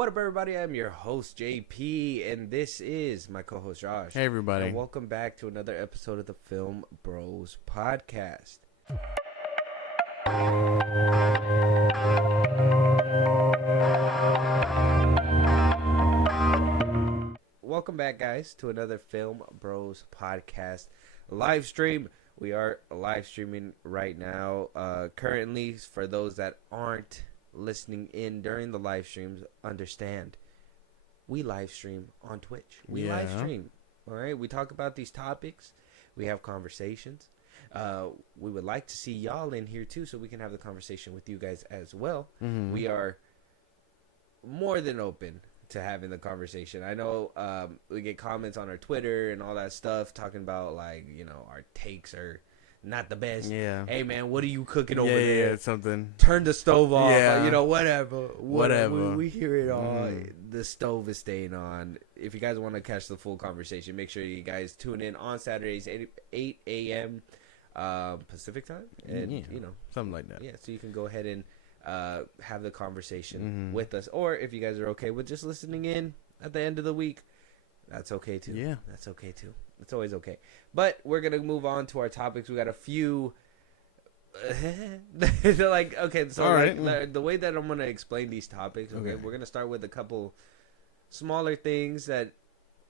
What up, everybody? I'm your host, JP, and this is my co-host, Josh. Hey, everybody. And welcome back to another episode of the Film Bros podcast. Welcome back, guys, to another Film Bros podcast live stream. We are live streaming right now. Currently, for those that aren't listening in during the live streams, understand we live stream on Twitch. We live stream. All right, we talk about these topics. We have conversations. We would like to see y'all in here too, so we can have the conversation with you guys as well. Mm-hmm. We are more than open to having the conversation. I know we get comments on our Twitter and all that stuff talking about, like, you know, our takes are not the best. Yeah. Hey, man, what are you cooking over there? Yeah, it's something. Turn the stove off. Yeah. You know, whatever. We hear it all. Mm. The stove is staying on. If you guys want to catch the full conversation, make sure you guys tune in on Saturdays, 8 a.m. Pacific time. And, you know, something like that. yeah, so you can go ahead and have the conversation with us. Or if you guys are okay with just listening in at the end of the week, that's okay too. Yeah. That's okay too. It's always okay. But we're going to move on to our topics. We got a few. They're like, okay, so all like, right. the way that I'm going to explain these topics, okay, we're going to start with a couple smaller things that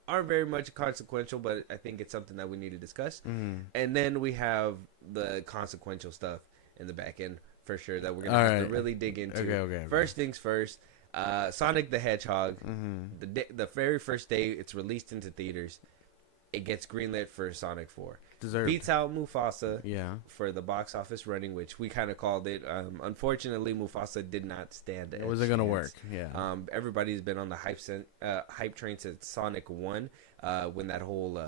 aren't very much consequential, but I think it's something that we need to discuss. And then we have the consequential stuff in the back end for sure that we're going to have to really dig into. Okay. First things first, Sonic the Hedgehog, the very first day it's released into theaters, it gets greenlit for Sonic 4. Deserved. Beats out Mufasa Yeah. for the box office running, which we kind of called it. Unfortunately, Mufasa did not stand. It wasn't going to work. Yeah. Everybody's been on the hype train since Sonic 1, when that whole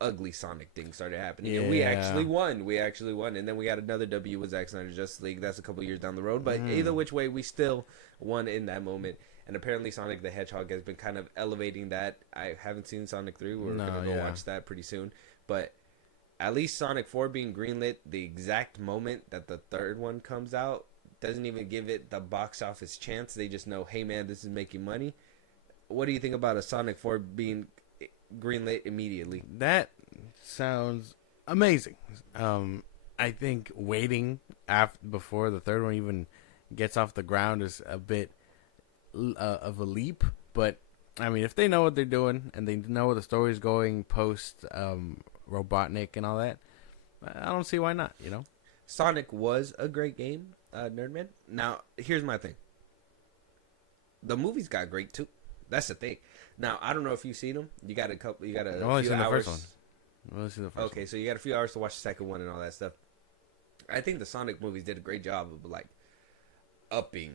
ugly Sonic thing started happening. And we actually won. And then we got another W with Zack Snyder's Justice League. That's a couple years down the road. But either which way, we still won in that moment. And apparently Sonic the Hedgehog has been kind of elevating that. I haven't seen Sonic 3. We're going to go watch that pretty soon. But at least Sonic 4 being greenlit, the exact moment that the third one comes out, doesn't even give it the box office chance. They just know, hey, man, this is making money. What do you think about a Sonic 4 being greenlit immediately? That sounds amazing. I think waiting before the third one even gets off the ground is a bit of a leap. But, I mean, if they know what they're doing and they know where the story's going post Robotnik and all that, I don't see why not, you know? Sonic was a great game, Nerdman. Now, here's my thing. The movies got great, too. That's the thing. Now, I don't know if you've seen them. You got a few hours. The first one. I've only seen the first okay, so you got a few hours to watch the second one and all that stuff. I think the Sonic movies did a great job of, like, upping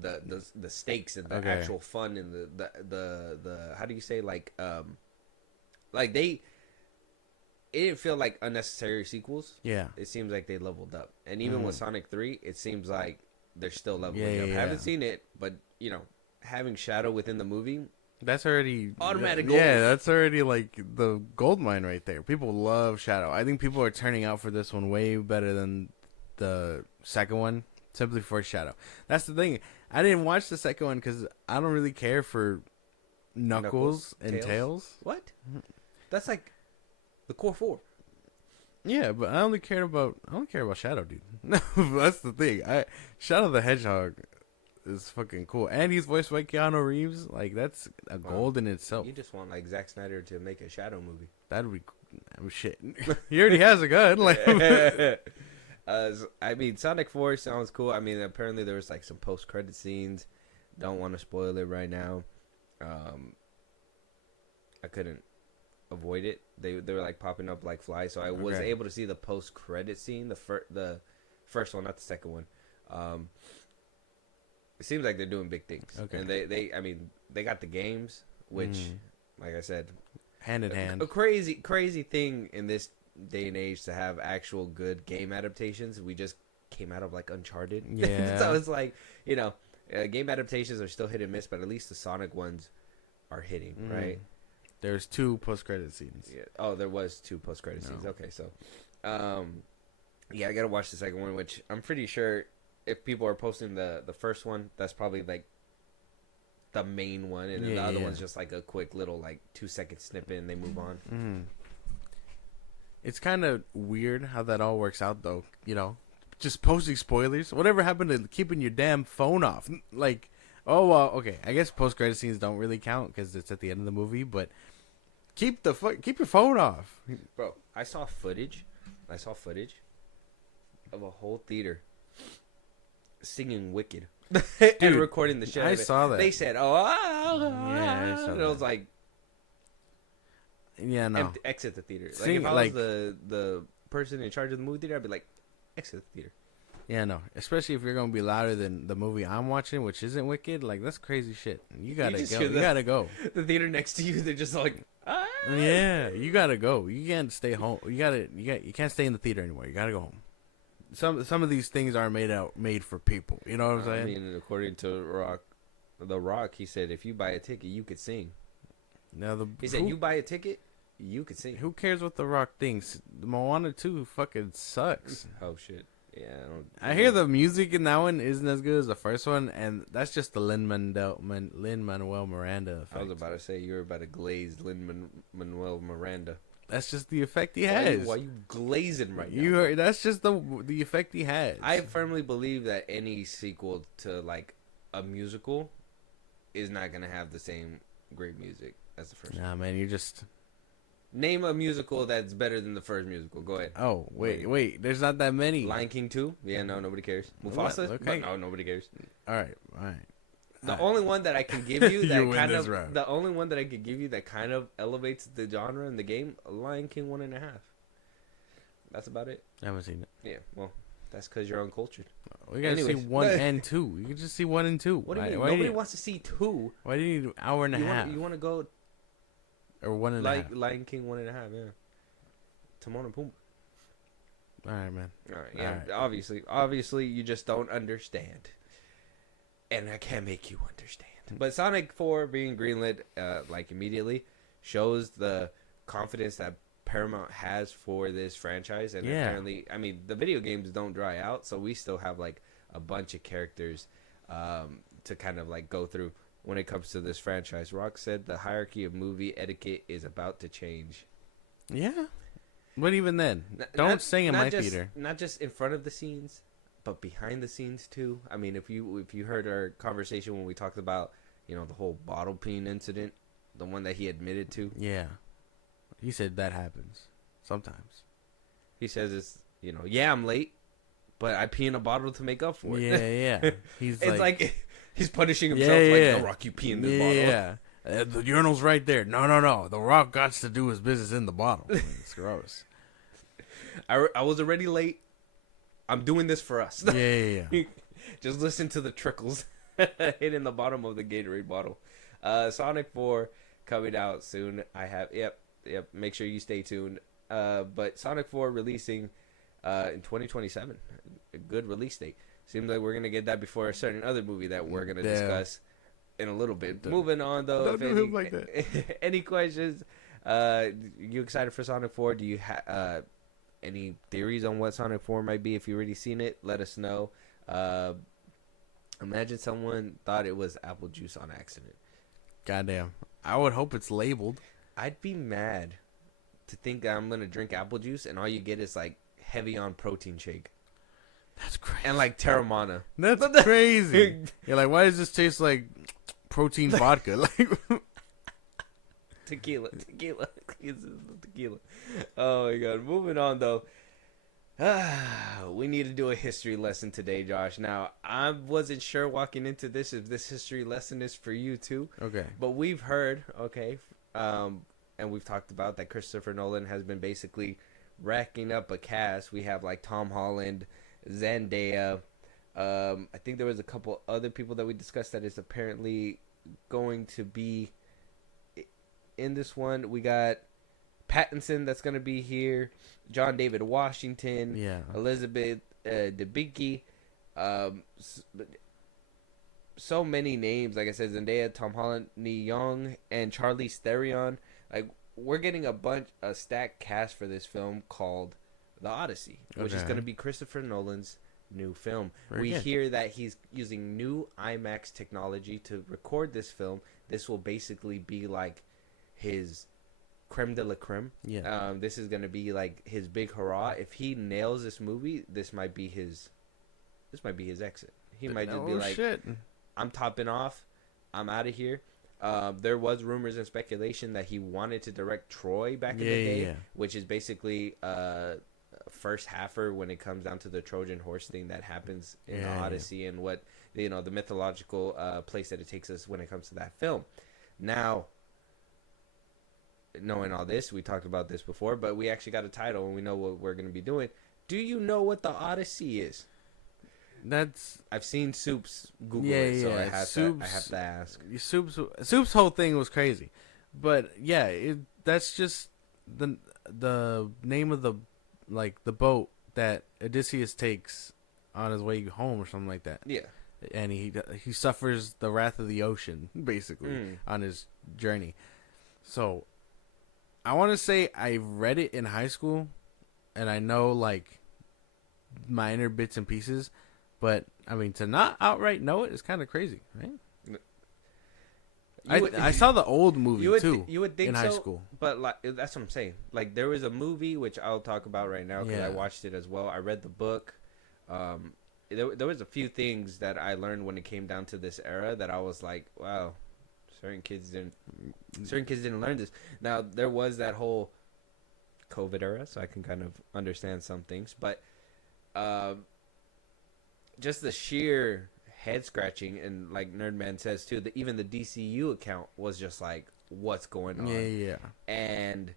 the stakes and the actual fun and the how do you say, like it didn't feel like unnecessary sequels. Yeah. It seems like they leveled up. And even with Sonic 3, it seems like they're still leveling up. I haven't seen it, but, you know, having Shadow within the movie, that's already automatic gold. Yeah, that's already like the gold mine right there. People love Shadow. I think people are turning out for this one way better than the second one, simply for Shadow. That's the thing. I didn't watch the second one because I don't really care for Knuckles and Tails. What? That's like the core four. Yeah, but I don't care about Shadow, dude. That's the thing. Shadow the Hedgehog is fucking cool, and he's voiced by Keanu Reeves. Like, that's a gold in itself. You just want, like, Zack Snyder to make a Shadow movie. That'd be shit. He already has a gun. Like, I mean, Sonic 4 sounds cool. I mean, apparently there was, like, some post-credit scenes. Don't want to spoil it right now. I couldn't avoid it. They were, like, popping up like flies, so I was able to see the post-credit scene, the first one, not the second one. It seems like they're doing big things. Okay. And they got the games, which, like I said, hand in hand. A crazy thing in this day and age to have actual good game adaptations. We just came out of, like, Uncharted. Yeah. So it's like, you know, game adaptations are still hit and miss, but at least the Sonic ones are hitting, right? There's 2 post-credit scenes. Yeah. Oh, there was 2 post-credit scenes. Okay, so, yeah, I gotta watch the second one, which I'm pretty sure if people are posting the first one, that's probably, like, the main one, and then the other one's just like a quick little like 2-second snippet, and they move on. Mm-hmm. It's kind of weird how that all works out, though. You know, just posting spoilers. Whatever happened to keeping your damn phone off? Like, oh well, okay. I guess post-credit scenes don't really count because it's at the end of the movie, but keep your phone off, bro. I saw footage of a whole theater singing "Wicked" and recording the shit. I saw that. They said, "Oh, yeah," and it was like, yeah, no, exit the theater. Like if I was the person in charge of the movie theater, I'd be like, exit the theater. Yeah, no, especially if you're gonna be louder than the movie I'm watching, which isn't Wicked. Like that's crazy shit. You gotta go. You gotta go. The theater next to you, they're just like, ah. Yeah, you gotta go. You can't stay home. You can't stay in the theater anymore. You gotta go home. Some of these things are made for people. You know what I'm saying? I mean, according to The Rock, he said if you buy a ticket, you could sing. Now he said you buy a ticket, you could sing. Who cares what The Rock thinks? Moana 2 fucking sucks. Oh shit. Yeah, I hear the music in that one isn't as good as the first one, and that's just the Lin-Manuel Miranda effect. I was about to say you were about to glaze Lin-Manuel Miranda. That's just the effect he has. Why you glazing right now? That's just the effect he has. I firmly believe that any sequel to like a musical is not gonna have the same great music as the first. Nah, man, you just name a musical that's better than the first musical. Go ahead. Oh wait, there's not that many. Lion King 2? Yeah, no, nobody cares. Mufasa? Okay. No, nobody cares. All right. The only one that I can give you the only one that I could give you that kind of elevates the genre in the game, Lion King 1.5. That's about it. I haven't seen it. Yeah, well, that's because you're uncultured. We gotta see 1 and 2. You can just see 1 and 2. What do you mean? Nobody wants to see 2. Why do you need an hour and a half? You want to go or 1.5? Lion King 1.5. Yeah. Timon and Pumbaa. All right, man. All right. Yeah. All right. Obviously, you just don't understand. And I can't make you understand. But Sonic 4 being greenlit like immediately shows the confidence that Paramount has for this franchise. And apparently, I mean, the video games don't dry out, so we still have like a bunch of characters to kind of like go through when it comes to this franchise. Rock said the hierarchy of movie etiquette is about to change. Yeah. But even then, don't sing in my theater. Not just in front of the scenes, but behind the scenes too. I mean, if you heard our conversation when we talked about, you know, the whole bottle peeing incident, the one that he admitted to. Yeah. He said that happens sometimes. He says it's, you know, yeah, I'm late, but I pee in a bottle to make up for it. Yeah. It's like he's punishing himself like, The Rock, you pee in this bottle. Yeah. The urinal's right there. No. The Rock got to do his business in the bottle. It's gross. I was already late. I'm doing this for us. Yeah. Just listen to the trickles hitting the bottom of the Gatorade bottle. Sonic 4 coming out soon. Yep. Make sure you stay tuned. But Sonic 4 releasing in 2027. A good release date. Seems like we're going to get that before a certain other movie that we're going to discuss in a little bit. Moving on, though. Don't do him like that. Any questions? You excited for Sonic 4? Do you have any theories on what Sonic 4 might be? If you've already seen it, let us know. Imagine someone thought it was apple juice on accident. Goddamn. I would hope it's labeled. I'd be mad to think that I'm going to drink apple juice and all you get is like heavy on protein shake. That's crazy. And like Terramana. That's crazy. You're like, why does this taste like protein vodka? Like Tequila. Oh my god. Moving on though. We need to do a history lesson today, Josh. Now, I wasn't sure walking into this if this history lesson is for you too. Okay. But we've heard, and we've talked about that Christopher Nolan has been basically racking up a cast. We have like Tom Holland, Zendaya. I think there was a couple other people that we discussed that is apparently going to be in this one. We got Pattinson that's going to be here, John David Washington, Elizabeth Debicki, so many names. Like I said, Zendaya, Tom Holland, Nee Young, and Charlize Theron. Like, we're getting a stacked cast for this film called The Odyssey, which is going to be Christopher Nolan's new film. Very We good. hear that he's using new IMAX technology to record this film. This will basically be like his creme de la creme. Yeah. This is gonna be like his big hurrah. If he nails this movie, this might be his exit. He might just be like, shit. I'm topping off. I'm out of here. There was rumors and speculation that he wanted to direct Troy back in the day, which is basically first halfer when it comes down to the Trojan horse thing that happens in the Odyssey and what the mythological place that it takes us when it comes to that film. Now, knowing all this, we talked about this before, but we actually got a title and we know what we're going to be doing. Do you know what the Odyssey is? I've seen Soup's Google it, so I have to ask. Soup's whole thing was crazy, but yeah, that's just the name of the boat that Odysseus takes on his way home or something like that. Yeah, and he suffers the wrath of the ocean basically on his journey. So I want to say I read it in high school, and I know like minor bits and pieces. But I mean, to not outright know it is kind of crazy, right? I saw the old movie too. You would think in so, high school, but like that's what I'm saying. Like there was a movie which I'll talk about right now because I watched it as well. I read the book. There was a few things that I learned when it came down to this era that I was like, wow, certain kids didn't learn this. Now there was that whole COVID era, so I can kind of understand some things, but just the sheer head scratching, and like Nerdman says too, even the DCU account was just like, what's going on? Yeah. And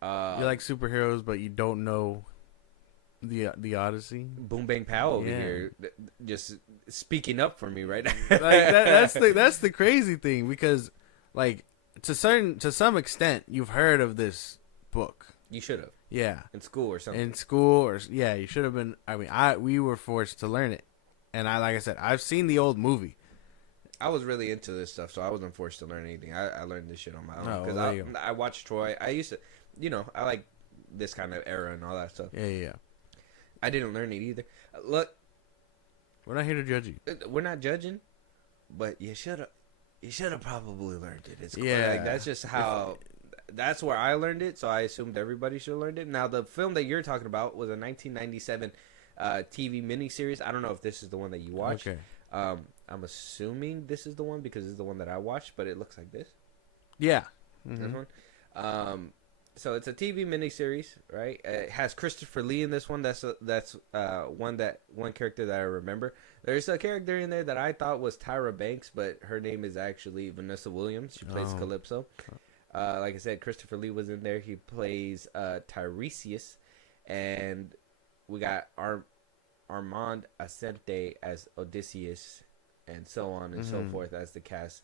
you like superheroes, but you don't know the Odyssey. Boom Bang Pow over here, just speaking up for me right now. That's the crazy thing, because like to some extent you've heard of this book. You should have. Yeah. In school or something. You should have been. I mean, we were forced to learn it, and like I said, I've seen the old movie. I was really into this stuff, so I wasn't forced to learn anything. I learned this shit on my own because I watched Troy. I used to, I like this kind of era and all that stuff. Yeah. I didn't learn it either. Look, we're not here to judge you. We're not judging, but you should have probably learned it. It's like, that's just how. That's where I learned it, so I assumed everybody should have learned it. Now, the film that you're talking about was a 1997 TV miniseries. I don't know if this is the one that you watched. Okay. I'm assuming this is the one because it's the one that I watched, but it looks like this. Yeah. Mm-hmm. This one. So it's a TV miniseries, right? It has Christopher Lee in this one. That's one character that I remember. There's a character in there that I thought was Tyra Banks, but her name is actually Vanessa Williams. She plays Calypso. Like I said, Christopher Lee was in there. He plays Tiresias, and we got Armand Asante as Odysseus, and so on and so forth as the cast.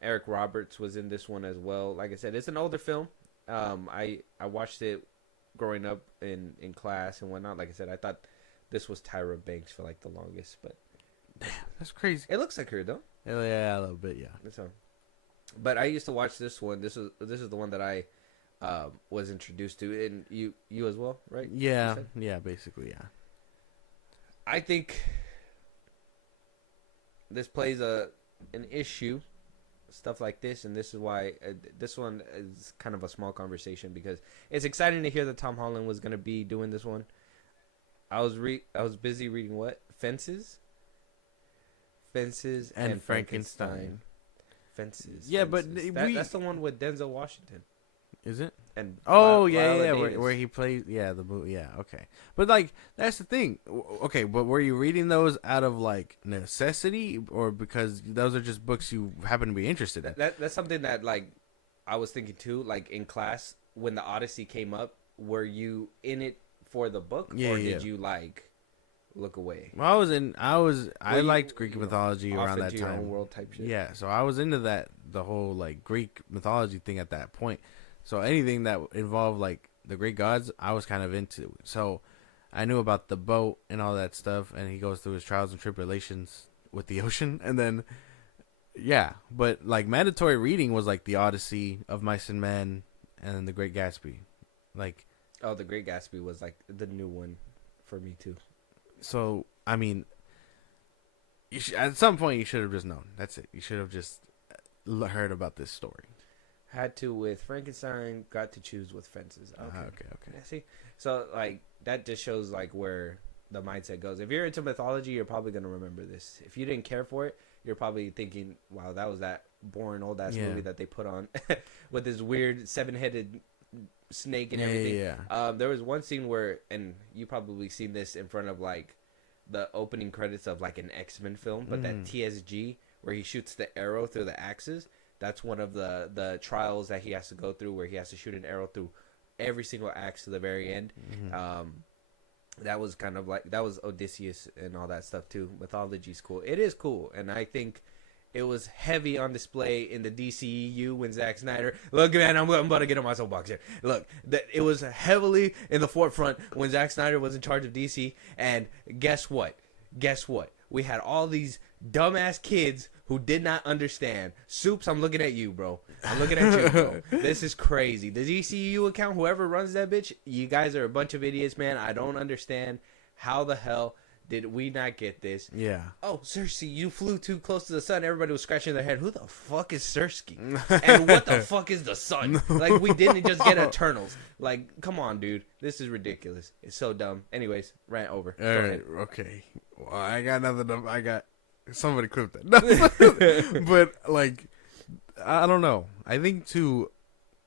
Eric Roberts was in this one as well. Like I said, it's an older film. I watched it growing up in class and whatnot. Like I said, I thought this was Tyra Banks for like the longest, but damn, that's crazy. It looks like her though. Yeah, a little bit, yeah. So. But I used to watch this one. This is the one that I was introduced to, and you as well, right? Yeah, basically, yeah. I think this plays an issue, stuff like this, and this is why this one is kind of a small conversation because it's exciting to hear that Tom Holland was going to be doing this one. I was busy reading what? Fences and Frankenstein. Fences. Yeah, Fences. but that's the one with Denzel Washington. Is it? And where he plays, the movie, okay. But like that's the thing. Okay, but were you reading those out of like necessity or because those are just books you happen to be interested in? That's something that like I was thinking too. Like in class when the Odyssey came up, were you in it for the book or did you like look away? Well, I liked Greek mythology around that time. Your own world type shit. Yeah, so I was into the whole like Greek mythology thing at that point. So anything that involved like the Greek gods, I was kind of into. So I knew about the boat and all that stuff, and he goes through his trials and tribulations with the ocean, and then but like mandatory reading was like the Odyssey, Of Mice and Men, and then the Great Gatsby. Like, the Great Gatsby was like the new one for me too. So I mean, at some point you should have just known. That's it. You should have just heard about this story. Had to with Frankenstein, got to choose with fences. Okay. Okay. Yeah, see, so like that just shows like where the mindset goes. If you're into mythology, you're probably gonna remember this. If you didn't care for it, you're probably thinking, "Wow, that was that boring old ass movie that they put on with this weird 7-headed snake and everything." Yeah. There was one scene where, and you probably seen this in front of like the opening credits of like an X-Men film, but that TSG where he shoots the arrow through the axes. That's one of the trials that he has to go through, where he has to shoot an arrow through every single axe to the very end. That was kind of like, that was Odysseus and all that stuff too. Mythology's cool. It is cool, and I think it was heavy on display in the DCEU when Zack Snyder. Look, man, I'm about to get on my soapbox here. Look, it was heavily in the forefront when Zack Snyder was in charge of DC, and guess what? We had all these dumbass kids who did not understand. Soups, I'm looking at you, bro. I'm looking at you, bro. This is crazy. The DCU account, whoever runs that bitch, you guys are a bunch of idiots, man. I don't understand how the hell did we not get this. Yeah. Oh, Cersei, you flew too close to the sun. Everybody was scratching their head. Who the fuck is Cersei? And what the fuck is the sun? Like, we didn't just get Eternals. Like, come on, dude. This is ridiculous. It's so dumb. Anyways, rant over. All right. Okay. Well, I got nothing. I got somebody clip that. But like, I don't know. I think to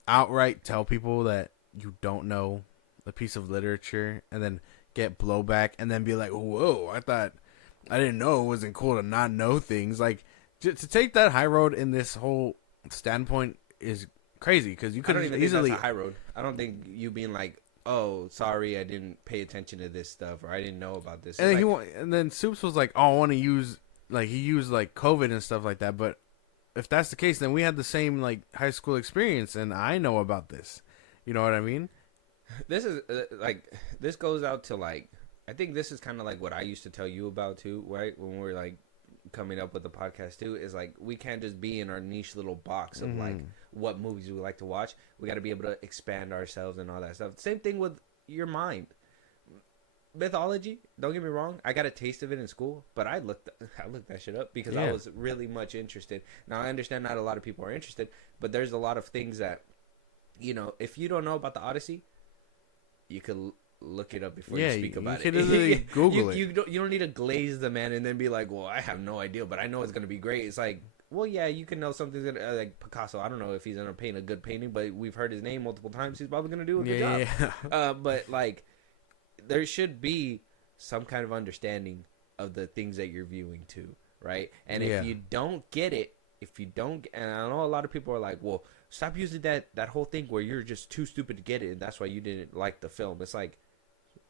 outright tell people that you don't know a piece of literature and then get blowback and then be like, whoa, I didn't know it wasn't cool to not know things. Like, to take that high road in this whole standpoint is crazy, because you could easily think that's a high road. I don't think you being like, oh, sorry, I didn't pay attention to this stuff, or I didn't know about this. And then, and then Soups was like, oh, I want to use, like, he used like COVID and stuff like that. But if that's the case, then we had the same like high school experience, and I know about this. You know what I mean? This is like, this goes out to like, I think this is kind of like what I used to tell you about too, right? When we're like coming up with the podcast too, is like, we can't just be in our niche little box of like what movies we like to watch. We got to be able to expand ourselves and all that stuff. Same thing with your mind. Mythology, don't get me wrong, I got a taste of it in school, but I looked that shit up because I was really much interested. Now I understand not a lot of people are interested, but there's a lot of things that, you know, if you don't know about the Odyssey, you could look it up before you speak about it. You can Google it. You don't need to glaze the man and then be like, well, I have no idea, but I know it's gonna be great. It's like, well, yeah, you can know something's gonna like Picasso. I don't know if he's gonna paint a good painting, but we've heard his name multiple times. He's probably gonna do a good job. But like, there should be some kind of understanding of the things that you're viewing too, right? And if you don't get it, and I know a lot of people are like, well, stop using that whole thing where you're just too stupid to get it, and that's why you didn't like the film. It's like,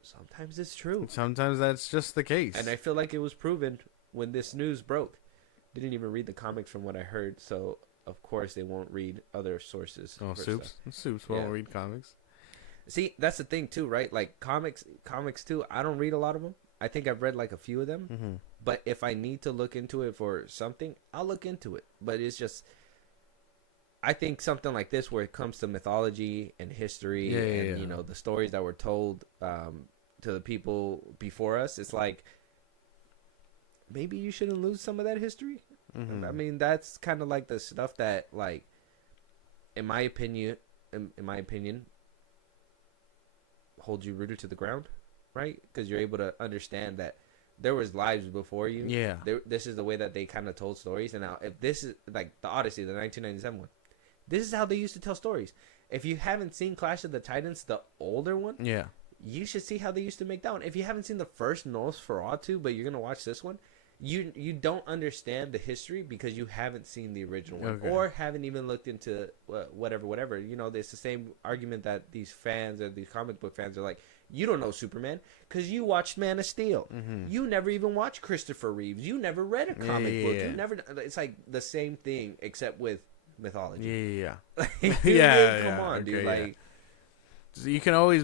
sometimes it's true. Sometimes that's just the case. And I feel like it was proven when this news broke. Didn't even read the comics from what I heard, so of course they won't read other sources. Oh, Soups won't read comics. See, that's the thing too, right? Like comics too. I don't read a lot of them. I think I've read like a few of them. But if I need to look into it for something, I'll look into it. But it's just, I think something like this, where it comes to mythology and history and you know, the stories that were told to the people before us, it's like, maybe you shouldn't lose some of that history. I mean, that's kind of like the stuff that, like, in my opinion, holds you rooted to the ground, right? Because you're able to understand that there was lives before you. Yeah. This is the way that they kind of told stories. And now, if this is like the Odyssey, the 1997 one, this is how they used to tell stories. If you haven't seen Clash of the Titans, the older one, you should see how they used to make that one. If you haven't seen the first Nosferatu, but you're gonna watch this one, you don't understand the history because you haven't seen the original one, or haven't even looked into whatever. You know, it's the same argument that these fans or these comic book fans are like, you don't know Superman because you watched Man of Steel. You never even watched Christopher Reeves. You never read a comic book. You never. It's like the same thing except with mythology. Come on, dude. Like, so you can always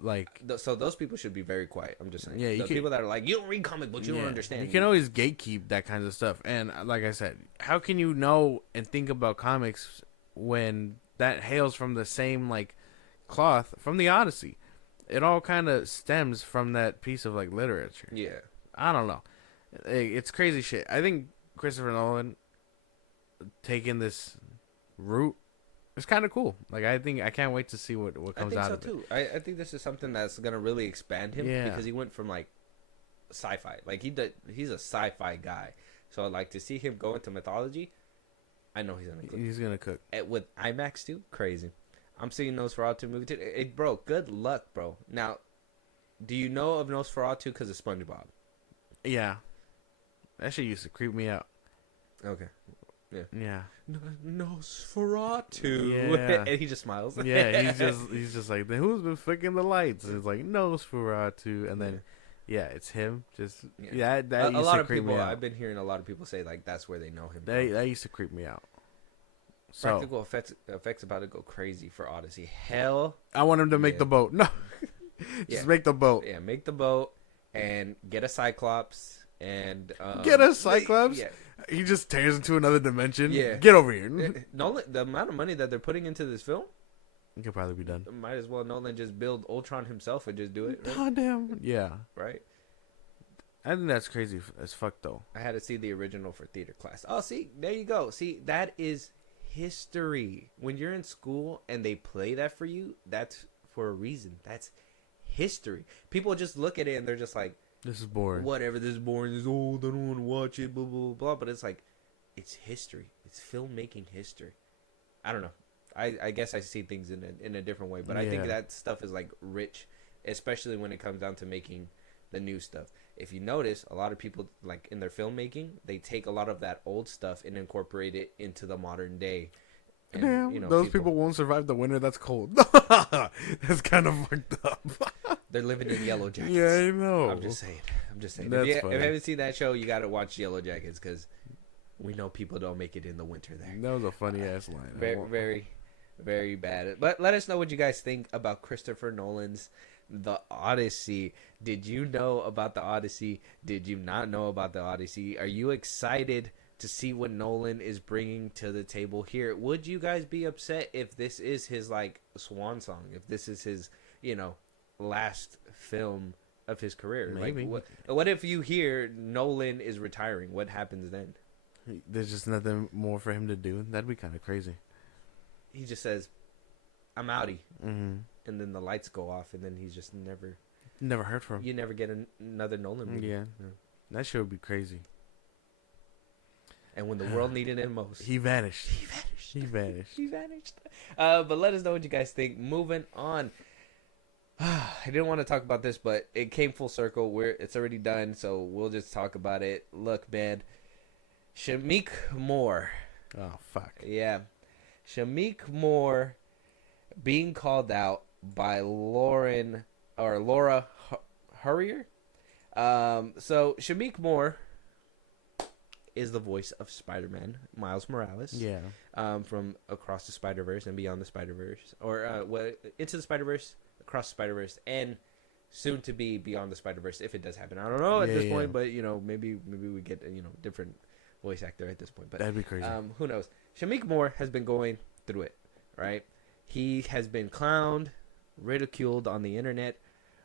like. So those people should be very quiet. I'm just saying. Yeah, people that are like, you don't read comic books, you don't understand. You can always gatekeep that kind of stuff. And like I said, how can you know and think about comics when that hails from the same like cloth from the Odyssey? it all kind of stems from that piece of like literature. Yeah. I don't know. It's crazy shit. I think Christopher Nolan taking this route is kind of cool. Like I can't wait to see what comes out of it. I think this is something that's gonna really expand him because he went from like sci-fi, like he's a sci-fi guy. So I'd like to see him go into mythology. I know he's gonna cook. He's gonna cook with IMAX too. Crazy. I'm seeing Nosferatu movie too. Bro, good luck, bro. Now, do you know of Nosferatu because of SpongeBob? Yeah, that shit used to creep me out. Okay. Yeah. Nosferatu. Yeah. And he just smiles. Yeah, he's just like, who's been flicking the lights? And it's like Nosferatu, and then it's him. Just that used a lot to of creep people. me out. I've been hearing a lot of people say like that's where they know him. That used to creep me out. So, practical effects about to go crazy for Odyssey. Hell, I want him to make the boat. No, just make the boat. Yeah, make the boat and get a Cyclops and get a Cyclops. Yeah. He just tears into another dimension. Yeah, get over here. Nolan, the amount of money that they're putting into this film, it could probably be done. Might as well Nolan just build Ultron himself and just do it. Right? Oh damn. Yeah. Right. I think that's crazy as fuck though. I had to see the original for theater class. Oh, see, there you go. See, that is history. When you're in school and they play that for you, that's for a reason. That's history. People just look at it and they're just like, this is boring. Whatever, this is boring. This is old. I don't want to watch it. Blah, blah, blah. But it's like, it's history. It's filmmaking history. I don't know. I guess I see things in a different way. But I think that stuff is like rich, especially when it comes down to making the new stuff. If you notice, a lot of people, like in their filmmaking, they take a lot of that old stuff and incorporate it into the modern day. And, damn, those people won't survive the winter that's cold. That's kind of fucked up. They're living in Yellow Jackets. Yeah, I know. I'm just saying. That's if you funny. haven't seen that show, you got to watch Yellow Jackets because we know people don't make it in the winter there. That was a funny ass line. Very, very, very bad. But let us know what you guys think about Christopher Nolan's The Odyssey. Did you know about The Odyssey? Did you not know about The Odyssey? Are you excited to see what Nolan is bringing to the table here? Would you guys be upset if this is his like swan song? If this is his, last film of his career? Maybe. Like, what if you hear Nolan is retiring? What happens then? There's just nothing more for him to do. That'd be kind of crazy. He just says, "I'm outie," and then the lights go off, and then he's just never heard from him. You never get another Nolan movie. Yeah, that shit would be crazy. And when the world needed him most, he vanished. But let us know what you guys think. Moving on. I didn't want to talk about this, but it came full circle. It's already done, so we'll just talk about it. Look, man. Shamiek Moore. Oh, fuck. Yeah. Shamiek Moore being called out by Laura Hurrier. So Shamiek Moore is the voice of Spider-Man, Miles Morales. Yeah. From Across the Spider-Verse and Beyond the Spider-Verse. Or Into the Spider-Verse, Across the Spider-Verse, and soon to be Beyond the Spider-Verse, if it does happen. I don't know at this point, but, maybe we get, different voice actor at this point. But that'd be crazy. Who knows? Shamiek Moore has been going through it, right? He has been clowned, ridiculed on the internet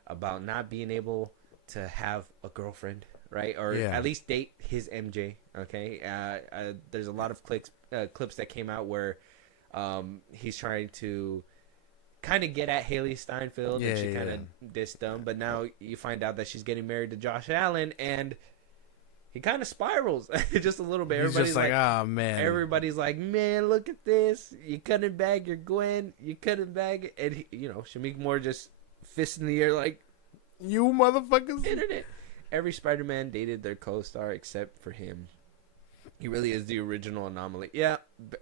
about not being able to have a girlfriend, right? Or at least date his MJ, okay? There's a lot of clips that came out where he's trying to kind of get at Haley Steinfeld, and she kind of dissed him. But now you find out that she's getting married to Josh Allen, and he kind of spirals just a little bit. He's just like, oh, man. Everybody's like, man, look at this. You couldn't bag your Gwen. You couldn't bag it. And, Shamiek Moore just fist in the air like, you motherfuckers. Internet. Every Spider-Man dated their co-star except for him. He really is the original anomaly. Yeah,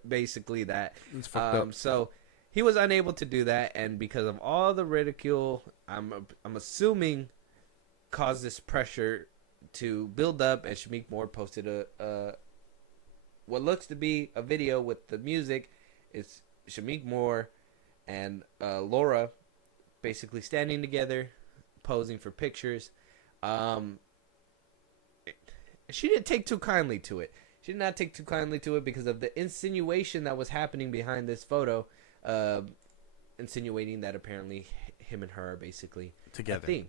basically that. It's fucked up. So he was unable to do that, and because of all the ridicule, I'm assuming caused this pressure to build up, and Shamiek Moore posted a what looks to be a video with the music. It's Shamiek Moore and Laura basically standing together, posing for pictures. She didn't take too kindly to it. She did not take too kindly to it because of the insinuation that was happening behind this photo, insinuating that apparently him and her are basically together. a thing.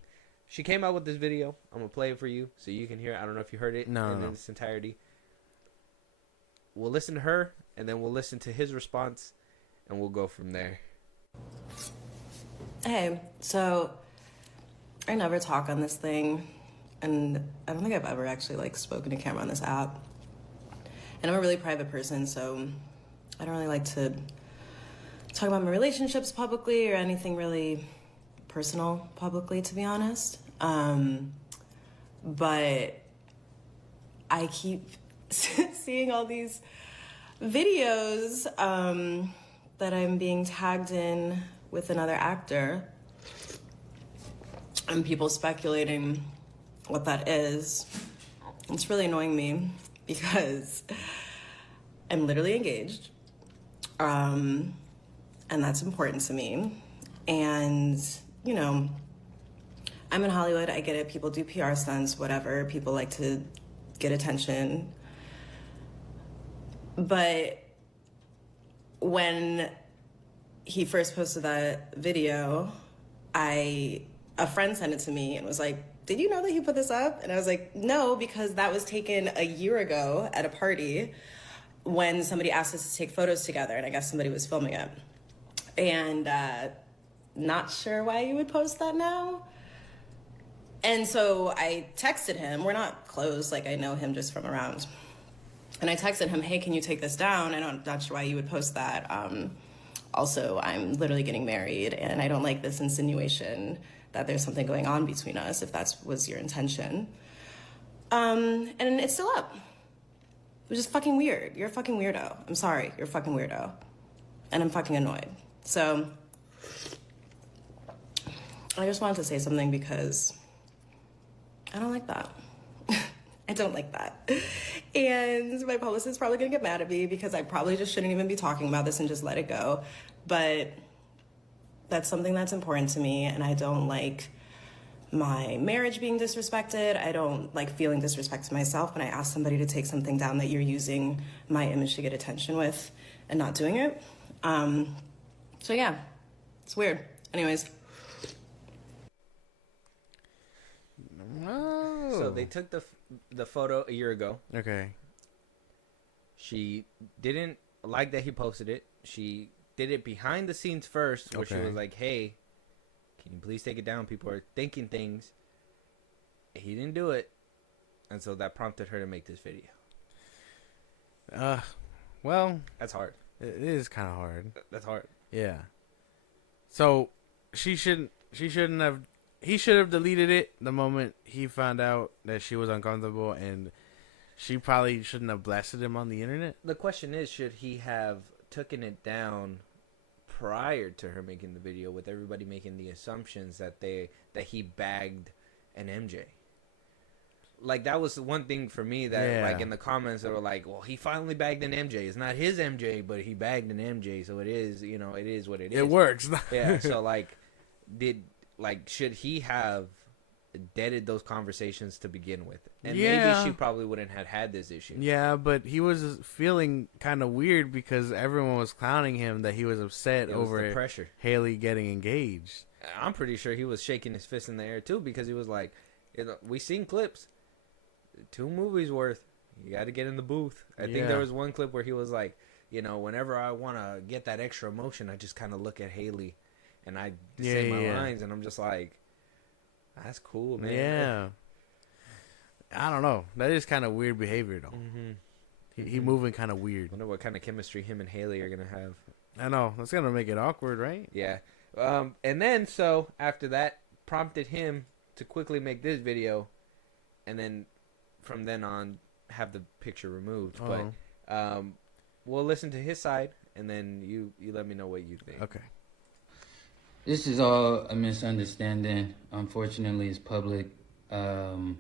She came out with this video. I'm gonna play it for you so you can hear it. I don't know if you heard it in its entirety. We'll listen to her, and then we'll listen to his response, and we'll go from there. Hey, so I never talk on this thing, and I don't think I've ever actually like spoken to camera on this app. And I'm a really private person, so I don't really like to talk about my relationships publicly or anything really personal publicly, to be honest. But I keep seeing all these videos that I'm being tagged in with another actor, and people speculating what that is. It's really annoying me because I'm literally engaged, and that's important to me. And, you know, I'm in Hollywood, I get it, people do PR stunts, whatever, people like to get attention. But when he first posted that video, a friend sent it to me and was like, did you know that he put this up? And I was like, no, because that was taken a year ago at a party when somebody asked us to take photos together, and I guess somebody was filming it. And not sure why you would post that now. And so I texted him. We're not close, like I know him just from around. And I texted him, hey, can you take this down? I'm not sure why you would post that. Also, I'm literally getting married, and I don't like this insinuation that there's something going on between us, if that was your intention. And it's still up. Which is fucking weird. You're a fucking weirdo. I'm sorry, you're a fucking weirdo. And I'm fucking annoyed. So, I just wanted to say something because I don't like that. I don't like that. And my publicist is probably gonna get mad at me because I probably just shouldn't even be talking about this and just let it go. But that's something that's important to me, and I don't like my marriage being disrespected. I don't like feeling disrespected myself when I ask somebody to take something down that you're using my image to get attention with and not doing it. So yeah, it's weird. Anyways. Oh. So they took the photo a year ago. Okay. She didn't like that he posted it. She did it behind the scenes first, where she was like, hey, can you please take it down? People are thinking things. He didn't do it. And so that prompted her to make this video. Well, that's hard. It is kind of hard. That's hard. Yeah. So he should have deleted it the moment he found out that she was uncomfortable, and she probably shouldn't have blasted him on the internet. The question is, should he have taken it down prior to her making the video, with everybody making the assumptions that he bagged an MJ? Like, that was the one thing for me that, like, in the comments, they were like, well, he finally bagged an MJ. It's not his MJ, but he bagged an MJ, so it is, you know, it is what it is. It works. Yeah, so, like, should he have deaded those conversations to begin with? And maybe she probably wouldn't have had this issue. Yeah, but he was feeling kind of weird because everyone was clowning him that he was upset over the pressure. Haley getting engaged. I'm pretty sure he was shaking his fist in the air, too, because he was like, we seen clips. 2 movies worth. You got to get in the booth. I think there was one clip where he was like, you know, whenever I want to get that extra emotion, I just kind of look at Haley and I say my lines, and I'm just like, that's cool, man. Yeah. I don't know. That is kind of weird behavior, though. Mm-hmm. He moving kind of weird. I wonder what kind of chemistry him and Haley are going to have. I know. That's going to make it awkward, right? Yeah. And then, so, after that, prompted him to quickly make this video, and then from then on have the picture removed. But we'll listen to his side, and then you let me know what you think. Okay. This is all a misunderstanding. Unfortunately, it's public. You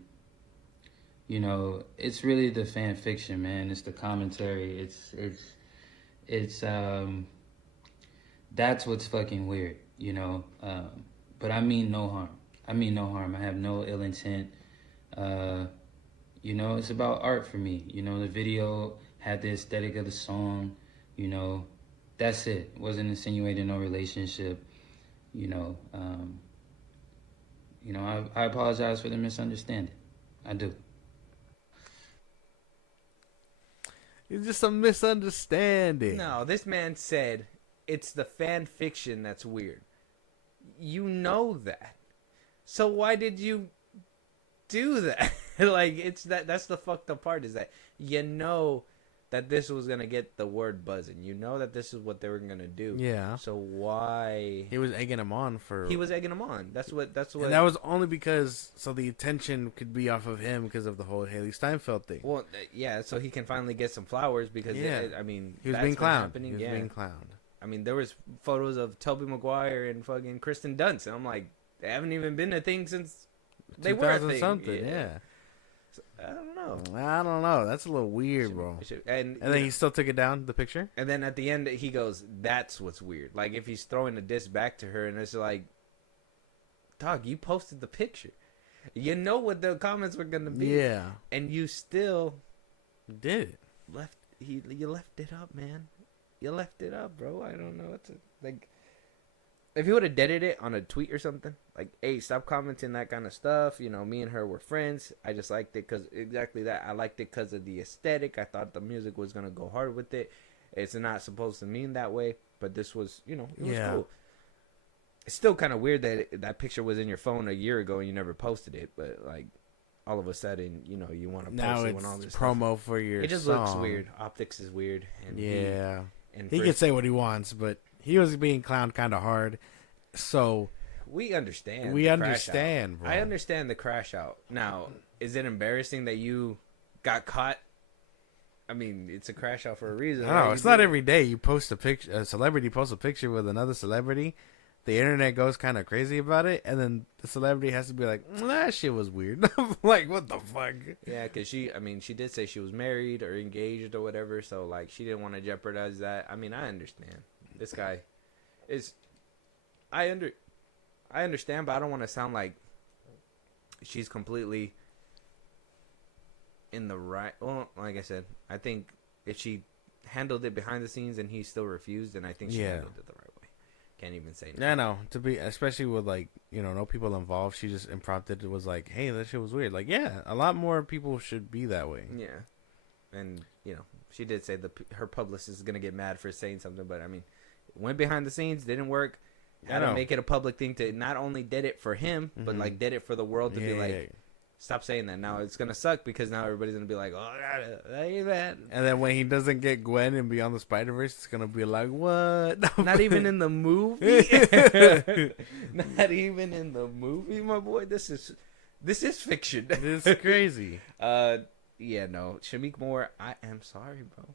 know, it's really the fan fiction, man. It's the commentary. It's that's what's fucking weird, you know. But I mean no harm. I have no ill intent. You know, it's about art for me. You know, the video had the aesthetic of the song. You know, that's it. Wasn't insinuating no relationship. you know, I apologize for the misunderstanding. I do. It's just a misunderstanding. No, this man said it's the fan fiction that's weird. You know that. So why did you do that? Like, it's that's the fucked up part, is that you know that this was gonna get the word buzzing. You know that this is what they were gonna do. Yeah. So why He was egging him on for. he was egging him on? That's what. And that was only because so the attention could be off of him because of the whole Haley Steinfeld thing. Well, yeah. So he can finally get some flowers because I mean, He was that's being been clowned. happening. He was being clowned. I mean, there was photos of Tobey Maguire and fucking Kristen Dunst, and I'm like, they haven't even been a thing since they were a thing. Something, yeah. So, I don't know. I don't know. That's a little weird, bro. And then he still took it down, the picture? And then at the end, he goes, that's what's weird. Like, if he's throwing the disc back to her, and it's like, dog, you posted the picture. You know what the comments were going to be. Yeah. And you still did it. You left it up, man. You left it up, bro. I don't know what to, like, if he would have deaded it on a tweet or something, like, hey, stop commenting that kind of stuff. You know, me and her were friends. I just liked it because exactly that. I liked it because of the aesthetic. I thought the music was going to go hard with it. It's not supposed to mean that way, but this was, you know, it was cool. It's still kind of weird that that picture was in your phone a year ago and you never posted it, but, like, all of a sudden, you know, you want to post it when all this promo stuff. For your It just song. looks weird. Optics is weird. And he can say what he wants, but he was being clowned kind of hard. So we understand. We understand, bro. I understand the crash out. Now, is it embarrassing that you got caught? I mean, it's a crash out for a reason. No, right? It's not every day you post a picture. A celebrity posts a picture with another celebrity. The internet goes kind of crazy about it, and then the celebrity has to be like, that shit was weird. Like, what the fuck? Yeah, because she did say she was married or engaged or whatever, so, like, she didn't want to jeopardize that. I mean, I understand. This guy is... I understand, but I don't want to sound like she's completely in the right... Well, like I said, I think if she handled it behind the scenes and he still refused, then I think she handled it the right way. Can't even say no. Yeah, no. Especially with, like, you know, no people involved. She just impromptu was like, hey, that shit was weird. Like, yeah, a lot more people should be that way. Yeah. And, you know, she did say her publicist is going to get mad for saying something, but, I mean, went behind the scenes, didn't work. Had to make it a public thing to not only did it for him, but, like, did it for the world to be like, stop saying that. Now it's going to suck because now everybody's going to be like, oh, that ain't bad. And then when he doesn't get Gwen and Beyond the Spider-Verse, it's going to be like, what? Not even in the movie? Not even in the movie, my boy? This is fiction. This is crazy. Yeah, no. Shamiek Moore, I am sorry, bro.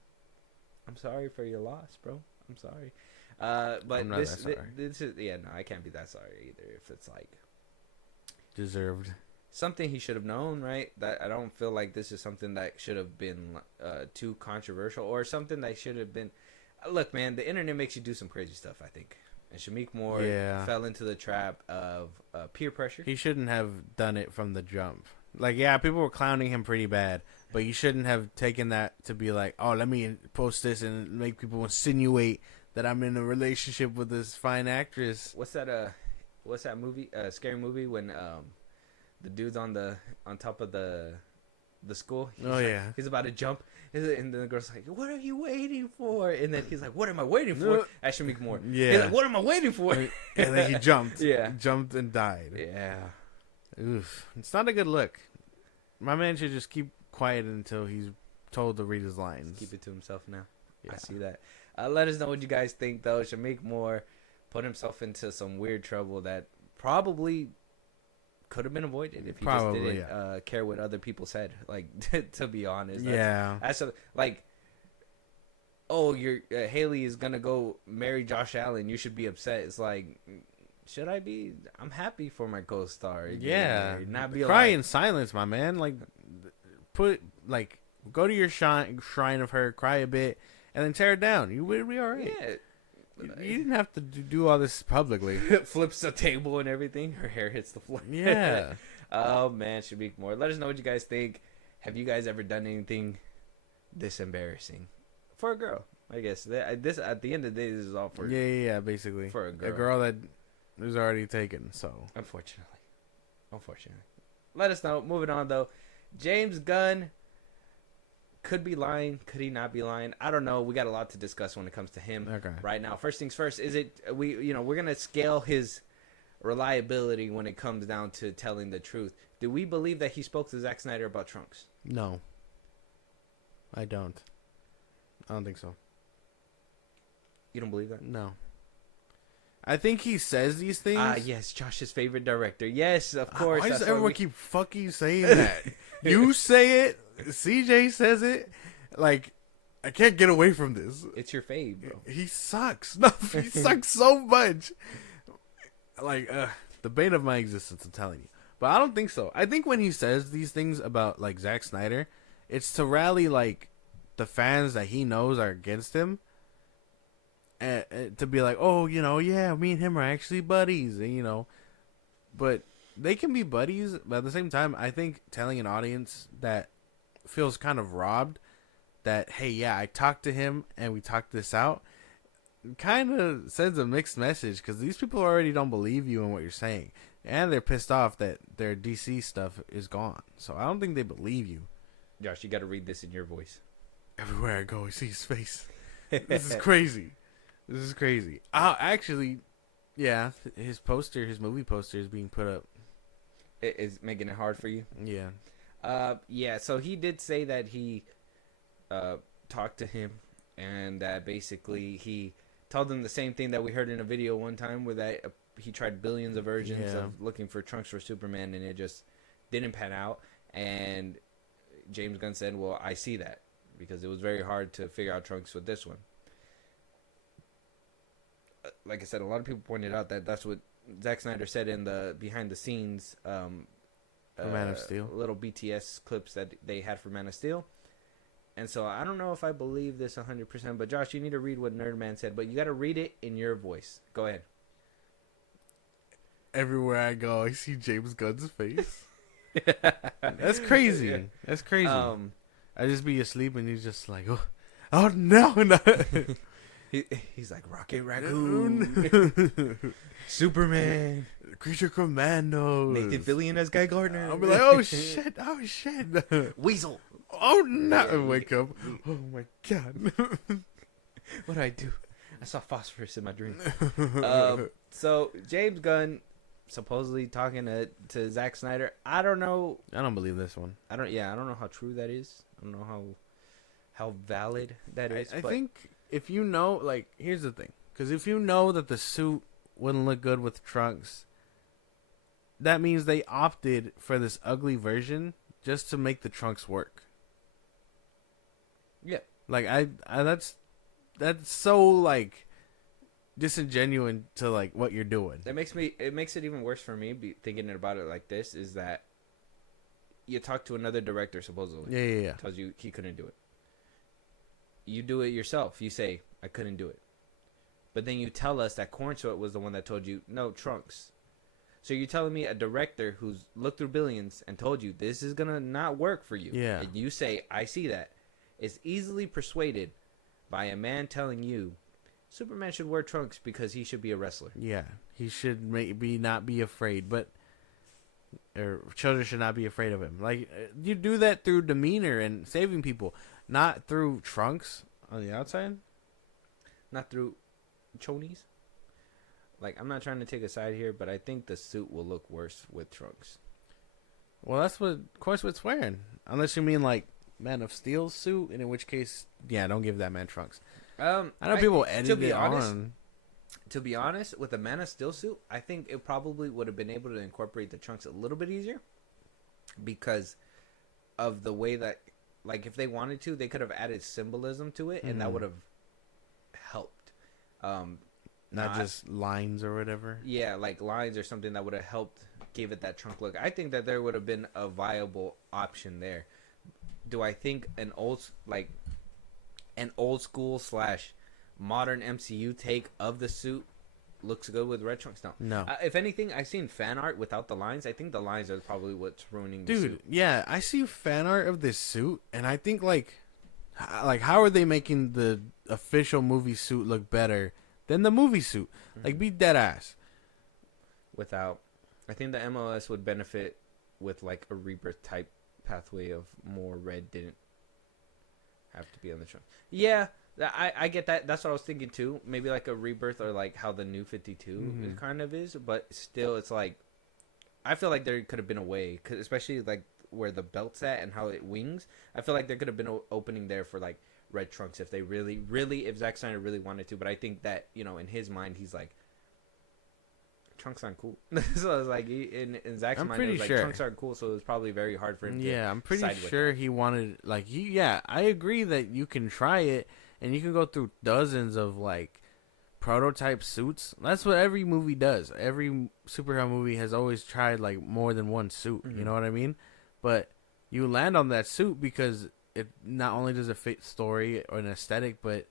I'm sorry for your loss, bro. I'm sorry. But I'm not that sorry. This is, yeah, no, I can't be that sorry either. If it's like deserved something he should have known, right? That I don't feel like this is something that should have been too controversial or something that should have been. Look, man, the internet makes you do some crazy stuff. I think, and Shamiek Moore fell into the trap of peer pressure. He shouldn't have done it from the jump. Like, yeah, people were clowning him pretty bad, but you shouldn't have taken that to be like, oh, let me post this and make people insinuate that I'm in a relationship with this fine actress. What's that movie? Scary movie when the dude's on top of the school. He's about to jump, and then the girl's like, "What are you waiting for?" And then he's like, "What am I waiting for?" At Shamiek Moore. Yeah. He's like, "What am I waiting for?" And then he jumped. Yeah. Jumped and died. Yeah. Oof. It's not a good look. My man should just keep quiet until he's told to read his lines. Keep it to himself now. Yeah. I see that. Let us know what you guys think, though. Shamiek Moore put himself into some weird trouble that probably could have been avoided if he just didn't care what other people said. Like, to be honest. That's like, oh, Haley is gonna go marry Josh Allen. You should be upset. It's like, should I be? I'm happy for my co-star. Yeah, not be cry in silence, my man. Like, go to your shrine of her, cry a bit, and then tear it down. You would be all right. Yeah. You didn't have to do all this publicly. Flips the table and everything. Her hair hits the floor. Yeah. Oh, man. Shamiek Moore. Let us know what you guys think. Have you guys ever done anything this embarrassing? For a girl, I guess. This at the end of the day, this is all for... Yeah, basically. For a girl. A girl that is already taken. So Unfortunately. Let us know. Moving on though. James Gunn could be lying. Could he not be lying? I don't know. We got a lot to discuss when it comes to him right now. First things first. Is it we're gonna scale his reliability when it comes down to telling the truth. Do we believe that he spoke to Zack Snyder about Trunks? no, I don't think so. You don't believe that? No. I think he says these things. Yes, Josh's favorite director. Yes, of course. Why does That's everyone keep fucking saying that? You say it. CJ says it. Like, I can't get away from this. It's your fave, bro. He sucks. No, he sucks so much. Like, the bane of my existence, I'm telling you. But I don't think so. I think when he says these things about, like, Zack Snyder, it's to rally, like, the fans that he knows are against him. And to be like, oh, yeah, me and him are actually buddies. And, but they can be buddies. But at the same time, I think telling an audience that feels kind of robbed that, hey, yeah, I talked to him and we talked this out, kind of sends a mixed message because these people already don't believe you and what you're saying. And they're pissed off that their DC stuff is gone. So I don't think they believe you. Josh, you got to read this in your voice. Everywhere I go, I see his face. This is crazy. This is crazy. Actually, yeah, his movie poster is being put up. It is making it hard for you? Yeah. Yeah, so he did say that he talked to him and that basically he told him the same thing that we heard in a video one time where that he tried billions of versions of looking for Trunks for Superman and it just didn't pan out. And James Gunn said, well, I see that because it was very hard to figure out Trunks with this one. Like I said, a lot of people pointed out that that's what Zack Snyder said in the behind the scenes Man of Steel, little BTS clips that they had for Man of Steel. And so I don't know if I believe this 100%, but Josh, you need to read what Nerdman said, but you got to read it in your voice. Go ahead. Everywhere I go, I see James Gunn's face. That's crazy. Yeah. That's crazy. I just be asleep and he's just like, oh no. He's like Rocket Raccoon, Superman, Creature Commandos, Nathan Fillion as Guy Gardner. I'll be like, oh shit, Weasel. Oh no! I wake up. Oh my god. What did I do? I saw phosphorus in my dream. So James Gunn supposedly talking to Zack Snyder. I don't know. I don't believe this one. I don't know how true that is. I don't know how valid that is. I think if you know, like, here's the thing. Because if you know that the suit wouldn't look good with Trunks, that means they opted for this ugly version just to make the Trunks work. Yeah. Like, I that's so, like, disingenuous to, like, what you're doing. It makes it even worse for me thinking about it like this, is that you talk to another director, supposedly. Yeah. Tells you he couldn't do it. You do it yourself. You say, I couldn't do it. But then you tell us that Corn Sweat was the one that told you, no, Trunks. So you're telling me a director who's looked through billions and told you this is going to not work for you. Yeah. And you say, I see that. Is easily persuaded by a man telling you Superman should wear trunks because he should be a wrestler. Yeah. He should maybe not be afraid, or children should not be afraid of him. Like, you do that through demeanor and saving people. Not through Trunks on the outside. Not through chonies. Like, I'm not trying to take a side here, but I think the suit will look worse with Trunks. Well, that's what Cornsweat's wearing. Unless you mean, like, Man of Steel's suit, and in which case, yeah, don't give that man Trunks. I know people edit it on. To be honest, with the Man of Steel suit, I think it probably would have been able to incorporate the Trunks a little bit easier. Because of the way that, like, if they wanted to, they could have added symbolism to it, and that would have helped. Not just lines or whatever. Yeah, like lines or something that would have helped give it that trunk look. I think that there would have been a viable option there. Do I think an old school / modern MCU take of the suit looks good with red trunks? No. If anything, I've seen fan art without the lines. I think the lines are probably what's ruining the suit. Dude, yeah, I see fan art of this suit, and I think, like how are they making the official movie suit look better than the movie suit? Mm-hmm. Like, be dead ass. without. I think the MOS would benefit with like a rebirth type pathway of more red didn't have to be on the trunk. Yeah, I get that. That's what I was thinking too. Maybe like a rebirth or like how the new 52 is kind of is, but still, it's like I feel like there could have been a way, cause especially like where the belt's at and how it wings. I feel like there could have been an opening there for like red trunks if they really, if Zack Snyder really wanted to. But I think that in his mind, he's like, trunks aren't cool. So I was like, in Zack's mind, it was like, trunks aren't cool. So it was probably very hard for him. Yeah, I'm pretty sure he wanted I agree that you can try it and you can go through dozens of like prototype suits. That's what every movie does. Every superhero movie has always tried like more than one suit. You know what I mean? But you land on that suit because it not only does it fit story or an aesthetic, but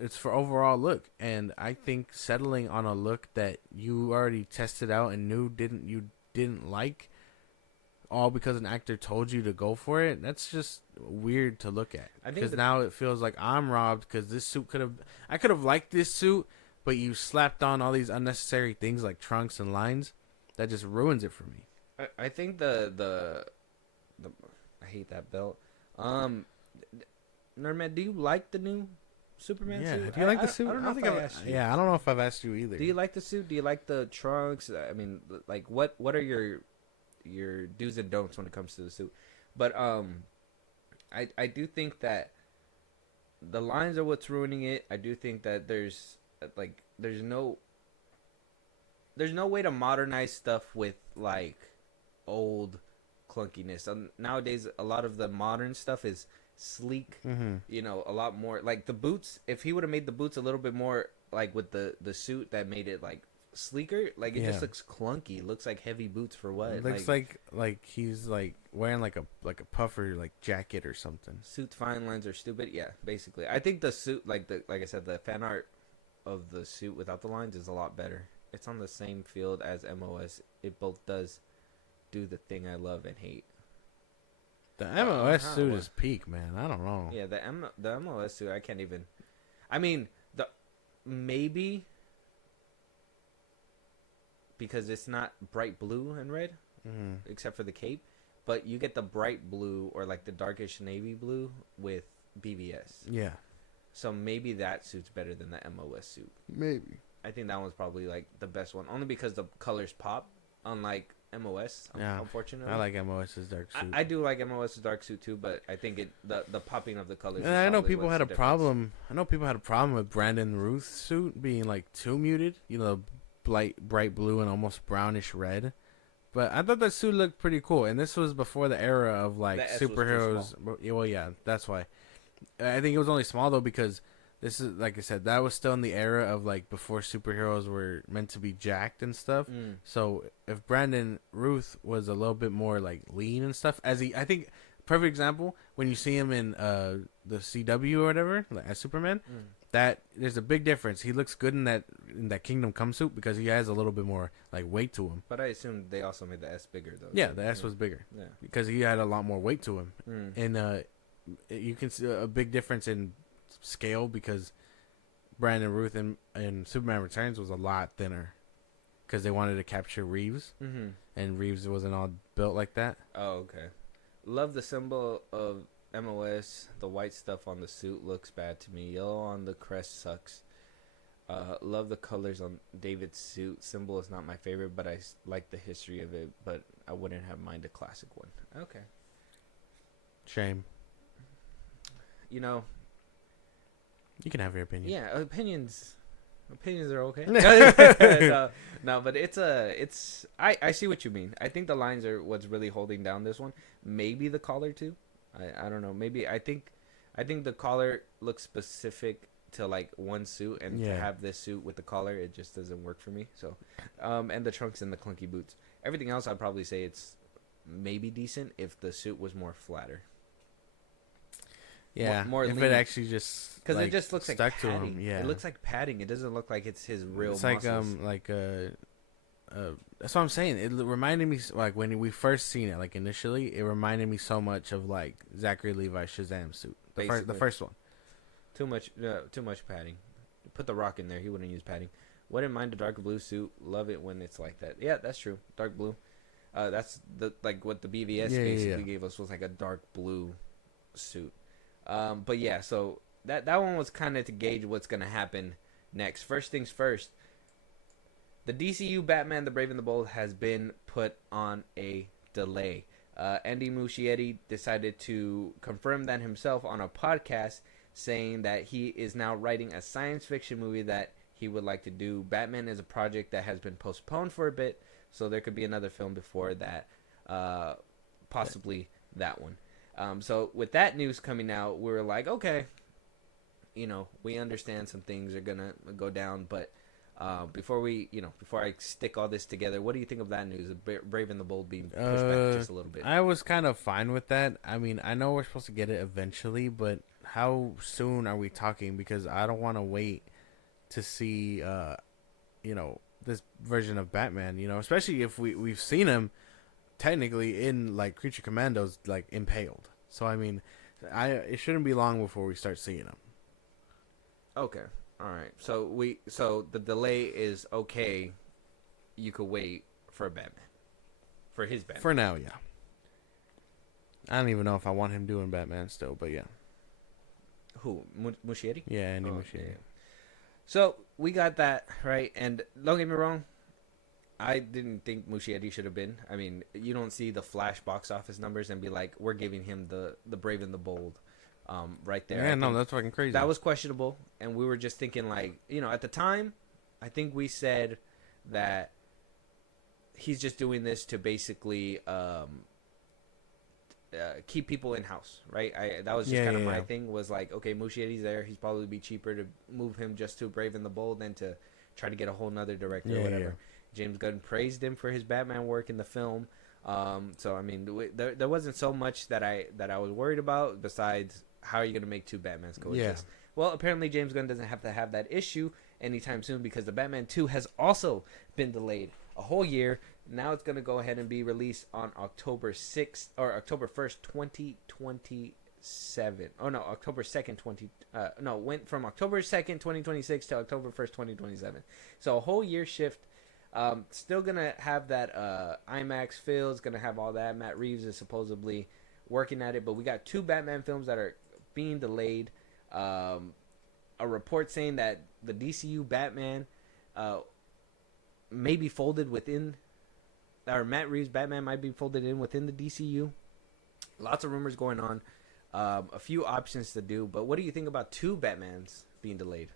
it's for overall look. And I think settling on a look that you already tested out and knew you didn't like, all because an actor told you to go for it, that's just weird to look at. Because now it feels like I'm robbed because this suit I could have liked this suit, but you slapped on all these unnecessary things like trunks and lines that just ruins it for me. I think the I hate that belt. Nerdman, do you like the new Superman suit? Do you like the suit? I don't know if I asked you. Yeah, I don't know if I've asked you either. Do you like the suit? Do you like the trunks? I mean, like, what are your do's and don'ts when it comes to the suit? But I do think that the lines are what's ruining it. I do think that there's no way to modernize stuff with like old clunkiness. Nowadays, a lot of the modern stuff is sleek. A lot more like the boots. If he would have made the boots a little bit more like with the suit that made it like sleeker, like it just looks clunky. It looks like heavy boots for what? It looks like he's like wearing like a puffer like jacket or something. Suit's fine lines are stupid. Yeah, basically. I think the suit, like I said, the fan art of the suit without the lines is a lot better. It's on the same field as MOS. It both does do the thing I love and hate. The MOS suit is peak, man. I don't know. Yeah, the MOS suit, I can't even. I mean, maybe because it's not bright blue and red, except for the cape, but you get the bright blue or like the darkish navy blue with BBS. Yeah. So maybe that suit's better than the MOS suit. Maybe. I think that one's probably like the best one, only because the colors pop, unlike MOS. Unfortunately, I like MOS's dark suit. I do like MOS's dark suit too, but I think the popping of the colors. And I know people had a problem. I know people had a problem with Brandon Ruth's suit being like too muted. Bright blue and almost brownish red. But I thought that suit looked pretty cool, and this was before the era of like superheroes. Well, yeah, that's why. I think it was only small though because this is, like I said, that was still in the era of like before superheroes were meant to be jacked and stuff. So if Brandon Ruth was a little bit more like lean and stuff, I think perfect example when you see him in the CW or whatever, like as Superman, that there's a big difference. He looks good in that Kingdom Come suit because he has a little bit more like weight to him. But I assume they also made the S bigger though. Yeah, the S was bigger. Yeah, because he had a lot more weight to him, and you can see a big difference in scale because Brandon Ruth in Superman Returns was a lot thinner because they wanted to capture Reeves, and Reeves wasn't all built like that. Oh, okay. Love the symbol of MOS. The white stuff on the suit looks bad to me. Yellow on the crest sucks. Love the colors on David's suit. Symbol is not my favorite, but I like the history of it, but I wouldn't have mind a classic one. Okay. Shame. You can have your opinion. Yeah, opinions are okay. No, but I see what you mean. I think the lines are what's really holding down this one. Maybe the collar too. I don't know. Maybe I think the collar looks specific to like one suit, and to have this suit with the collar, it just doesn't work for me. So, and the trunks and the clunky boots. Everything else, I'd probably say it's maybe decent if the suit was more flatter. Yeah, more if lean. it actually just because it just looks like stuck padding. to him. Yeah, it looks like padding. It doesn't look like it's his real. It's muscles. That's what I'm saying. It reminded me like when we first seen it, like initially, it reminded me so much of like Zachary Levi's Shazam suit, the first one. Too much padding. Put the Rock in there. He wouldn't use padding, Wouldn't mind a dark blue suit. Love it when it's like that. Yeah, that's true. Dark blue. That's the like what the BVS basically gave us was like a dark blue suit. But yeah, so that one was kind of to gauge what's gonna happen next. First things first. The DCU Batman: The Brave and the Bold has been put on a delay. Andy Muschietti decided to confirm that himself on a podcast, saying that he is now writing a science fiction movie that he would like to do. Batman is a project that has been postponed for a bit, so there could be another film before that, possibly that one. So with that news coming out, we were like, okay, we understand some things are gonna go down, but before I stick all this together, what do you think of that news? Brave and the Bold being pushed back just a little bit. I was kind of fine with that. I mean, I know we're supposed to get it eventually, but how soon are we talking? Because I don't want to wait to see, this version of Batman. Especially if we've seen him technically in like Creature Commandos, like impaled. So I mean, it shouldn't be long before we start seeing him. Okay. All right. So the delay is okay. You could wait for Batman. For his Batman. For now, yeah. I don't even know if I want him doing Batman still, but yeah. Who? Muschietti? Yeah, Andy Muschietti. Yeah. So we got that right, and don't get me wrong, I didn't think Muschietti should have been. I mean, you don't see the Flash box office numbers and be like, we're giving him the Brave and the Bold. Right there. Yeah, no, that's fucking crazy. That was questionable, and we were just thinking like, at the time, I think we said that he's just doing this to basically keep people in house, right? That was just kind of my thing. Was like, okay, Muschietti's there. He's probably be cheaper to move him just to Brave and the Bold than to try to get a whole nother director or whatever. Yeah. James Gunn praised him for his Batman work in the film. So I mean, there wasn't so much that I was worried about besides. How are you going to make two Batmans coexist? Yeah. Well, apparently James Gunn doesn't have to have that issue anytime soon because the Batman 2 has also been delayed a whole year. Now it's going to go ahead and be released on October 6th or October 1st, 2027. Oh no, October 2nd, went from October 2nd, 2026 to October 1st, 2027. So a whole year shift. Still going to have that IMAX feel. It's going to have all that. Matt Reeves is supposedly working at it, but we got two Batman films that are being delayed. A report saying that the DCU Batman may be folded within, or Matt Reeves' Batman might be folded in within the DCU. Lots of rumors going on. A few options to do, but what do you think about two Batmans being delayed?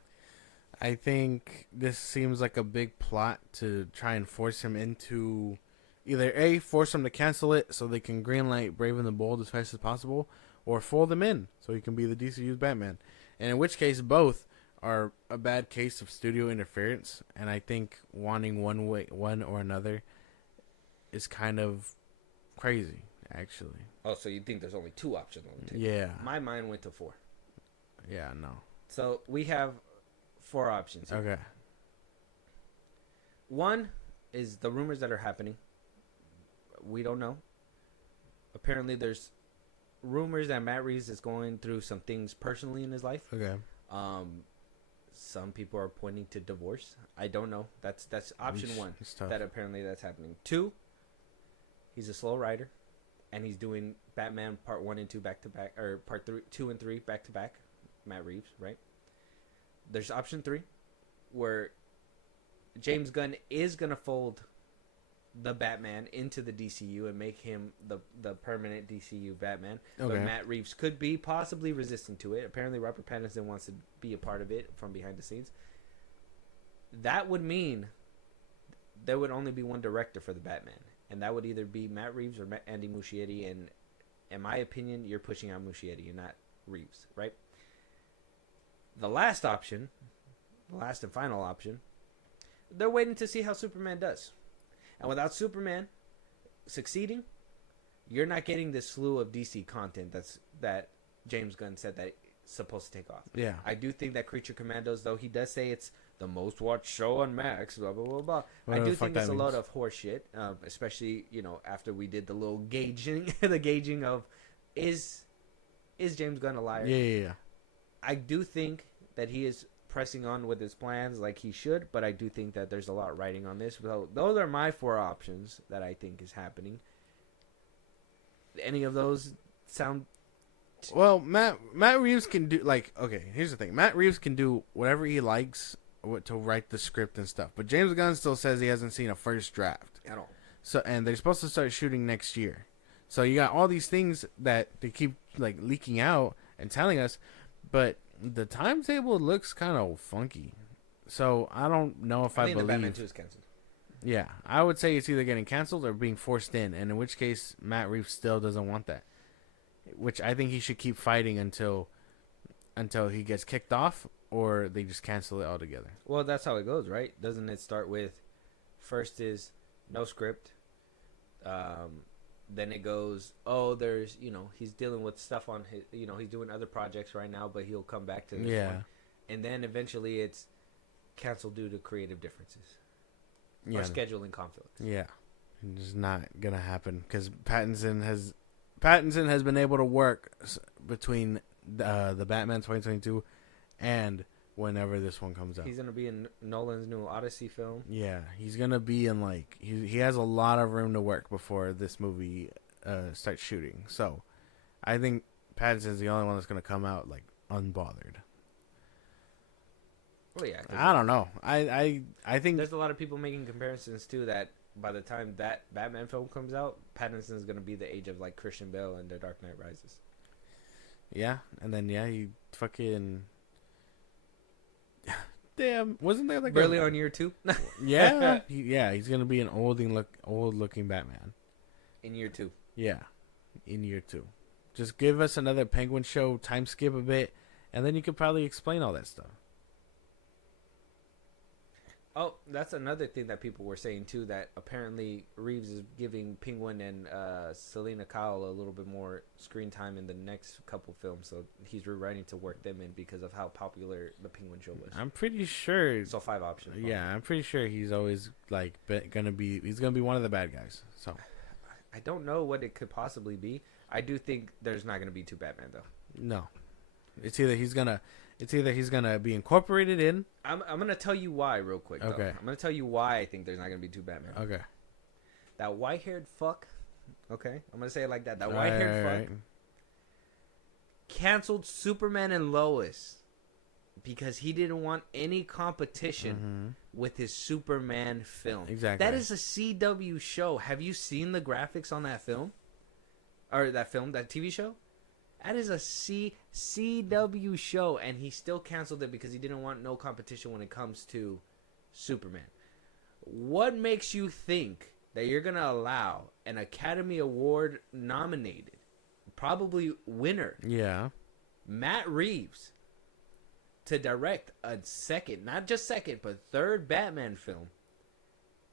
I think this seems like a big plot to try and force him into either force him to cancel it so they can greenlight Brave and the Bold as fast as possible, or fold him in so he can be the DCU's Batman. And in which case, both are a bad case of studio interference. And I think wanting one or another is kind of crazy, actually. Oh, so you think there's only two options on the table? Yeah. My mind went to four. Yeah, no. So we have four options here. Okay. One is the rumors that are happening. We don't know. Apparently, there's rumors that Matt Reeves is going through some things personally in his life. Okay. Some people are pointing to divorce. I don't know. That's option one. That apparently that's happening. Two, he's a slow writer, and he's doing Batman Part 1 and 2 back to back, or Part 2 and 3 back to back. Matt Reeves, right? There's option three, where James Gunn is gonna fold the Batman into the DCU and make him the permanent DCU Batman. Okay. But Matt Reeves could be possibly resistant to it. Apparently Robert Pattinson wants to be a part of it from behind the scenes. That would mean there would only be one director for the Batman, and that would either be Matt Reeves or Andy Muschietti, and in my opinion, you're pushing out Muschietti and not Reeves, right? The last option, the last and final option, they're waiting to see how Superman does. And without Superman succeeding, you're not getting this slew of DC content that James Gunn said that it's supposed to take off. Yeah. I do think that Creature Commandos, though he does say it's the most watched show on Max, blah, blah, blah, blah. I do think it's a lot of horse shit, especially, after we did the little gauging of is James Gunn a liar? Yeah. I do think that he is pressing on with his plans like he should, but I do think that there's a lot riding on this. So those are my 4 options that I think is happening. Any of those sound? Well, Matt Reeves can do, like, okay, here's the thing. Matt Reeves can do whatever he likes to write the script and stuff, but James Gunn still says he hasn't seen a first draft At all. So, and they're supposed to start shooting next year. So you got all these things that they keep like leaking out and telling us, but the timetable looks kind of funky. So I don't know if I think believe. the Batman 2 is canceled. Yeah, I would say it's either getting canceled or being forced in, and in which case Matt Reeves still doesn't want that. Which I think he should keep fighting until he gets kicked off, or they just cancel it altogether. Well, that's how it goes, right? Doesn't it start with first is no script, then it goes, oh, there's, he's dealing with stuff on his, he's doing other projects right now, but he'll come back to this one. And then eventually it's canceled due to creative differences or scheduling conflicts. Yeah, it's not gonna happen because Pattinson has been able to work between the Batman 2022 and whenever this one comes out. He's gonna be in Nolan's new Odyssey film. Yeah, he's gonna be in he has a lot of room to work before this movie starts shooting. So, I think Pattinson's the only one that's gonna come out unbothered. Well, yeah, I don't know. I think there's a lot of people making comparisons too that by the time that Batman film comes out, Pattinson is gonna be the age of Christian Bale in The Dark Knight Rises. Yeah, and then he fucking. Damn, wasn't there barely on year 2? Yeah, he's gonna be an old looking Batman in year 2. Yeah, in year 2. Just give us another Penguin show, time skip a bit, and then you could probably explain all that stuff. Oh, that's another thing that people were saying too. That apparently Reeves is giving Penguin and Selena Kyle a little bit more screen time in the next couple films. So he's rewriting to work them in because of how popular the Penguin show was. I'm pretty sure. So 5 options. Yeah, I'm pretty sure he's always gonna be one of the bad guys. So I don't know what it could possibly be. I do think there's not gonna be 2 Batman though. No, it's either he's gonna be incorporated in. I'm gonna tell you why real quick. Okay. Though. I'm gonna tell you why I think there's not gonna be 2 Batman. Okay. That white-haired fuck. Okay, I'm gonna say it like that. That white-haired fuck canceled Superman and Lois because he didn't want any competition with his Superman film. Exactly. That is a CW show. Have you seen the graphics on that film? Or that TV show? That is a CW show, and he still canceled it because he didn't want no competition when it comes to Superman. What makes you think that you're going to allow an Academy Award nominated, probably winner, Matt Reeves, to direct a second, not just second, but third Batman film,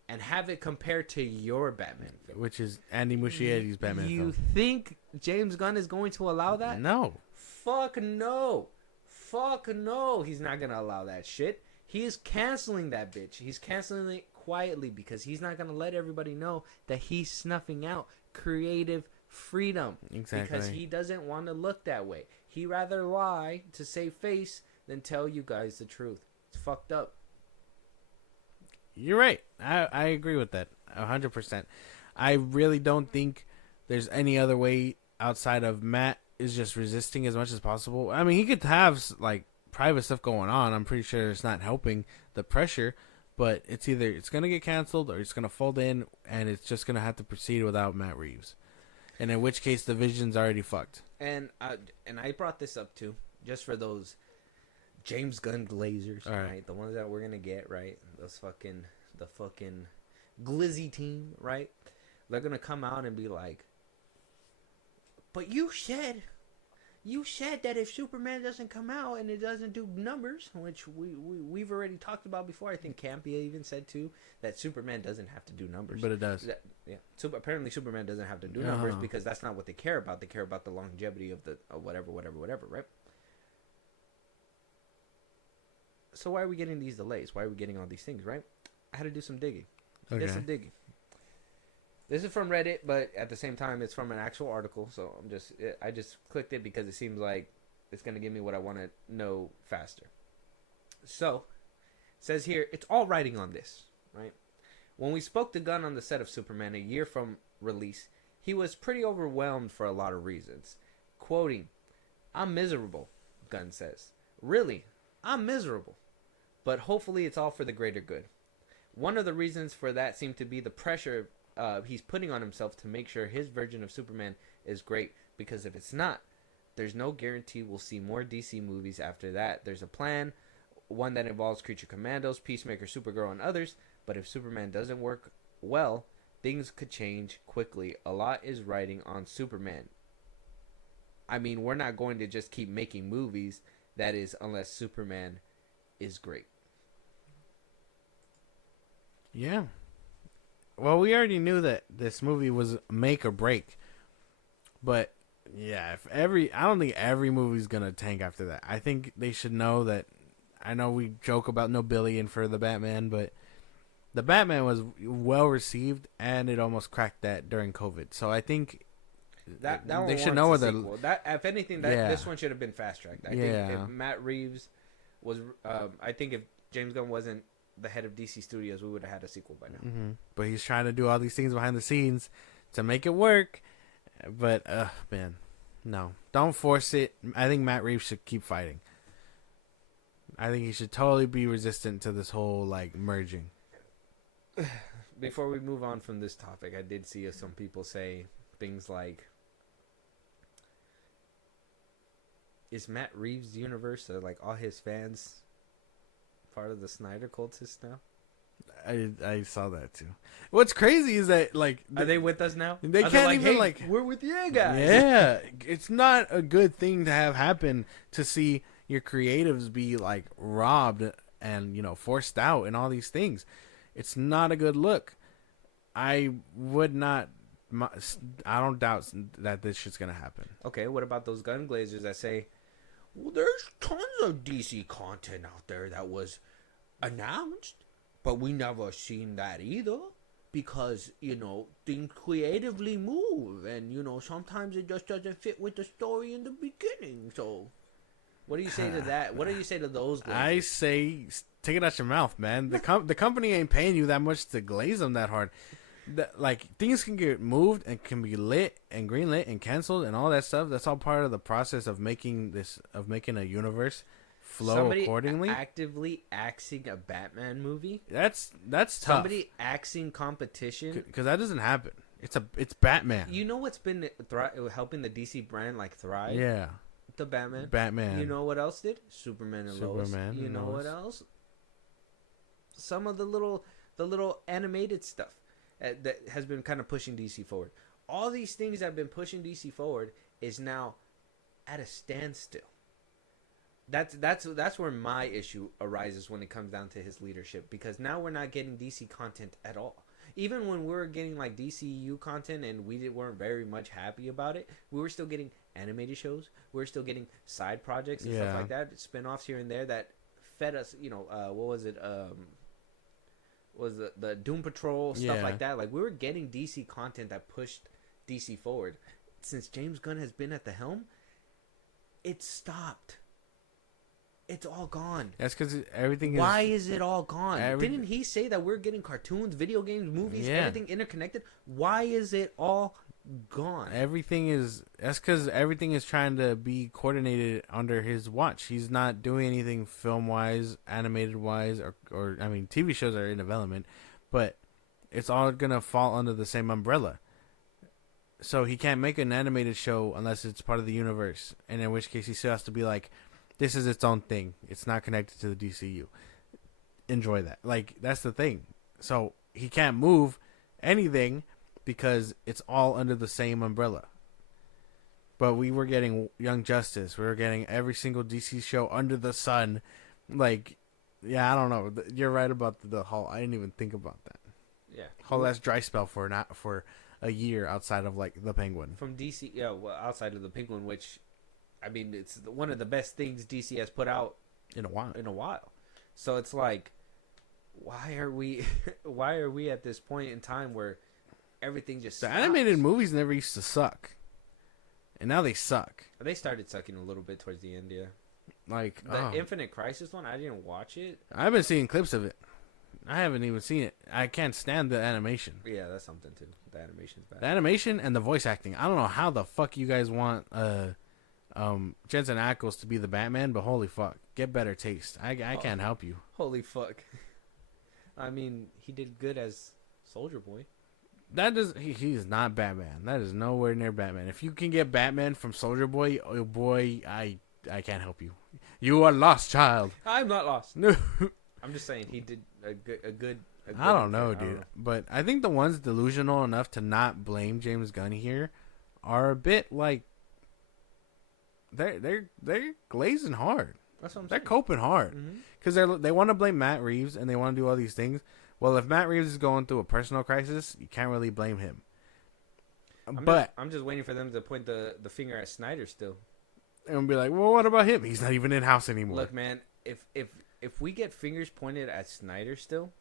and have it compared to your Batman film? Which is Andy Muschietti's Batman film. You think James Gunn is going to allow that? No. Fuck no. Fuck no. He's not going to allow that shit. He is canceling that bitch. He's canceling it quietly because he's not going to let everybody know that he's snuffing out creative freedom. Exactly. Because he doesn't want to look that way. He'd rather lie to save face than tell you guys the truth. It's fucked up. You're right. I agree with that 100%. I really don't think there's any other way outside of Matt is just resisting as much as possible. I mean, he could have private stuff going on. I'm pretty sure it's not helping the pressure, but it's either it's going to get canceled or it's going to fold in and it's just going to have to proceed without Matt Reeves. And in which case the vision's already fucked. And I brought this up too, just for those James Gunn glazers, right? The ones that we're gonna get, right? The fucking Glizzy team, right? They're gonna come out and be like, but you said that if Superman doesn't come out and it doesn't do numbers, which we've already talked about before. I think Campia even said too that Superman doesn't have to do numbers, but it does. So apparently Superman doesn't have to do numbers because that's not what they care about. They care about the longevity of the whatever, right? So why are we getting these delays? Why are we getting all these things, right? I had to do some digging. Okay. Did some digging. This is from Reddit, but at the same time, it's from an actual article. So I just clicked it because it seems like it's going to give me what I want to know faster. So, says here, it's all writing on this, right? When we spoke to Gunn on the set of Superman a year from release, he was pretty overwhelmed for a lot of reasons. Quoting, "I'm miserable," Gunn says. "Really, I'm miserable. But hopefully it's all for the greater good." One of the reasons for that seemed to be the pressure he's putting on himself to make sure his version of Superman is great, because if it's not, there's no guarantee we'll see more DC movies after that. There's a plan, one that involves Creature Commandos, Peacemaker, Supergirl, and others, but if Superman doesn't work well, things could change quickly. A lot is riding on Superman. I mean, we're not going to just keep making movies, that is, unless Superman is great. Yeah. Well, we already knew that this movie was make or break. But yeah, I don't think every movie's gonna tank after that. I think they should know that. I know we joke about no billion for the Batman, but the Batman was well received, and it almost cracked that during COVID. So I think that they should know whether that, if anything, this one should have been fast tracked. I think if Matt Reeves was, I think if James Gunn wasn't the head of DC Studios, we would have had a sequel by now. Mm-hmm. But he's trying to do all these things behind the scenes to make it work. But man, no, don't force it. I think Matt Reeves should keep fighting. I think he should totally be resistant to this whole like merging. Before we move on from this topic, I did see some people say things like, "Is Matt Reeves' universe, like all his fans, part of the Snyder cultists now?" I saw that too. What's crazy is that like are they with us now? They can't even hey, like we're with you guys. Yeah, it's not a good thing to have happen to see your creatives be like robbed and forced out and all these things. It's not a good look. I don't doubt that this shit's gonna happen. Okay, what about those gun glazers that say, "Well, there's tons of DC content out there that was announced, but we never seen that either, because things creatively move, and sometimes it just doesn't fit with the story in the beginning." So what do you say to that? What do you say to those glazers? I say take it out your mouth, man. The company ain't paying you that much to glaze them that hard. Like, things can get moved and can be lit and greenlit and canceled and all that stuff. That's all part of the process of making a universe flow accordingly. Actively axing a Batman movie. That's tough. Somebody axing competition, because that doesn't happen. It's Batman. You know what's been helping the DC brand like thrive? Yeah, the Batman. Batman. You know what else did? Superman and Lois. You know what else? Some of the little animated stuff that has been kind of pushing DC forward. All these things that have been pushing DC forward is now at a standstill. That's where my issue arises when it comes down to his leadership, because now we're not getting DC content at all. Even when we were getting like DCU content and we weren't very much happy about it, we were still getting animated shows. We were still getting side projects and stuff like that, spin-offs here and there that fed us. What was it? Was the Doom Patrol stuff like that? Like, we were getting DC content that pushed DC forward. Since James Gunn has been at the helm, it stopped. It's all gone. That's because everything is... Why is it all gone? Didn't he say that we're getting cartoons, video games, movies, everything interconnected? Why is it all gone? That's because everything is trying to be coordinated under his watch. He's not doing anything film-wise, animated-wise, or I mean, TV shows are in development, but it's all going to fall under the same umbrella. So he can't make an animated show unless it's part of the universe, and in which case he still has to be like, this is its own thing. It's not connected to the DCU. Enjoy that. Like, that's the thing. So he can't move anything because it's all under the same umbrella. But we were getting Young Justice. We were getting every single DC show under the sun. Like, yeah, I don't know. You're right about the whole... I didn't even think about that. Yeah. Whole last dry spell for a year outside of, like, the Penguin. From DC... Yeah, well, outside of the Penguin, which... I mean, it's one of the best things DC has put out in a while. So it's like, why are we at this point in time where everything just stops? Animated movies never used to suck, and now they suck. They started sucking a little bit towards the end, yeah. Like The Infinite Crisis one, I didn't watch it. I've been seeing clips of it. I haven't even seen it. I can't stand the animation. Yeah, that's something too. The animation's bad. The animation and the voice acting. I don't know how the fuck you guys want Jensen Ackles to be the Batman, but holy fuck, get better taste. I can't help you. Holy fuck. I mean, he did good as Soldier Boy. He's not Batman. That is nowhere near Batman. If you can get Batman from Soldier Boy, oh boy, I can't help you. You are lost, child. I'm not lost. No. I'm just saying he did a good I don't know, dude. But I think the ones delusional enough to not blame James Gunn here are a bit like they're glazing hard. That's what I'm They're saying. coping hard because they want to blame Matt Reeves and they want to do all these things. Well, if Matt Reeves is going through a personal crisis, you can't really blame him. I'm just waiting for them to point the finger at Snyder still. And be like, well, what about him? He's not even in house anymore. Look, man, if we get fingers pointed at Snyder still,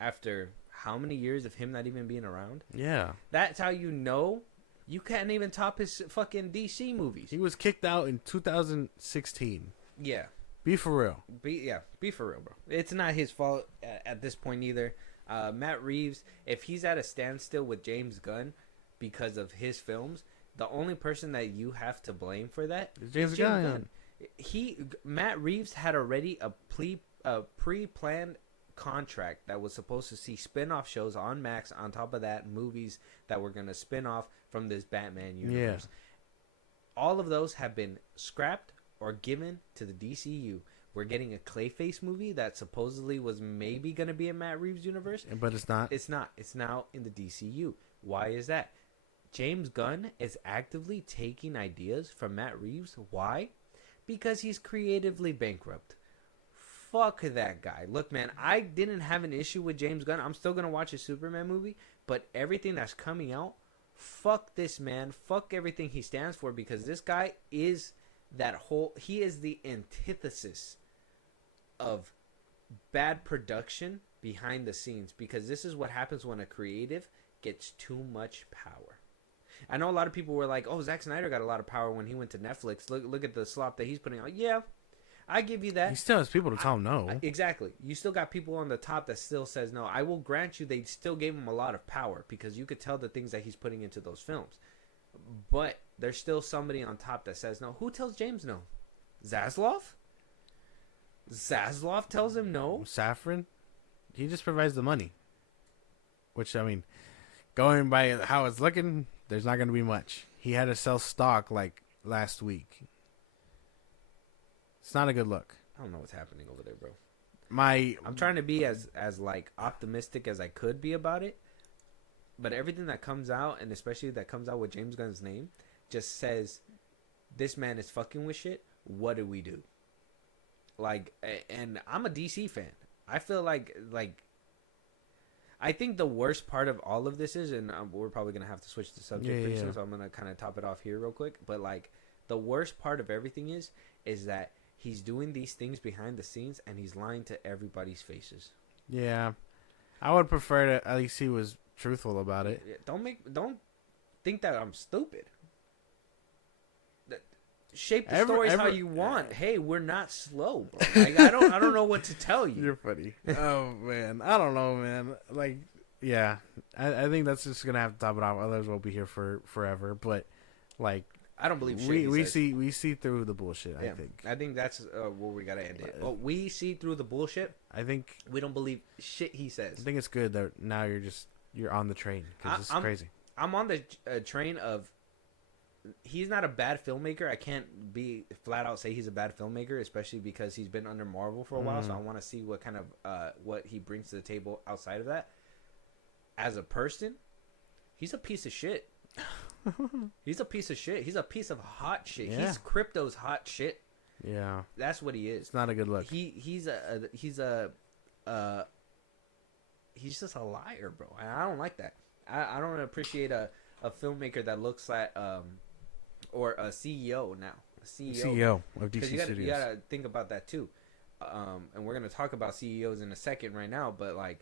after how many years of him not even being around? Yeah. That's how you know you can't even top his fucking DC movies. He was kicked out in 2016. Yeah. Be for real. Be for real, bro. It's not his fault at this point either. Matt Reeves, if he's at a standstill with James Gunn because of his films, the only person that you have to blame for that is James Gunn. Matt Reeves had already a pre-planned contract that was supposed to see spin-off shows on Max. On top of that, movies that were going to spin off from this Batman universe. Yeah. All of those have been scrapped or given to the DCU. We're getting a Clayface movie that supposedly was maybe going to be in Matt Reeves' universe. But it's not. It's not. It's now in the DCU. Why is that? James Gunn is actively taking ideas from Matt Reeves. Why? Because he's creatively bankrupt. Fuck that guy. Look, man, I didn't have an issue with James Gunn. I'm still going to watch a Superman movie. But everything that's coming out, fuck this man. Fuck everything he stands for. Because this guy is he is the antithesis of bad production behind the scenes. Because this is what happens when a creative gets too much power. I know a lot of people were like, oh, Zack Snyder got a lot of power when he went to Netflix. Look at the slop that he's putting out. Yeah, I give you that. He still has people to tell him no. Exactly. You still got people on the top that still says no. I will grant you they still gave him a lot of power because you could tell the things that he's putting into those films. But there's still somebody on top that says no. Who tells James no? Zaslav? Zaslav tells him no? Safran? He just provides the money. Which, I mean, going by how it's looking, there's not going to be much. He had to sell stock like last week. It's not a good look. I don't know what's happening over there, bro. I'm trying to be as like optimistic as I could be about it, but everything that comes out, and especially that comes out with James Gunn's name, just says this man is fucking with shit. What do we do? Like, and I'm a DC fan. I feel like I think the worst part of all of this is, and we're probably gonna have to switch the subject pretty soon, so I'm gonna kind of top it off here real quick. But like, the worst part of everything is that he's doing these things behind the scenes and he's lying to everybody's faces. Yeah, I would prefer to at least he was truthful about it. Don't think that I'm stupid. Shape the stories how you want. Hey, we're not slow, bro. Like, I don't know what to tell you. You're funny. Oh man, I don't know, man. Like, yeah, I think that's just gonna have to top it off. Others will be here for forever. But like, I don't believe shit we see through the bullshit. Yeah, I think that's where we gotta end it. But we see through the bullshit. I think we don't believe shit he says. I think it's good that now you're on the train because it's crazy. I'm on the train of. He's not a bad filmmaker. I can't be flat out say he's a bad filmmaker, especially because he's been under Marvel for a while. So I want to see what kind of what he brings to the table outside of that. As a person, he's a piece of shit. He's a piece of shit. He's a piece of hot shit. Yeah. He's crypto's hot shit. Yeah, that's what he is. It's not a good look. He's just a liar, bro. And I don't like that. I don't appreciate a filmmaker that looks like or a CEO now. A CEO of DC Studios. You gotta think about that too. And we're gonna talk about CEOs in a second right now, but like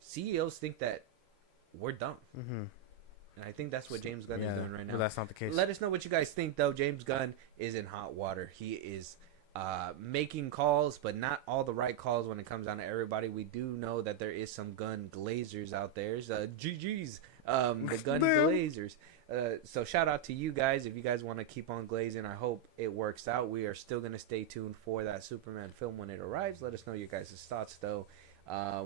CEOs think that we're dumb. Mm-hmm. And I think that's what James Gunn is doing right now. But that's not the case. Let us know what you guys think, though. James Gunn is in hot water. He is making calls, but not all the right calls when it comes down to everybody. We do know that there is some gun glazers out there. GG's, the gun glazers. So shout out to you guys. If you guys want to keep on glazing, I hope it works out. We are still going to stay tuned for that Superman film when it arrives. Let us know your guys' thoughts, though,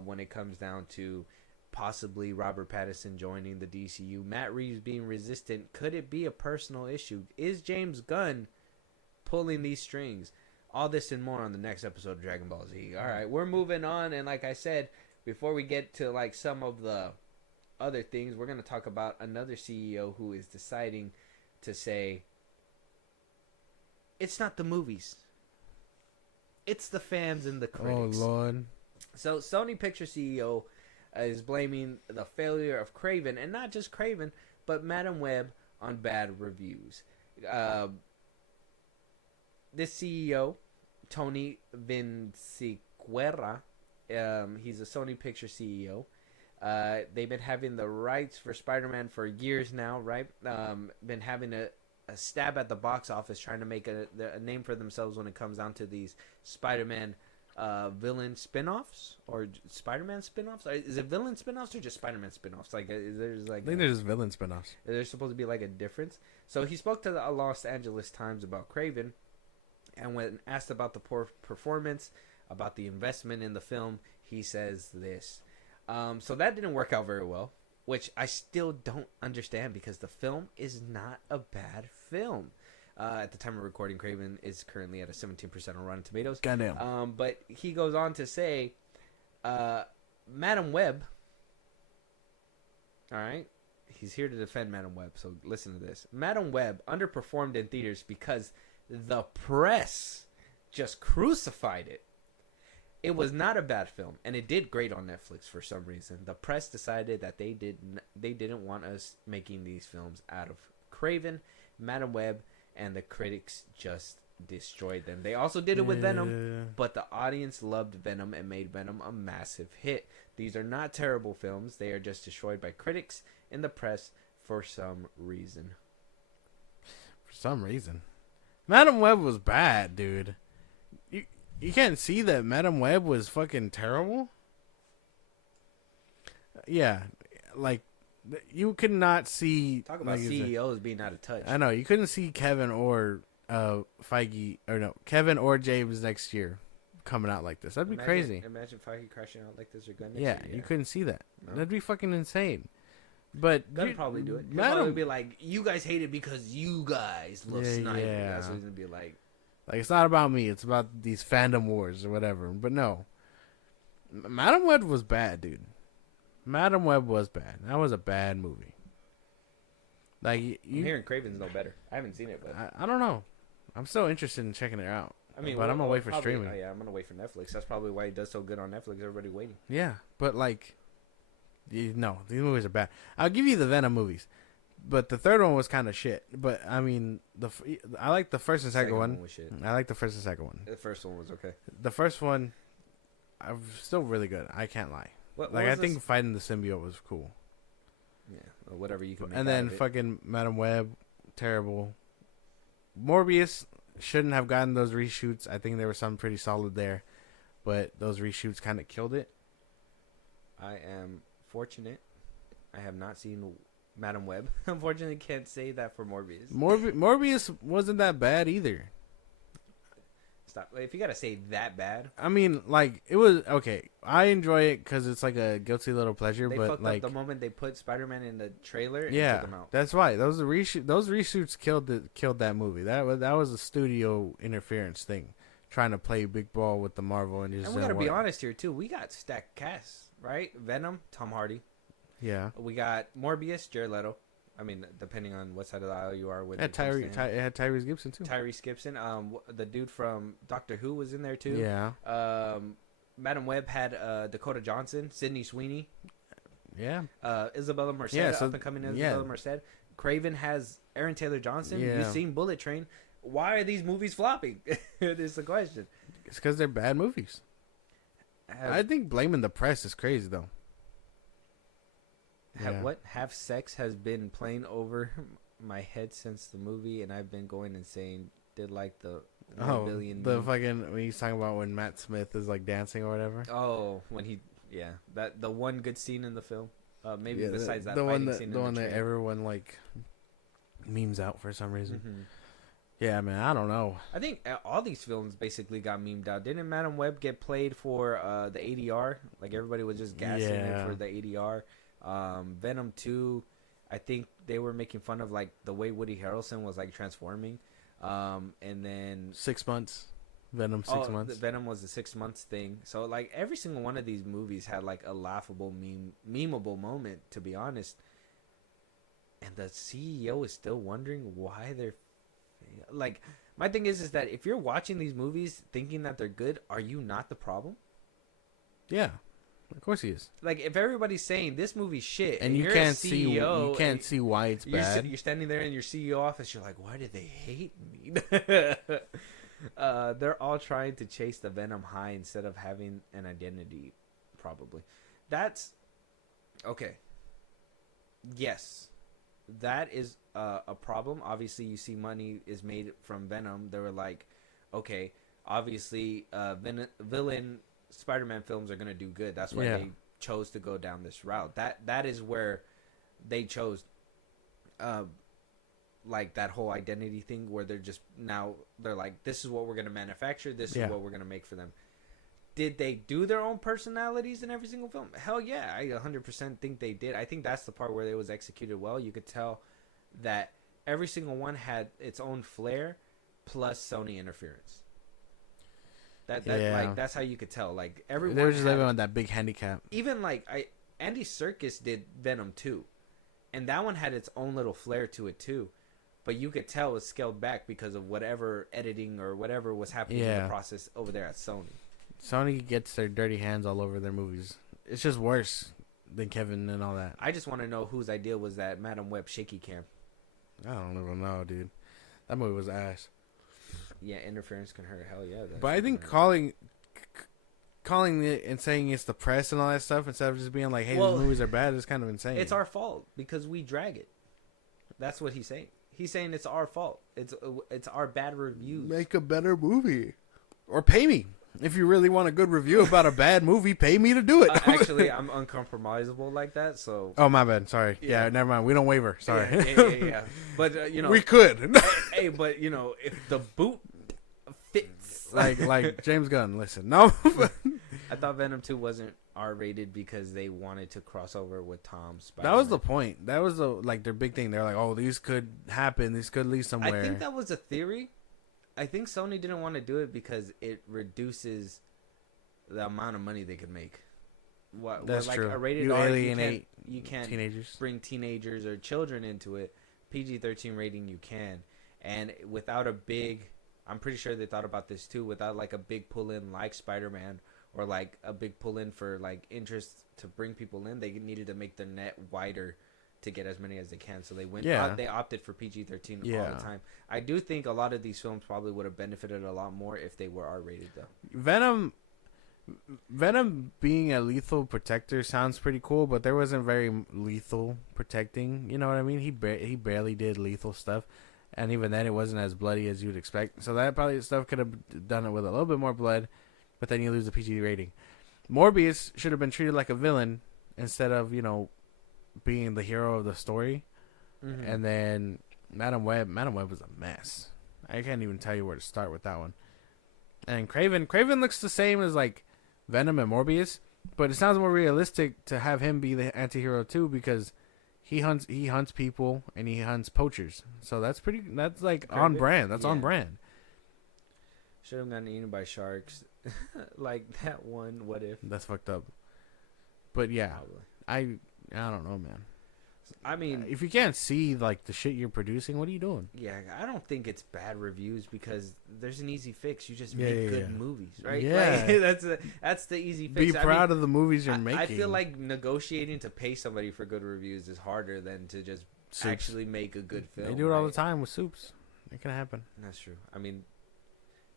when it comes down to possibly Robert Pattinson joining the DCU. Matt Reeves being resistant. Could it be a personal issue? Is James Gunn pulling these strings? All this and more on the next episode of Dragon Ball Z. All right, we're moving on. And like I said, before we get to like some of the other things, we're going to talk about another CEO who is deciding to say, it's not the movies. It's the fans and the critics. Oh, Lord. So Sony Picture CEO is blaming the failure of Craven, and not just Craven, but Madam Web on bad reviews. This CEO, Tony Vinciquerra, he's a Sony Picture CEO. They've been having the rights for Spider-Man for years now, right? Been having a stab at the box office, trying to make a name for themselves when it comes down to these Spider-Man villain spin-offs or Spider-Man spin-offs. Is it villain spin-offs or just Spider-Man spin-offs? Like, there's like, I think there's villain spin-offs. There's supposed to be like a difference. So he spoke to the Los Angeles Times about Craven, and when asked about the poor performance, about the investment in the film, he says this. So that didn't work out very well, which I still don't understand, because the film is not a bad film. At the time of recording, Craven is currently at a 17% on Rotten Tomatoes. Goddamn. But he goes on to say, Madam Web, all right, he's here to defend Madam Web, so listen to this. Madam Web underperformed in theaters because the press just crucified it. It was not a bad film, and it did great on Netflix for some reason. The press decided that they didn't want us making these films out of Craven, Madam Web, and the critics just destroyed them. They also did it with Venom, but the audience loved Venom and made Venom a massive hit. These are not terrible films. They are just destroyed by critics and the press for some reason. For some reason. Madam Web was bad, dude. You can't see that Madam Web was fucking terrible? Yeah, like, you could not see... Talk about like CEOs being out of touch. I know, you couldn't see Kevin or Feige, or no, Kevin or James next year coming out like this. That'd be crazy. Imagine Feige crashing out like this or Gunn next Yeah, year. you couldn't see that. No. That'd be fucking insane. But Gunn probably do it. He'll probably be like, you guys hate it because you guys love Snyder. Yeah. That's what he's going to be like. Like, it's not about me. It's about these fandom wars or whatever. But no. Madam Web was bad, dude. Madam Web was bad. That was a bad movie. Like, I'm hearing Craven's no better. I haven't seen it, but I don't know. I'm still interested in checking it out. I mean, but I'm gonna wait for probably, streaming. Oh, yeah, I'm gonna wait for Netflix. That's probably why he does so good on Netflix. Everybody waiting. Yeah, but like, no, these movies are bad. I'll give you the Venom movies, but the third one was kind of shit. But I mean, I like the first and second one. Was shit. I like the first and second one. The first one was okay. The first one, I'm still really good. I can't lie. What I think fighting the symbiote was cool. Yeah, or whatever you can. Make And then out of it. fucking Madam Web, terrible. Morbius shouldn't have gotten those reshoots. I think there was some pretty solid there, but those reshoots kind of killed it. I am fortunate. I have not seen Madam Web. Unfortunately, can't say that for Morbius. Morbius wasn't that bad either. Stop. If you gotta say that bad, I mean, like, it was okay. I enjoy it because it's like a guilty little pleasure. they But fucked like, up the moment they put Spider-Man in the trailer. And yeah, took him out. that's why those reshoots killed that movie. That was a studio interference thing, trying to play big ball with the Marvel and just. And we gotta be honest here too. We got stacked casts, right? Venom, Tom Hardy. Yeah. We got Morbius, Jared Leto. I mean, depending on what side of the aisle you are with. It had Tyrese Gibson too. Tyrese Gibson. The dude from Doctor Who was in there too. Yeah. Madam Web had Dakota Johnson, Sydney Sweeney. Yeah. Isabella Merced, up and coming Isabella Merced. Craven has Aaron Taylor Johnson. Yeah. You've seen Bullet Train. Why are these movies flopping? It's the question. It's because they're bad movies. I think blaming the press is crazy though. Have sex has been playing over my head since the movie, and I've been going insane. Did like the 1 billion. The fucking when he's talking about when Matt Smith is like dancing or whatever. Oh, when he that the one good scene in the film. Maybe besides that the fighting one scene. The one that train. everyone like memes out for some reason. Mm-hmm. Yeah, man, I don't know. I think all these films basically got memed out. Didn't Madam Web get played for the ADR? Like everybody was just gassing it for the ADR. Venom 2, I think they were making fun of like the way Woody Harrelson was like transforming. And then 6 months. Venom 6 months. Venom was the 6 months thing. So like every single one of these movies had like a laughable memeable moment, to be honest. And the CEO is still wondering why they're like, my thing is that if you're watching these movies thinking that they're good, are you not the problem? Yeah, of course he is. Like, if everybody's saying this movie's shit, and you can't see why it's bad. You're standing there in your CEO office. You're like, why do they hate me? They're all trying to chase the Venom high instead of having an identity. Probably, that's okay. Yes, that is a problem. Obviously, you see money is made from Venom. They were like, okay, obviously, villain Spider-Man films are gonna do good. That's why they chose to go down this route. That is where they chose, like that whole identity thing where they're like, this is what we're gonna manufacture. This is what we're gonna make for them. Did they do their own personalities in every single film? Hell yeah, I 100% think they did. I think that's the part where it was executed well. You could tell that every single one had its own flair, plus Sony interference. Like that's how you could tell. Like everyone, they were just living on that big handicap. Even like Andy Serkis did Venom 2, and that one had its own little flair to it too. But you could tell it was scaled back because of whatever editing or whatever was happening in the process over there at Sony. Sony gets their dirty hands all over their movies. It's just worse than Kevin and all that. I just want to know whose idea was that Madam Web shaky cam. I don't even know, dude. That movie was ass. Yeah, interference can hurt. Hell yeah. But I think calling it and saying it's the press and all that stuff instead of just being like, hey, these movies are bad is kind of insane. It's our fault because we drag it. That's what he's saying. He's saying it's our fault. It's our bad reviews. Make a better movie. Or pay me. If you really want a good review about a bad movie, pay me to do it. Actually, I'm uncompromisable like that, so... Oh, my bad. Sorry. Yeah, never mind. We don't waver. Sorry. Yeah. But, we could. Hey, but, if the boot fits... Like James Gunn, listen. No. I thought Venom 2 wasn't R-rated because they wanted to cross over with Tom's Spider-Man. That was the point. That was their big thing. They're like, oh, these could happen. These could lead somewhere. I think that was a theory. I think Sony didn't want to do it because it reduces the amount of money they could make. That's true. A rated you R, alienate you can't teenagers. Bring teenagers or children into it. PG-13 rating you can. And without a big... I'm pretty sure they thought about this too. Without like a big pull-in like Spider-Man or like a big pull-in for like interest to bring people in, they needed to make the net wider to get as many as they can, so they went. They opted for PG-13 all the time. I do think a lot of these films probably would have benefited a lot more if they were R-rated, though. Venom being a lethal protector sounds pretty cool, but there wasn't very lethal protecting. You know what I mean? He barely did lethal stuff, and even then, it wasn't as bloody as you'd expect. So that probably stuff could have done it with a little bit more blood, but then you lose the PG rating. Morbius should have been treated like a villain instead of being the hero of the story. And then Madam Web was a mess. I can't even tell you where to start with that one. And Craven looks the same as like Venom and Morbius, but it sounds more realistic to have him be the anti-hero too, because he hunts people and he hunts poachers. So that's like Craven? On brand. That's on brand. Should have gotten eaten by sharks. Like that one, What If? That's fucked up. But yeah, probably. I don't know, man. I mean, if you can't see like the shit you're producing, what are you doing? Yeah, I don't think it's bad reviews because there's an easy fix. You just make good movies, right? Yeah, like, that's the easy fix. Be proud of the movies you're making. I feel like negotiating to pay somebody for good reviews is harder than to just actually make a good film. They do it all the time with soups. It can happen. That's true. I mean,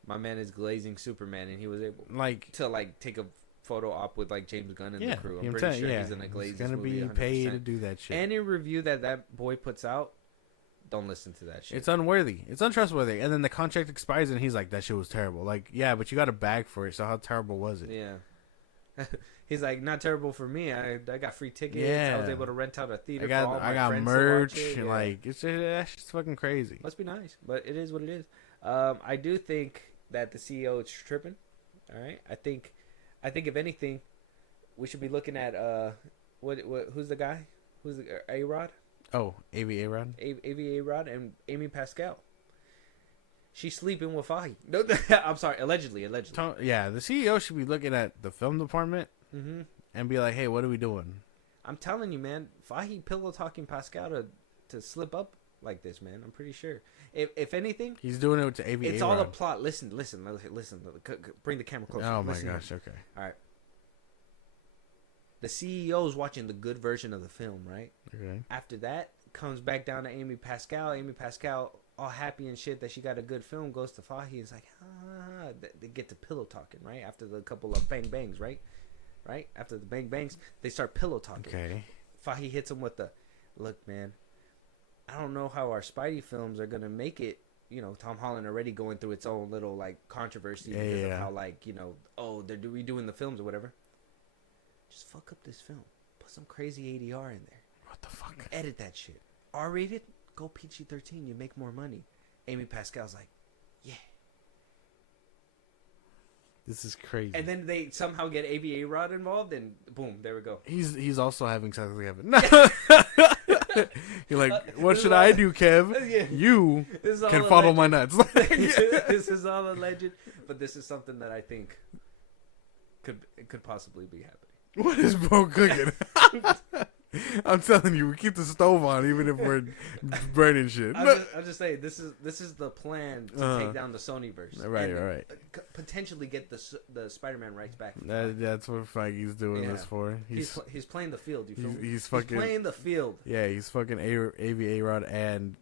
my man is glazing Superman, and he was able to take a photo op with like James Gunn and the crew. I'm pretty sure he's gonna glaze. He's gonna be 100%. paid to do that shit. Any review that boy puts out, don't listen to that shit. It's unworthy. It's untrustworthy. And then the contract expires, and he's like, "That shit was terrible." Like, yeah, but you got a bag for it. So how terrible was it? Yeah. He's like, not terrible for me. I got free tickets. Yeah. I was able to rent out a theater. I got merch. And like, it's just, that's just fucking crazy. Must be nice, but it is what it is. I do think that the CEO is tripping. All right. I think if anything, we should be looking at who's the guy? Who's the A-Rod? Oh, AV A-Rod? AV A-Rod and Amy Pascal. She's sleeping with Fahi. No, I'm sorry. Allegedly. Yeah, the CEO should be looking at the film department and be like, "Hey, what are we doing?" I'm telling you, man. Fahi pillow talking Pascal to slip up like this, man. I'm pretty sure. If anything, he's doing it to AV. It's all a plot. Listen. Bring the camera closer. Oh my gosh. Okay. All right. The CEO's watching the good version of the film, right? Okay. After that, comes back down to Amy Pascal. Amy Pascal, all happy and shit that she got a good film, goes to Fahi. It's like, they get to pillow talking, right? After the couple of bang bangs, right? Right? After the bang bangs, they start pillow talking. Okay. Fahi hits him with the, look, man, I don't know how our Spidey films are going to make it. You know, Tom Holland already going through its own little, like, controversy because of how, like, you know, they're redoing the films or whatever. Just fuck up this film. Put some crazy ADR in there. What the fuck? Edit that shit. R-rated? Go PG-13. You make more money. Amy Pascal's like, yeah. This is crazy. And then they somehow get AV A-Rod involved, and boom, there we go. He's also having sex with Kevin. You're like, what should I do, Kev? Yeah. You can follow my nuts. This is all alleged, but this is something that I think could possibly be happening. What is bro cooking? I'm telling you, we keep the stove on even if we're burning shit. I'll just say this is the plan to take down the Sonyverse. Right. Potentially get the Spider-Man rights back. That's what Feige's doing this for. He's playing the field. You feel me? He's playing the field. Yeah, he's fucking AV A-Rod and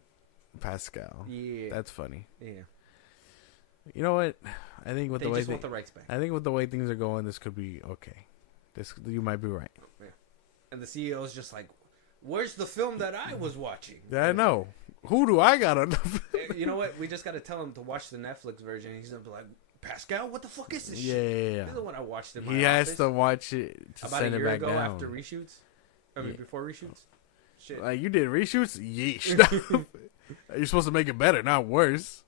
Pascal. Yeah, that's funny. Yeah. You know what? I think with they just want the rights back. I think with the way things are going, this could be okay. You might be right. Yeah. And the CEO's just like, where's the film that I was watching? Yeah, I know. Who do I got on? You know what? We just got to tell him to watch the Netflix version. He's going to be like, Pascal, what the fuck is this shit? Yeah. This is the one I watched in my He has to watch it to about send a it year back ago down. after reshoots. I mean, before reshoots. Shit. Like, you did reshoots? Yeesh. You're supposed to make it better, not worse.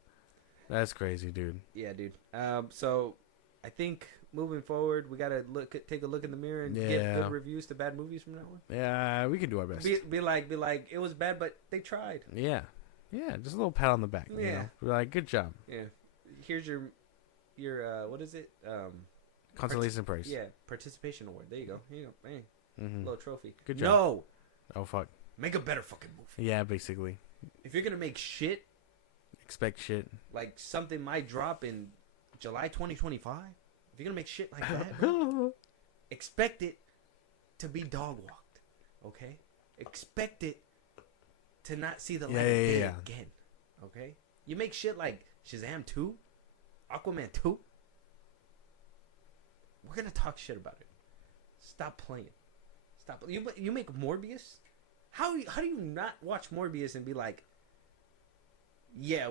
That's crazy, dude. Yeah, dude. So I think moving forward, we gotta take a look in the mirror and get good reviews to bad movies from now on. Yeah, we can do our best. Be like, it was bad, but they tried. Yeah, just a little pat on the back. You know? We're like, good job. Yeah. Here's your what is it? Consolation prize. Yeah, participation award. There you go. Bang. Little trophy. Good job. No. Oh fuck. Make a better fucking movie. Yeah, basically. If you're gonna make shit, expect shit. Like something might drop in July 2025. If you're gonna make shit like that, expect it to be dog walked. Okay? Expect it to not see the light of day again. Okay? You make shit like Shazam 2, Aquaman 2. We're gonna talk shit about it. Stop playing. Stop. You make Morbius. How do you not watch Morbius and be like, yeah,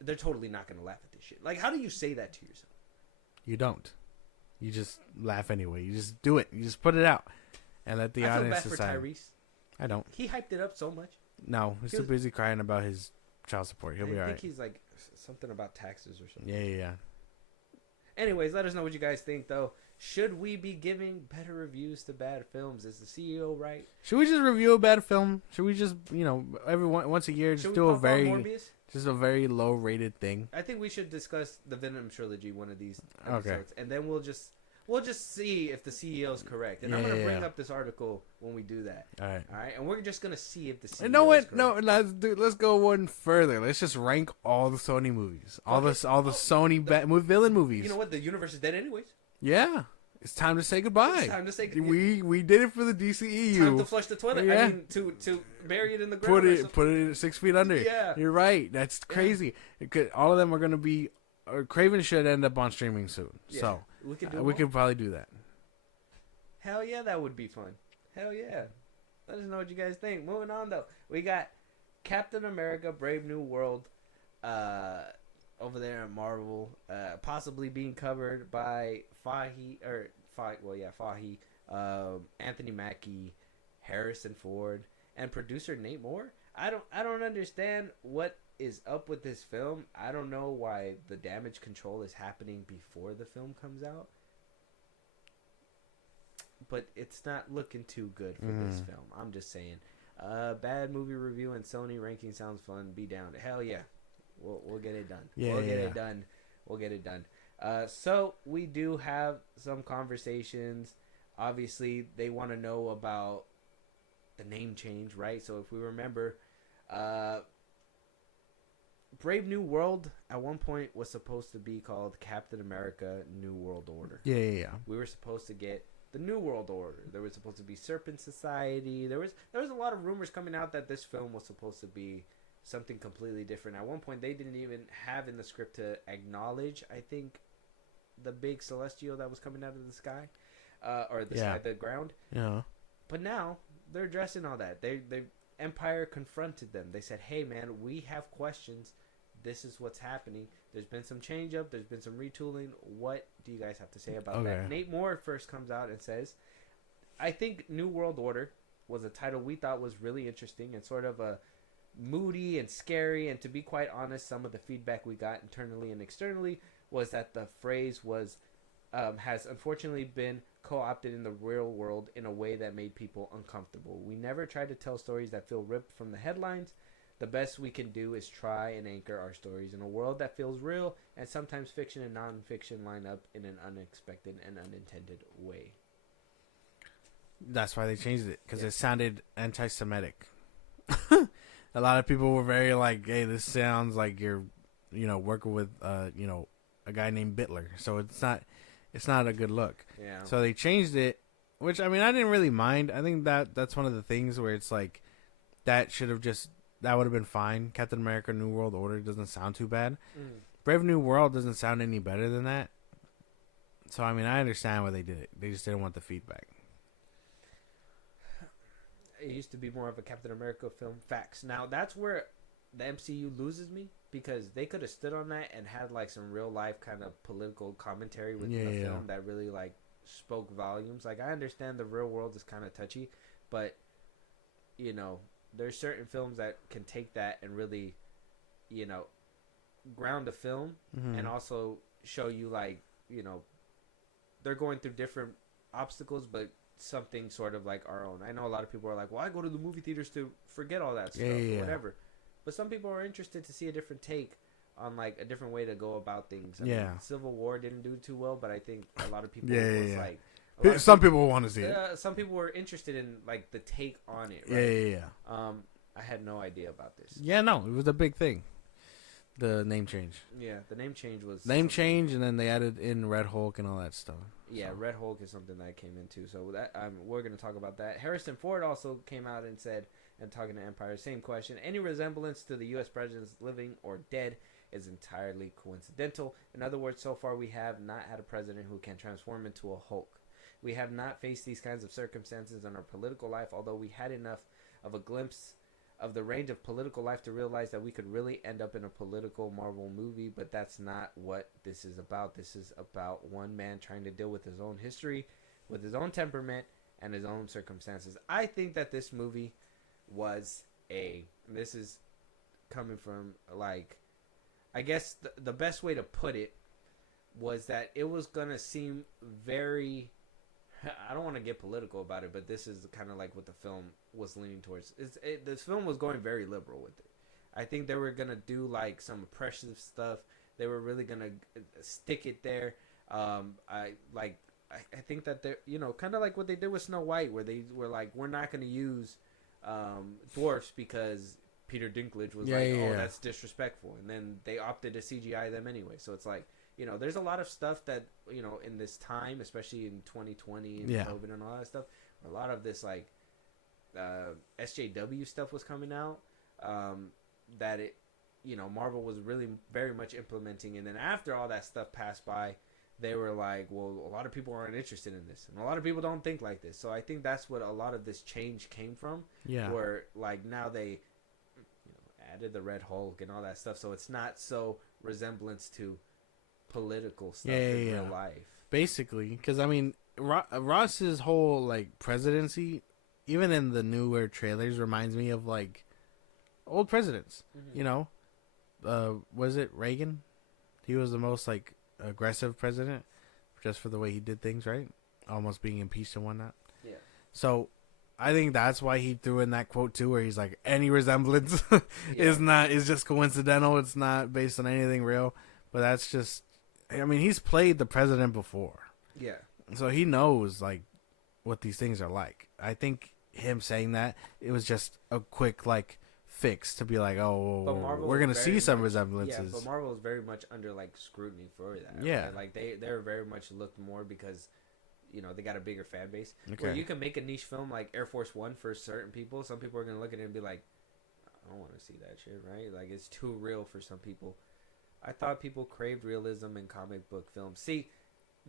they're totally not gonna laugh at this shit. Like, how do you say that to yourself? You don't. You just laugh anyway. You just do it. You just put it out and let the audience decide. I feel bad for Tyrese. I don't. He hyped it up so much. No, he's too busy crying about his child support. He'll be alright. I think he's like something about taxes or something. Yeah. Anyways, let us know what you guys think, though. Should we be giving better reviews to bad films? Is the CEO right? Should we just review a bad film? Should we just, once a year, just do a very low rated thing? I think we should discuss the Venom trilogy one of these episodes, and then we'll just see if the CEO is correct. And I'm gonna bring up this article when we do that. All right, and we're just gonna see if the CEO. You know what? No, let's go one further. Let's just rank all the Sony movies, all the Sony villain movies. You know what? The universe is dead anyways. Yeah, it's time to say goodbye. It's time to say goodbye. We did it for the DCEU. Time to flush the toilet. Yeah. I mean, to bury it in the ground. Put it 6 feet under. Yeah, you're right. That's crazy. All of them are gonna be. Craven should end up on streaming soon. Yeah. So we could probably do that. Hell yeah, that would be fun. Hell yeah. Let us know what you guys think. Moving on though, we got Captain America: Brave New World, over there at Marvel, possibly being covered by Fahi, Anthony Mackie, Harrison Ford, and producer Nate Moore. I don't understand what is up with this film. I don't know why the damage control is happening before the film comes out. But it's not looking too good for this film. I'm just saying. Bad movie review and Sony ranking sounds fun. Be down. Hell yeah. We'll get it done. We'll get it done. So we do have some conversations. Obviously, they want to know about the name change, right? So if we remember, Brave New World at one point was supposed to be called Captain America: New World Order. Yeah. We were supposed to get the New World Order. There was supposed to be Serpent Society. There was a lot of rumors coming out that this film was supposed to be something completely different. At one point, they didn't even have in the script to acknowledge, I think, the big celestial that was coming out of the sky, or the ground. Yeah. But now they're addressing all that. They Empire confronted them. They said, "Hey, man, we have questions. This is what's happening. There's been some change up. There's been some retooling. What do you guys have to say about that?" Nate Moore first comes out and says, "I think New World Order was a title we thought was really interesting and sort of a moody and scary. And to be quite honest, some of the feedback we got internally and externally was that the phrase was has unfortunately been co-opted in the real world in a way that made people uncomfortable. We never tried to tell stories that feel ripped from the headlines. The best we can do is try and anchor our stories in a world that feels real, and sometimes fiction and non-fiction line up in an unexpected and unintended way." That's why they changed it, because it sounded anti-Semitic. A lot of people were very like, "Hey, this sounds like you're, working with, a guy named Bitler." So it's not a good look. Yeah. So they changed it, which I didn't really mind. I think that's one of the things where it's like that would have been fine. Captain America: New World Order doesn't sound too bad. Brave New World doesn't sound any better than that. So I understand why they did it. They just didn't want the feedback. It used to be more of a Captain America film. Facts. Now that's where the MCU loses me, because they could have stood on that and had like some real life kind of political commentary within the film that really like spoke volumes. Like, I understand the real world is kind of touchy, but there's certain films that can take that and really, ground a film and also show you like, they're going through different obstacles, but something sort of like our own. I know a lot of people are like, "Well, I go to the movie theaters to forget all that stuff or whatever," but some people are interested to see a different take on like a different way to go about things. I mean, Civil War didn't do too well, but I think a lot of people like. Some people want to see it. Some people were interested in like the take on it. Right? I had no idea about this. Yeah, no, it was a big thing. The name change. Yeah, the name change was change, and then they added in Red Hulk and all that stuff. Yeah, Red Hulk is something that came into. So that we're going to talk about that. Harrison Ford also came out and said, and talking to Empire, same question: any resemblance to the U.S. presidents, living or dead, is entirely coincidental. In other words, so far we have not had a president who can transform into a Hulk. We have not faced these kinds of circumstances in our political life, although we had enough of a glimpse of the range of political life to realize that we could really end up in a political Marvel movie, but that's not what this is about. This is about one man trying to deal with his own history, with his own temperament, and his own circumstances. I think that this movie was this is coming from, like, I guess the best way to put it was that it was going to seem very... I don't want to get political about it, but this is kind of like what the film was leaning towards. This film was going very liberal with it. I think they were going to do like some oppressive stuff. They were really going to stick it there. I think that they're, kind of like what they did with Snow White, where they were like, we're not going to use dwarfs because Peter Dinklage was that's disrespectful. And then they opted to CGI them anyway. So it's like, there's a lot of stuff that, in this time, especially in 2020 and COVID and all that stuff, a lot of this, like, SJW stuff was coming out that it, Marvel was really very much implementing. And then after all that stuff passed by, they were like, well, a lot of people aren't interested in this. And a lot of people don't think like this. So I think that's what a lot of this change came from. Yeah. Where, like, now they... added the Red Hulk and all that stuff, so it's not so resemblance to political stuff in real life. Basically, because I mean, Ross's whole like presidency, even in the newer trailers, reminds me of like old presidents. Mm-hmm. You know, was it Reagan? He was the most like aggressive president, just for the way he did things, right? Almost being impeached and whatnot. Yeah. So, I think that's why he threw in that quote too, where he's like, "Any resemblance is just coincidental. It's not based on anything real." But that's just, I mean, he's played the president before. Yeah. So he knows like what these things are like. I think him saying that, it was just a quick like fix to be like, oh, we're gonna see some resemblances. Yeah, but Marvel is very much under like scrutiny for that. Yeah, right? Like they're very much looked more because, you know, they got a bigger fan base. Okay. Where you can make a niche film like Air Force One for certain people. Some people are gonna look at it and be like, I don't want to see that shit, right? Like it's too real for some people. I thought people craved realism in comic book films. See,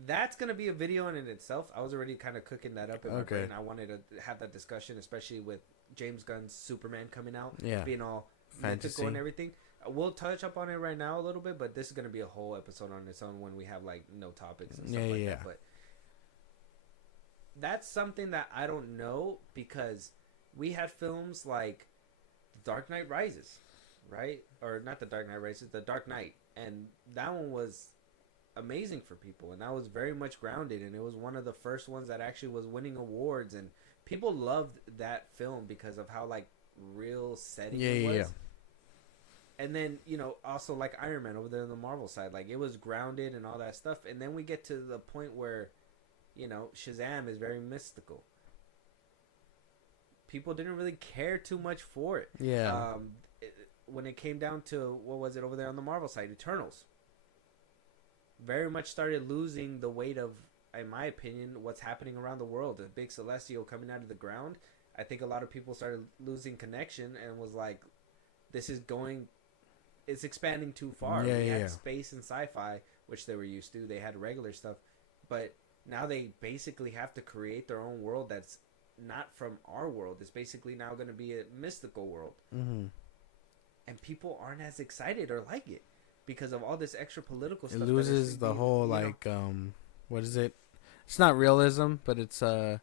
that's going to be a video in itself. I was already kind of cooking that up in my brain. I wanted to have that discussion, especially with James Gunn's Superman coming out. Yeah. Being all fantasy and everything. We'll touch up on it right now a little bit, but this is going to be a whole episode on its own when we have, like, no topics and stuff like that. But that's something that I don't know because we had films like The Dark Knight Rises, right? Or not The Dark Knight Rises, The Dark Knight. And that one was amazing for people, and that was very much grounded, and it was one of the first ones that actually was winning awards, and people loved that film because of how like real setting it was. Yeah. And then, you know, also like Iron Man over there on the Marvel side, like it was grounded and all that stuff. And then we get to the point where, you know, Shazam is very mystical. People didn't really care too much for it. Yeah. When it came down to, what was it over there on the Marvel side? Eternals. Very much started losing the weight of, in my opinion, what's happening around the world. The big celestial coming out of the ground. I think a lot of people started losing connection and was like, this is going, it's expanding too far. Yeah, we had space and sci-fi, which they were used to. They had regular stuff. But now they basically have to create their own world that's not from our world. It's basically now going to be a mystical world. Mm-hmm. And people aren't as excited or like it because of all this extra political stuff. It loses the whole, like, what is it? It's not realism, but it's the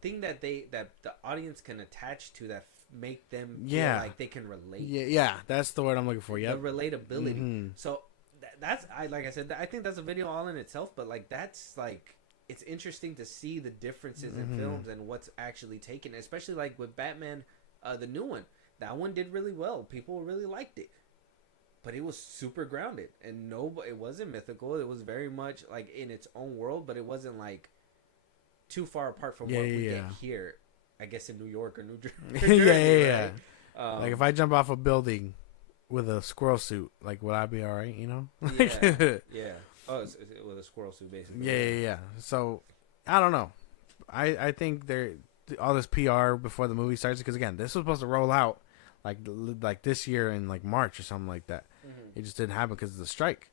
thing that the audience can attach to that make them feel like they can relate. Yeah, that's the word I'm looking for. Yeah, the relatability. Mm-hmm. So that's like I said, I think that's a video all in itself. But like that's like it's interesting to see the differences in films and what's actually taken, especially like with Batman, the new one. That one did really well. People really liked it. But it was super grounded. And it wasn't mythical. It was very much like in its own world, but it wasn't like too far apart from what we get here, I guess, in New York or New Jersey. Right? Like if I jump off a building with a squirrel suit, like would I be all right, you know? Yeah. Oh, it's with a squirrel suit, basically. Yeah. So, I don't know. I think all this PR before the movie starts, because again, this was supposed to roll out like this year in like March or something like that. Mm-hmm. It just didn't happen because of the strike.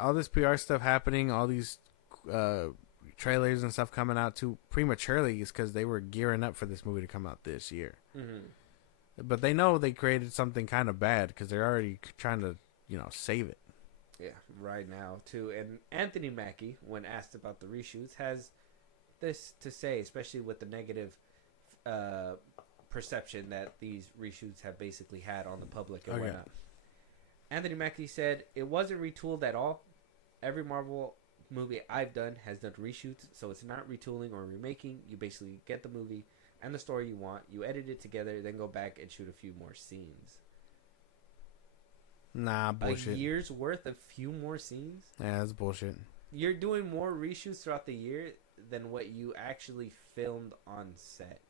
All this PR stuff happening, all these trailers and stuff coming out too prematurely is because they were gearing up for this movie to come out this year. Mm-hmm. But they know they created something kind of bad because they're already trying to, save it. Yeah, right now too. And Anthony Mackie, when asked about the reshoots, has this to say, especially with the negative perception that these reshoots have basically had on the public and whatnot. Anthony Mackie said, "It wasn't retooled at all. Every Marvel movie I've done has done reshoots, so it's not retooling or remaking. You basically get the movie and the story you want, you edit it together, then go back and shoot a few more scenes." Nah, bullshit. A year's worth of few more scenes? Yeah, that's bullshit. You're doing more reshoots throughout the year than what you actually filmed on set.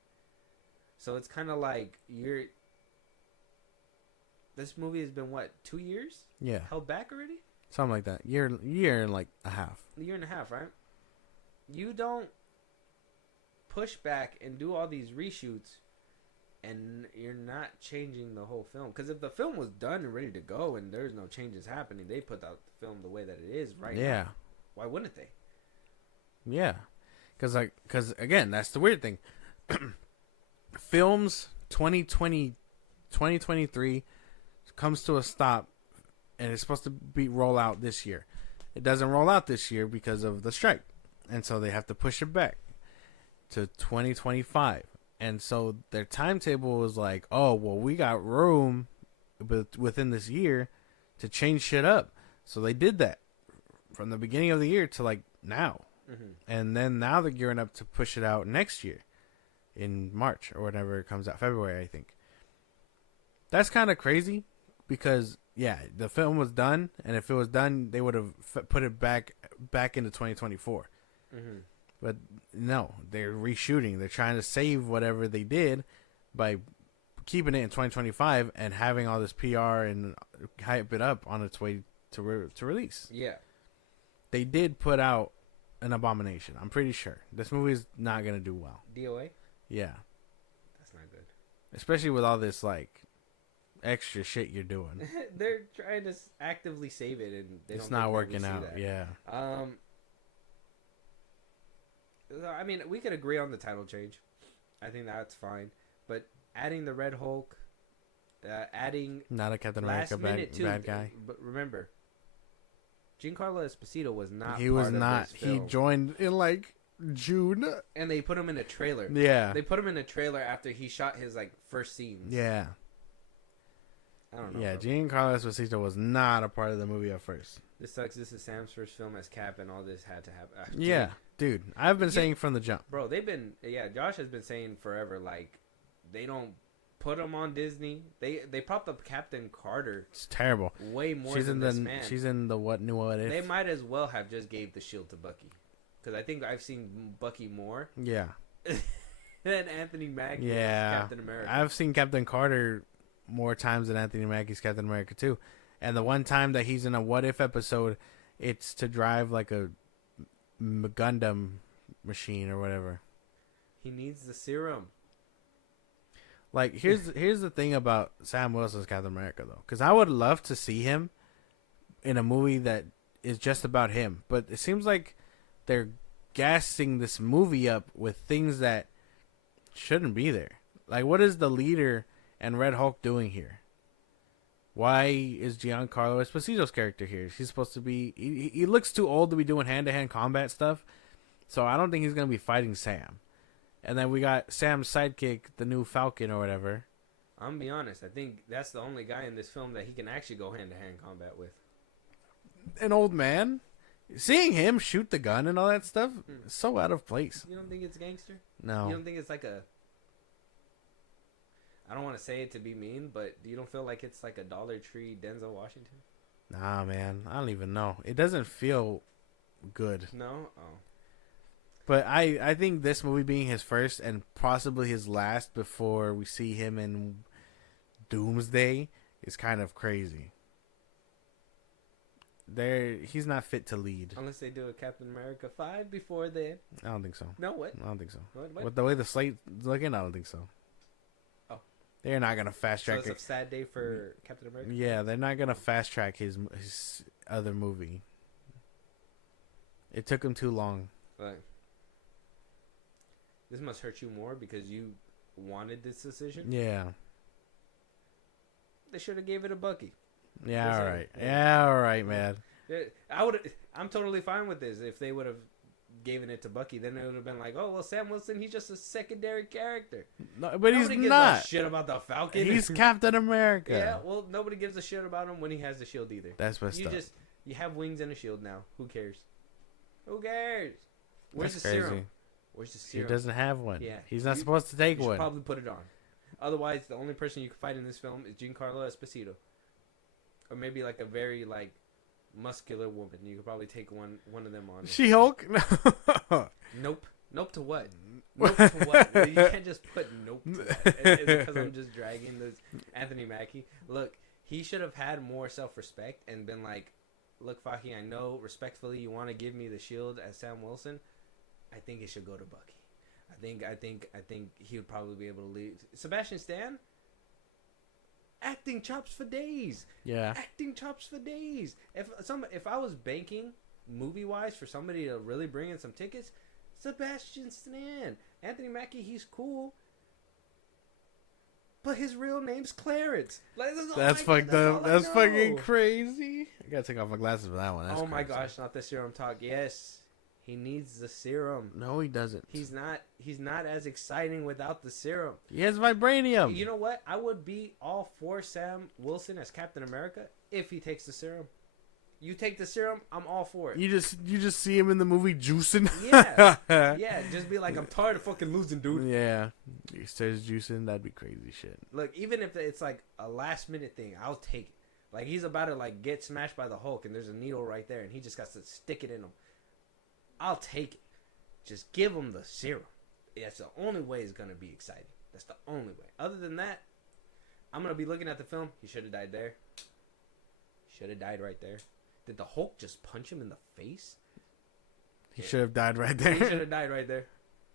So it's kind of like this movie has been, 2 years? Yeah. Held back already? Something like that. Year and like a half. A year and a half, right? You don't push back and do all these reshoots and you're not changing the whole film. Because if the film was done and ready to go and there's no changes happening, they put out the film the way that it is right now. Why wouldn't they? Yeah. Because again, that's the weird thing. Films 2020 2023 comes to a stop, and it's supposed to be roll out this year. It doesn't roll out this year because of the strike, and so they have to push it back to 2025. And so their timetable was like, oh, well, we got room within this year to change shit up. So they did that from the beginning of the year to like now. Mm-hmm. And then now they're gearing up to push it out next year in March or whenever it comes out, February, I think. That's kind of crazy because, yeah, the film was done. And if it was done, they would have put it back into 2024. Mm-hmm. But no, they're reshooting. They're trying to save whatever they did by keeping it in 2025 and having all this PR and hype it up on its way to release. Yeah. They did put out an Abomination. I'm pretty sure. This movie is not going to do well. DOA? Yeah. That's not good. Especially with all this, like, extra shit you're doing. They're trying to actively save it, and it's not working out. Yeah. I mean, we could agree on the title change. I think that's fine. But adding the Red Hulk, adding not a Captain America bad guy. But remember, Giancarlo Esposito was not. He was not. He joined in like June, and they put him in a trailer. Yeah, they put him in a trailer after he shot his like first scenes. Yeah. I don't know. Yeah, Giancarlo Esposito was not a part of the movie at first. This sucks. This is Sam's first film as Cap, and all this had to happen. Yeah, dude. I've been saying from the jump. Bro, Josh has been saying forever, like, they don't put him on Disney. They propped up Captain Carter. It's terrible. Way more than this man. She's in the What If. They might as well have just gave the shield to Bucky. Because I think I've seen Bucky more. Yeah. than Anthony Mackie. Yeah. Captain America. I've seen Captain Carter more times than Anthony Mackie's Captain America too. And the one time that he's in a What If episode, it's to drive like a Gundam machine or whatever. He needs the serum. Like, here's the thing about Sam Wilson's Captain America, though. Because I would love to see him in a movie that is just about him. But it seems like they're gassing this movie up with things that shouldn't be there. Like, what is the leader and Red Hulk doing here? Why is Giancarlo Esposito's character here? He's supposed to be... He looks too old to be doing hand-to-hand combat stuff. So I don't think he's going to be fighting Sam. And then we got Sam's sidekick, the new Falcon or whatever. I'm going to be honest. I think that's the only guy in this film that he can actually go hand-to-hand combat with. An old man? Seeing him shoot the gun and all that stuff is so out of place. You don't think it's gangster? No. You don't think it's like a... I don't want to say it to be mean, but you don't feel like it's like a Dollar Tree Denzel Washington? Nah, man. I don't even know. It doesn't feel good. No? Oh. But I think this movie being his first and possibly his last before we see him in Doomsday is kind of crazy. He's not fit to lead. Unless they do a Captain America 5 before then. I don't think so. No, what? I don't think so. What? With the way the slate's looking, I don't think so. Oh. They're not going to fast track it. So it's a sad day for Captain America? Yeah, they're not going to fast track his other movie. It took him too long. Right. This must hurt you more because you wanted this decision? Yeah. They should have gave it a Bucky. Yeah, all right. Yeah, all right, man. I'm totally fine with this. If they would have given it to Bucky, then it would have been like, oh, well, Sam Wilson, he's just a secondary character. No, but nobody gives a shit about the Falcon. He's Captain America. Yeah, well, nobody gives a shit about him when he has the shield either. That's messed up. You have wings and a shield now. Who cares? Who cares? Where's That's the crazy. serum? Where's the serum? He doesn't have one. Yeah. He's not supposed to take you one. Should probably put it on. Otherwise, the only person you can fight in this film is Giancarlo Esposito. Or maybe like a very like muscular woman. You could probably take one of them on. She-Hulk? Nope. Nope to what? Nope to what? You can't just put nope to that. Because I'm just dragging this Anthony Mackie. Look, he should have had more self-respect and been like, look, Faki, I know respectfully you want to give me the shield as Sam Wilson. I think it should go to Bucky. I think he would probably be able to lead. Sebastian Stan? Acting chops for days. Yeah. Acting chops for days. If I was banking movie wise for somebody to really bring in some tickets, Sebastian Stan. Anthony Mackie, he's cool. But his real name's Clarence. Like, That's fucked up. That's fucking crazy. I gotta take off my glasses for that one. That's oh my crazy. gosh, not the serum talk. Yes, he needs the serum. No, he doesn't. He's not as exciting without the serum. He has vibranium. You know what? I would be all for Sam Wilson as Captain America if he takes the serum. You take the serum, I'm all for it. You just see him in the movie juicing. Yeah. Yeah, just be like, I'm tired of fucking losing, dude. Yeah. He starts juicing, that'd be crazy shit. Look, even if it's like a last minute thing, I'll take it. Like, he's about to like get smashed by the Hulk and there's a needle right there and he just got to stick it in him. I'll take it. Just give him the serum. That's the only way it's gonna be exciting. That's the only way. Other than that, I'm gonna be looking at the film. He should have died there. Should have died right there. Did the Hulk just punch him in the face? He should have died right there. He should have died right there.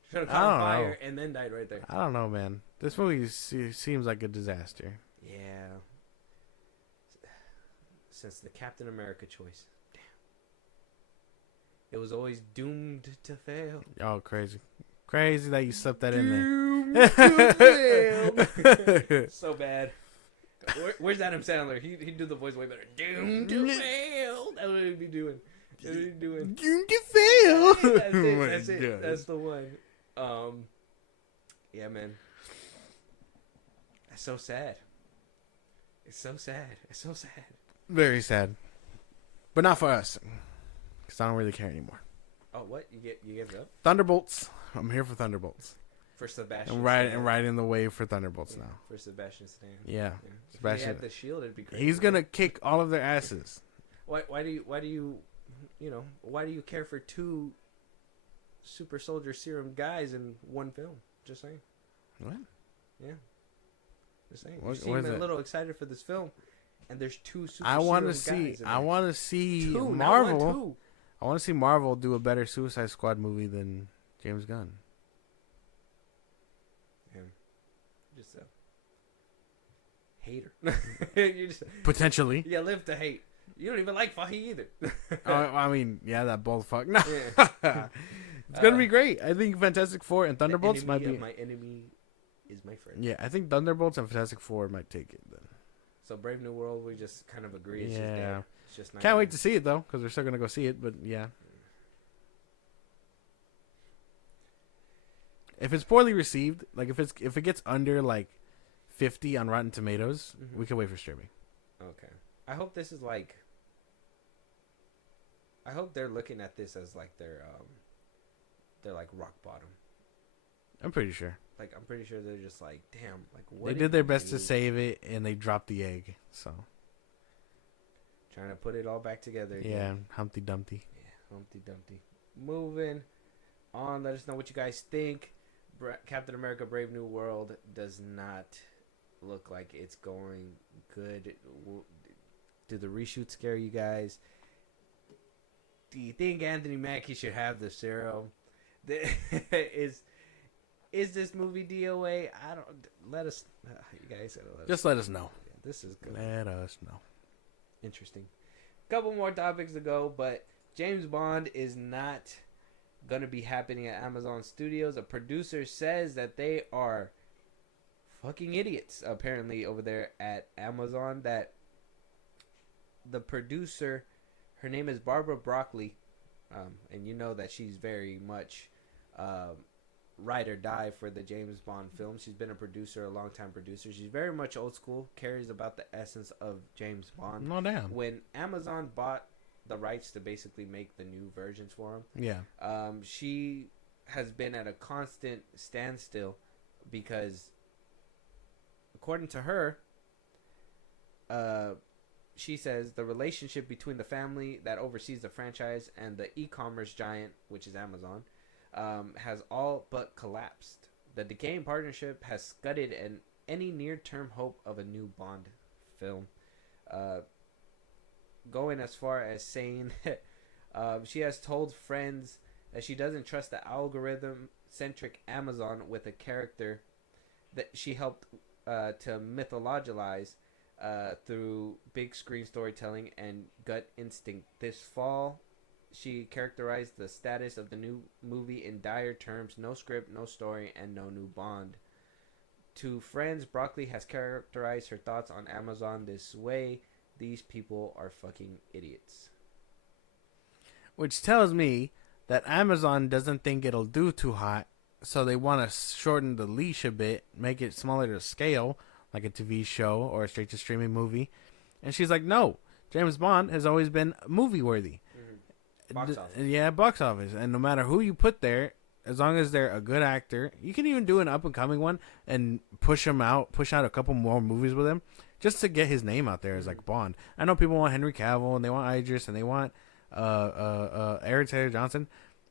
Should have caught on fire and then died right there. I don't know, man. This movie seems like a disaster. Yeah. Since the Captain America choice. Damn. It was always doomed to fail. Oh, crazy. Crazy that you slipped that in Doomed to fail. So bad. Where's Adam Sandler? He'd do the voice way better. Doomed to fail. That's what he'd be doing. That's what he'd be doing. Doomed to fail. That's it. Oh That's it. God. That's the one. Yeah, man. That's so sad. It's so sad. It's so sad. Very sad. But not for us. Because I don't really care anymore. Oh, what? You gave it up? Thunderbolts. I'm here for Thunderbolts. For Sebastian And Stan. riding the wave for Thunderbolts now. For Sebastian Stan. Yeah. If Sebastian. he had the shield, it'd be great. He's going to kick all of their asses. Why do you care for two super soldier serum guys in one film? Just saying. What? Yeah. Just saying. What- You seem what is a it? little excited for this film, and there's two super I want to serum see. guys in I there. want to see Two, not one, Marvel. two. I want to see Marvel do a better Suicide Squad movie than James Gunn. Yeah. Just a hater. You just Potentially. live to hate. You don't even like Fahi either. I mean, yeah, that bold fuck. No. Yeah. It's gonna be great. I think Fantastic Four and Thunderbolts The might enemy be. of my enemy is my friend. Yeah, I think Thunderbolts and Fantastic Four might take it then. So Brave New World, we just kind of agree. It's just Yeah. there. It's just not Can't wait gonna- to see it though, because we're still gonna go see it. But yeah, if it's poorly received, like if it gets under like 50 on Rotten Tomatoes, Mhm. we can wait for streaming. Okay. I hope this is like. I hope they're looking at this as like their like rock bottom. I'm pretty sure Like I'm pretty sure they're just like, damn, like what they did did their we best to do? save it, and they dropped the egg. So Trying to put it all back together. Again. yeah, Humpty Dumpty. Yeah, Humpty Dumpty. Moving on. Let us know what you guys think. Captain America: Brave New World does not look like it's going good. Do the reshoots scare you guys? Do you think Anthony Mackie should have the serum? Is this movie DOA? I don't. Let us. You guys gotta let us. Just let us know. Yeah, this is good. Let us know. Interesting. Couple more topics to go, but James Bond is not going to be happening at Amazon Studios. A producer says that they are fucking idiots, apparently, over there at Amazon. That the producer, her name is Barbara Broccoli, and you know that she's very much ride or die for the James Bond films. She's been a producer, a long-time producer. She's very much old school, cares about the essence of James Bond. No damn. When Amazon bought the rights to basically make the new versions for him, Yeah. she has been at a constant standstill because, according to her, she says the relationship between the family that oversees the franchise and the e-commerce giant, which is Amazon, has all but collapsed. The decaying partnership has scudded any near-term hope of a new Bond film. Going as far as saying she has told friends that she doesn't trust the algorithm-centric Amazon with a character that she helped to mythologize through big screen storytelling and gut instinct. This fall, she characterized the status of the new movie in dire terms: no script, no story, and no new Bond. To friends, Broccoli has characterized her thoughts on Amazon this way: "These people are fucking idiots." Which tells me that Amazon doesn't think it'll do too hot, so they want to shorten the leash a bit, make it smaller to scale, like a TV show or a straight to streaming movie. And she's like, no, James Bond has always been movie worthy. Box office. Yeah, box office. And no matter who you put there, as long as they're a good actor, you can even do an up and coming one and push out a couple more movies with him just to get his name out there as like Bond. I know people want Henry Cavill and they want Idris and they want Aaron Taylor Johnson,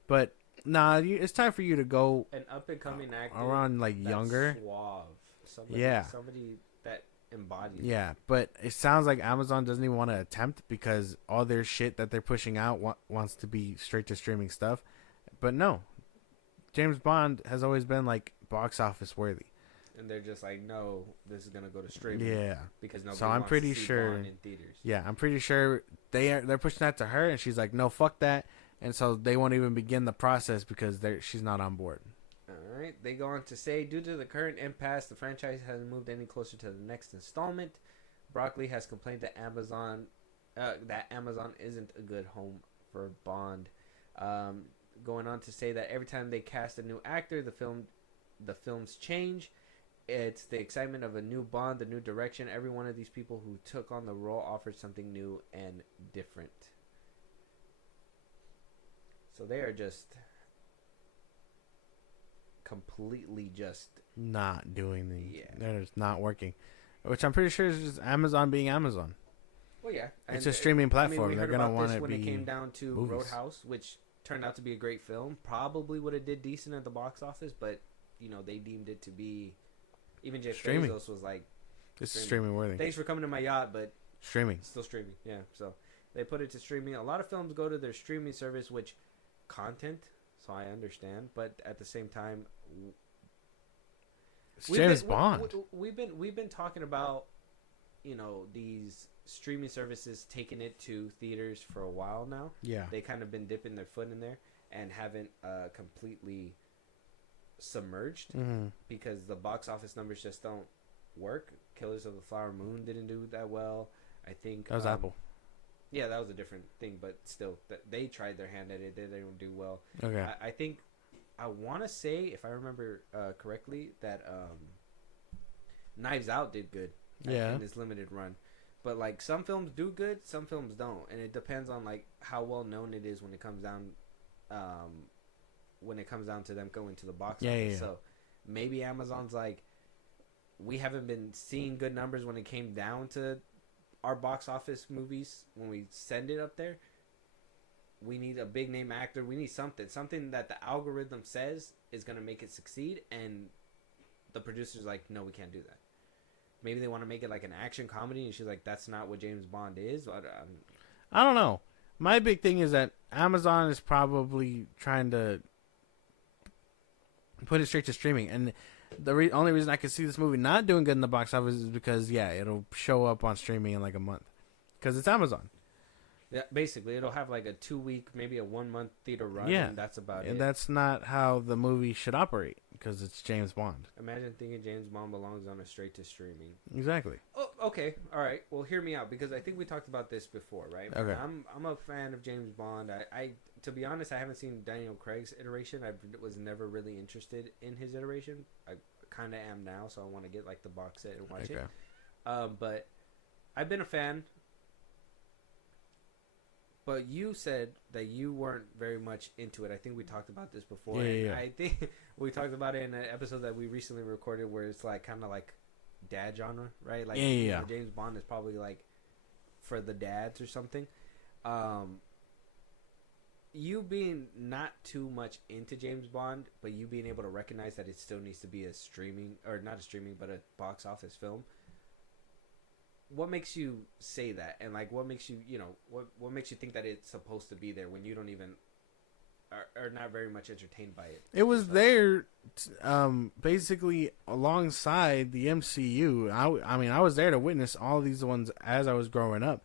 but nah, it's time for you to go An up and coming actor around like that's younger. suave. Somebody that embodies. Yeah, but it sounds like Amazon doesn't even want to attempt because all their shit that they're pushing out wants to be straight to streaming stuff. But no, James Bond has always been like box office worthy. And they're just like, no, this is gonna go to streaming. Yeah, because nobody so I'm wants pretty to see sure. Bond in theaters. Yeah, I'm pretty sure they're pushing that to her, and she's like, no, fuck that, and so they won't even begin the process because she's not on board. All right. They go on to say, due to the current impasse, the franchise hasn't moved any closer to the next installment. Broccoli has complained to Amazon that Amazon isn't a good home for Bond. Going on to say that every time they cast a new actor, the films change. It's the excitement of a new Bond, the new direction. Every one of these people who took on the role offered something new and different. So they are just completely just not doing they're just not working, which I'm pretty sure is just Amazon being Amazon. Well, yeah, it's a streaming platform. We they're heard gonna about want this it when it be came down to movies. Roadhouse, which turned out to be a great film. Probably would have did decent at the box office, but they deemed it to be. Even Jeff Streaming. Bezos was like, it's streaming worthy. "Thanks for coming to my yacht, but Streaming. still streaming." Yeah, so they put it to streaming. A lot of films go to their streaming service, which content. So I understand, but at the same time, It's James Bond. We've been talking about, these streaming services taking it to theaters for a while now. Yeah. They kind of been dipping their foot in there and haven't completely submerged because the box office numbers just don't work. Killers of the Flower Moon didn't do that well. I think That was Apple. Yeah, that was a different thing, but still, they tried their hand at it. They don't do well. Okay. I think I want to say, if I remember correctly, that Knives Out did good in this limited run. But like some films do good, some films don't, and it depends on like how well known it is when it comes down to them going to the box office. Yeah. So maybe Amazon's like, we haven't been seeing good numbers when it came down to our box office movies when we send it up there. We need a big name actor. We need something that the algorithm says is going to make it succeed. And the producer's like, no, we can't do that. Maybe they want to make it like an action comedy. And she's like, that's not what James Bond is. I don't know. My big thing is that Amazon is probably trying to put it straight to streaming. And the only reason I can see this movie not doing good in the box office is because, it'll show up on streaming in like a month. Because it's Amazon. Yeah, basically, it'll have like a 2-week, maybe a 1-month theater run, Yeah. and that's about it. And that's not how the movie should operate because it's James Bond. Imagine thinking James Bond belongs on a straight to streaming. Exactly. Oh, okay, all right. Well, hear me out because I think we talked about this before, right? Okay. I'm a fan of James Bond. I to be honest, I haven't seen Daniel Craig's iteration. I was never really interested in his iteration. I kind of am now, so I want to get like the box set and watch it. But I've been a fan. But you said that you weren't very much into it. I think we talked about this before. Yeah. I think we talked about it in an episode that we recently recorded where it's like kind of like dad genre, right? Like James Bond is probably like for the dads or something. You being not too much into James Bond, but you being able to recognize that it still needs to be a streaming, or not a streaming, but a box office film. What makes you say that, and like what makes you, what makes you think that it's supposed to be there when you don't even are not very much entertained by it? It was there, basically alongside the MCU. I was there to witness all these ones as I was growing up.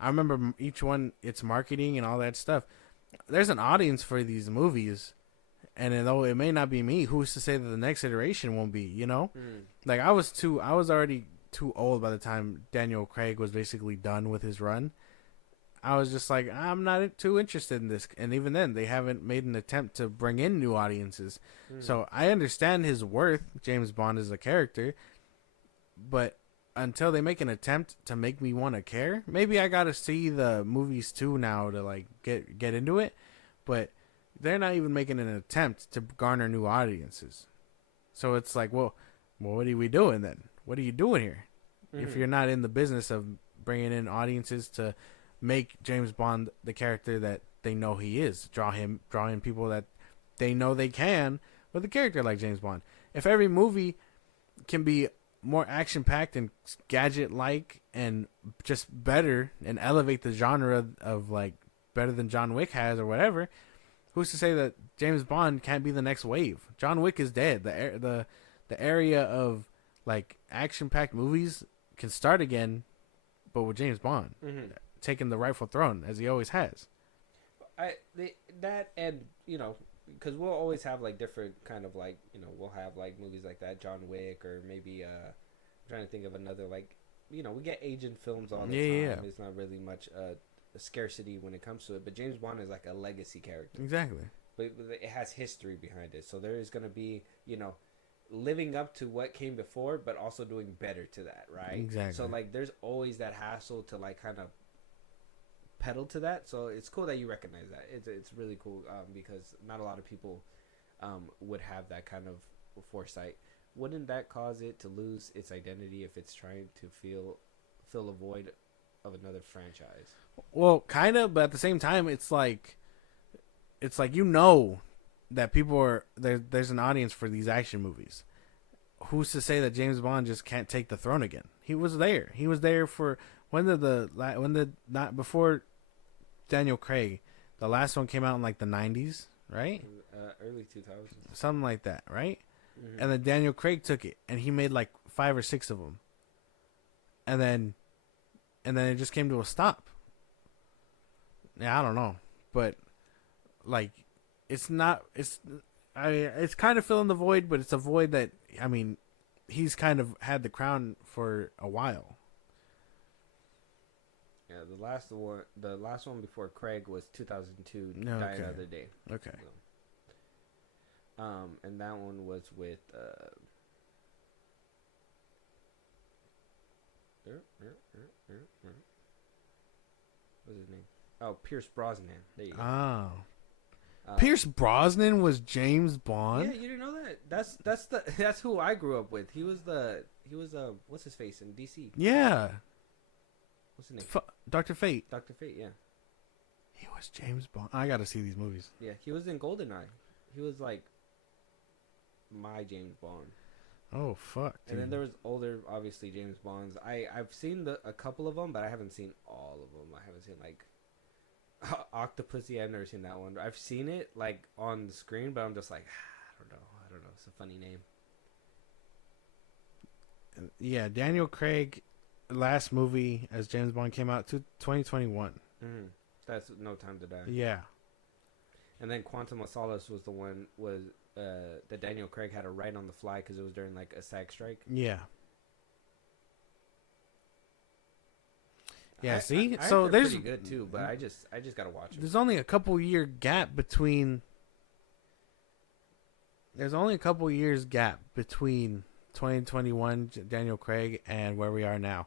I remember each one, its marketing and all that stuff. There's an audience for these movies, And though it may not be me, who's to say that the next iteration won't be? You know, Mm. like I was already too old by the time Daniel Craig was basically done with his run. I was just like, I'm not too interested in this. And even then, they haven't made an attempt to bring in new audiences. So I understand his worth, James Bond as a character, but until they make an attempt to make me want to care, maybe I gotta see the movies too now to like get into it. But they're not even making an attempt to garner new audiences. So it's like, well, what are we doing then? What are you doing here? If you're not in the business of bringing in audiences to make James Bond the character that they know he is, draw in people that they know they can with a character like James Bond. If every movie can be more action packed and gadget like and just better and elevate the genre of like better than John Wick has or whatever, who's to say that James Bond can't be the next wave? John Wick is dead. The area of like action packed movies can start again, but with James Bond taking the rightful throne as he always has. That and because we'll always have like different kind of like we'll have like movies like that, John Wick, or maybe I'm trying to think of another like we get agent films all the time. Yeah. There's not really much a scarcity when it comes to it, but James Bond is like a legacy character. Exactly. But it has history behind it, so there is going to be living up to what came before, but also doing better to that, right? Exactly. So like there's always that hassle to like kind of pedal to that, so it's cool that you recognize that. It's really cool because not a lot of people would have that kind of foresight. Wouldn't that cause it to lose its identity if it's trying to fill a void of another franchise? Well, kind of, but at the same time, it's like that people are there's an audience for these action movies. Who's to say that James Bond just can't take the throne again? He was there. He was there for not before Daniel Craig. The last one came out in like the 90s, right? Early 2000s. Something like that, right? And then Daniel Craig took it, and he made like 5 or 6 of them. And then it just came to a stop. Yeah, I don't know, but like it's kind of filling the void, but it's a void that he's kind of had the crown for a while. Yeah, the last one before Craig was 2002. Okay. Die Another Day. Okay. So, and that one was with what's his name? Oh, Pierce Brosnan. There you go. Oh. Pierce Brosnan was James Bond? Yeah, you didn't know that? That's who I grew up with. He was what's his face in DC? Yeah. What's his name? Dr. Fate. Dr. Fate, yeah. He was James Bond. I got to see these movies. Yeah, he was in GoldenEye. He was like my James Bond. Oh, fuck, dude. And then there was older, obviously, James Bonds. I've seen a couple of them, but I haven't seen all of them. I haven't seen like Octopussy. I've never seen that one. I've seen it like on the screen, but I'm just like, I don't know. It's a funny name. Yeah, Daniel Craig, last movie as James Bond came out to 2021. That's No Time to Die. Yeah. And then Quantum of Solace was the one that Daniel Craig had to write on the fly because it was during like a SAG strike. Yeah. Yeah, I so heard they're there's pretty good too, but I just gotta watch it. There's only a couple year gap between 2021 Daniel Craig and where we are now.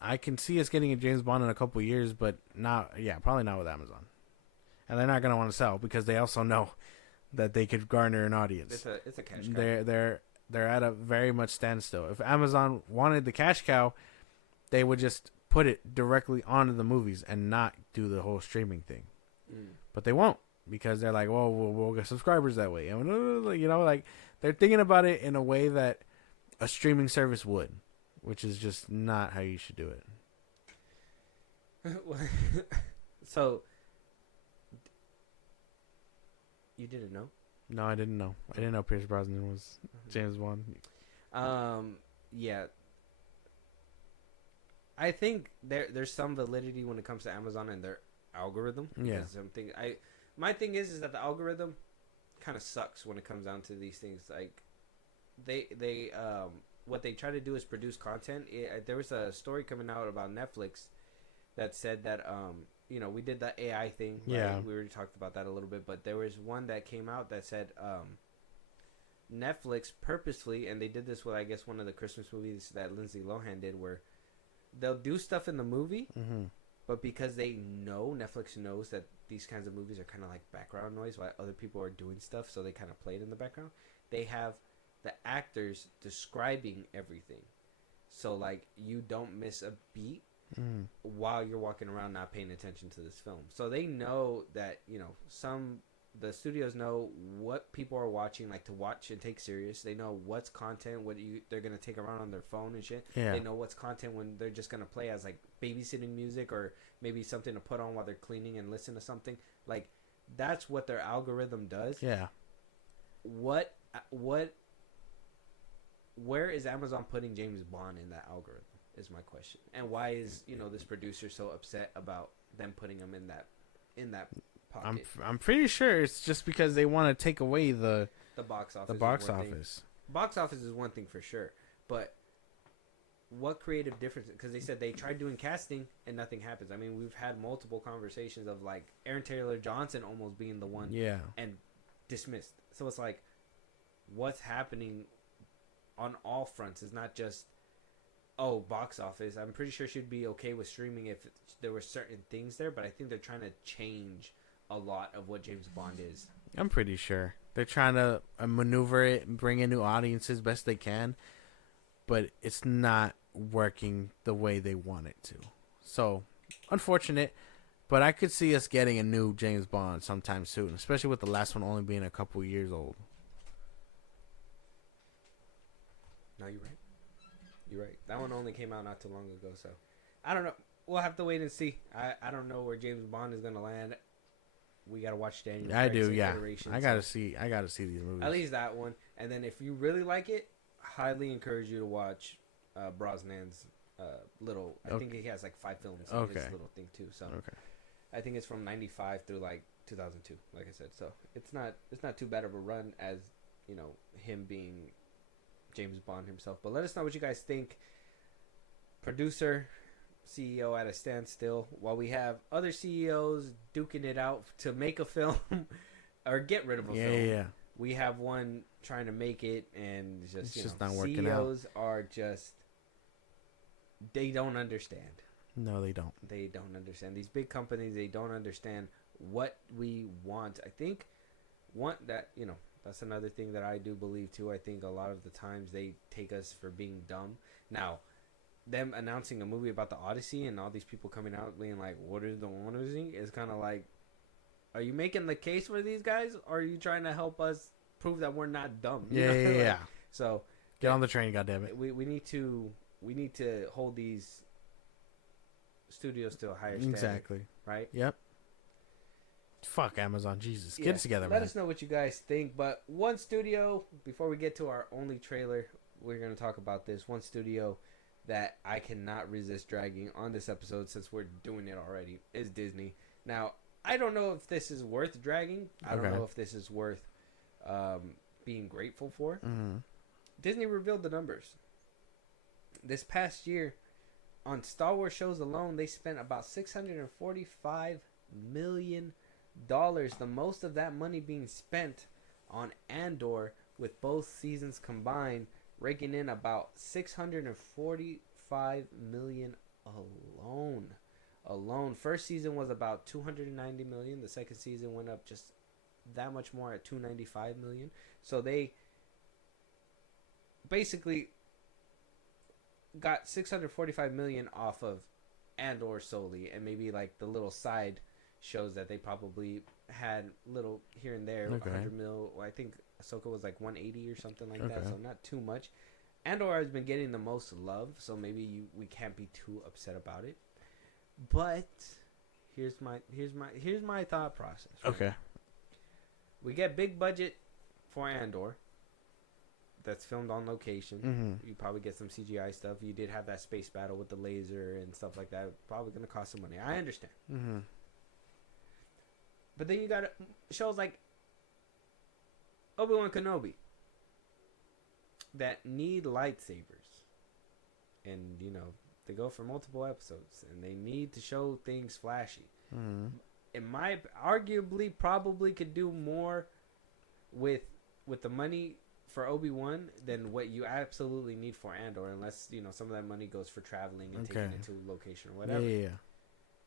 I can see us getting a James Bond in a couple years, but probably not with Amazon. And they're not going to want to sell because they also know that they could garner an audience. It's a cash cow. They're at a very much standstill. If Amazon wanted the cash cow, they would just put it directly onto the movies and not do the whole streaming thing. But they won't because they're like, well, we'll get subscribers that way. And, like they're thinking about it in a way that a streaming service would, which is just not how you should do it. So, you didn't know? No, I didn't know. I didn't know Pierce Brosnan was James Bond. Yeah. I think there's some validity when it comes to Amazon and their algorithm. Yeah. My thing is that the algorithm kind of sucks when it comes down to these things. Like they what they try to do is produce content. There was a story coming out about Netflix that said that you know, we did the AI thing. Right? Yeah, We already talked about that a little bit, but there was one that came out that said Netflix purposefully, and they did this with, I guess, one of the Christmas movies that Lindsay Lohan did, where they'll do stuff in the movie, but because they know, Netflix knows that these kinds of movies are kind of like background noise while other people are doing stuff, so they kind of play it in the background. They have the actors describing everything, so like you don't miss a beat while you're walking around not paying attention to this film. So they know that, you know, the studios know what people are watching, like to watch and take serious. They know what's content, they're gonna take around on their phone and shit. Yeah. They know what's content when they're just gonna play as like babysitting music or maybe something to put on while they're cleaning and listen to something. Like that's what their algorithm does. Yeah. Where is Amazon putting James Bond in that algorithm is my question. And why is, you know, this producer so upset about them putting him in that pocket? I'm pretty sure it's just because they want to take away the box office. the box office. Box office is one thing for sure, but what creative difference? Because they said they tried doing casting and nothing happens. I mean, we've had multiple conversations of like Aaron Taylor Johnson almost being the one, Yeah. and dismissed. So it's like, what's happening on all fronts? It's not just, oh, box office. I'm pretty sure she'd be okay with streaming if there were certain things there, but I think they're trying to change a lot of what James Bond is. I'm pretty sure they're trying to maneuver it and bring in new audiences best they can, but it's not working the way they want it to. So, unfortunate, but I could see us getting a new James Bond sometime soon, especially with the last one only being a couple years old. No, you're right. You're right. That one only came out not too long ago, so I don't know. We'll have to wait and see. I don't know where James Bond is gonna land. We gotta watch Daniel. I do, yeah. Iterations. I gotta see these movies. At least that one, and then if you really like it, highly encourage you to watch Brosnan's little. I think he has like 5 films in his little thing too. So I think it's from '95 through like 2002. Like I said, so it's not too bad of a run as, you know, him being James Bond himself. But let us know what you guys think. Producer, CEO at a standstill, while we have other CEOs duking it out to make a film or get rid of a film. Yeah. We have one trying to make it, and it's just not working CEOs are just, they don't understand. No, they don't. They don't understand. These big companies, they don't understand what we want. I think that's another thing that I do believe too. I think a lot of the times they take us for being dumb. Now, them announcing a movie about the Odyssey and all these people coming out being like, what is the Odyssey? Is kind of like, are you making the case for these guys? Or are you trying to help us prove that we're not dumb? You know? Yeah. So get on the train, goddammit. We need to hold these studios to a higher standard. Exactly. Right? Yep. Fuck Amazon, Jesus, get it together, Let man. us know what you guys think. But one studio, before we get to our only trailer, we're gonna talk about this one studio that I cannot resist dragging on this episode since we're doing it already, is Disney. Now, I don't know if this is worth dragging. I don't know if this is worth being grateful for. Mm-hmm. Disney revealed the numbers. This past year, on Star Wars shows alone, they spent about $645 million. The most of that money being spent on Andor, with both seasons combined, raking in about $645 million alone. First season was about $290 million. The second season went up just that much more at $295 million. So they basically got $645 million off of Andor solely, and maybe like the little side shows that they probably had little here and there. 100 mil. I think Ahsoka was like 180 or something like that, so not too much. Andor has been getting the most love, so maybe we can't be too upset about it. But here's my thought process. Right? Okay. We get big budget for Andor. That's filmed on location. Mm-hmm. You probably get some CGI stuff. You did have that space battle with the laser and stuff like that. Probably going to cost some money. I understand. Mm-hmm. But then you got shows like Obi-Wan Kenobi that need lightsabers, and they go for multiple episodes, and they need to show things flashy. In my arguably probably could do more with the money for Obi-Wan than what you absolutely need for Andor, unless some of that money goes for traveling and taking it to a location or whatever. Yeah.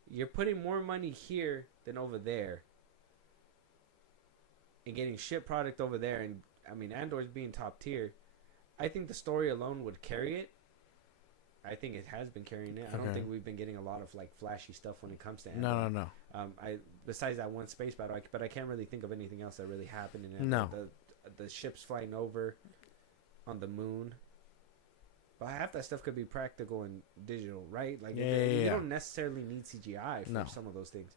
You're putting more money here than over there, and getting shit product over there. And I mean, Andor's being top tier. I think the story alone would carry it. I think it has been carrying it. I don't think we've been getting a lot of like flashy stuff when it comes to Andor. No. Besides that one space battle, but I can't really think of anything else that really happened in Andor. No. The ships flying over on the moon. But half that stuff could be practical and digital, right? Like you don't necessarily need CGI for some of those things.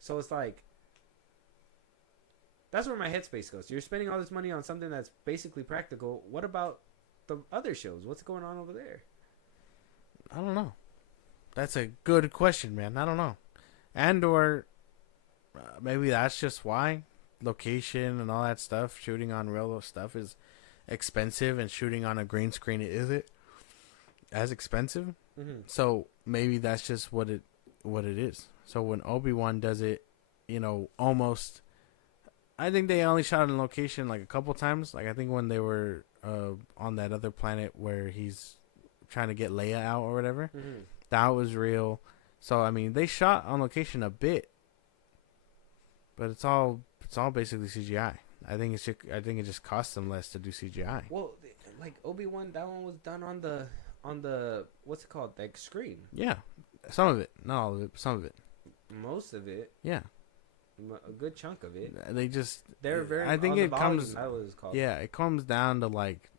So it's like that's where my headspace goes. You're spending all this money on something that's basically practical. What about the other shows? What's going on over there? I don't know. That's a good question, man. I don't know. Andor, maybe that's just why. Location and all that stuff, shooting on real stuff is expensive, and shooting on a green screen isn't as expensive. So maybe that's just what it is. So when Obi-Wan does it, almost, I think they only shot on location like a couple times. Like I think when they were on that other planet where he's trying to get Leia out or whatever, that was real. So I mean, they shot on location a bit, but it's all basically CGI. I think it just costs them less to do CGI. Well, like Obi-Wan, that one was done on the what's it called, like screen. Yeah, some of it, not all of it, but some of it. Most of it. Yeah, a good chunk of it. They're very. I think it comes. That was called. Yeah, it comes down to like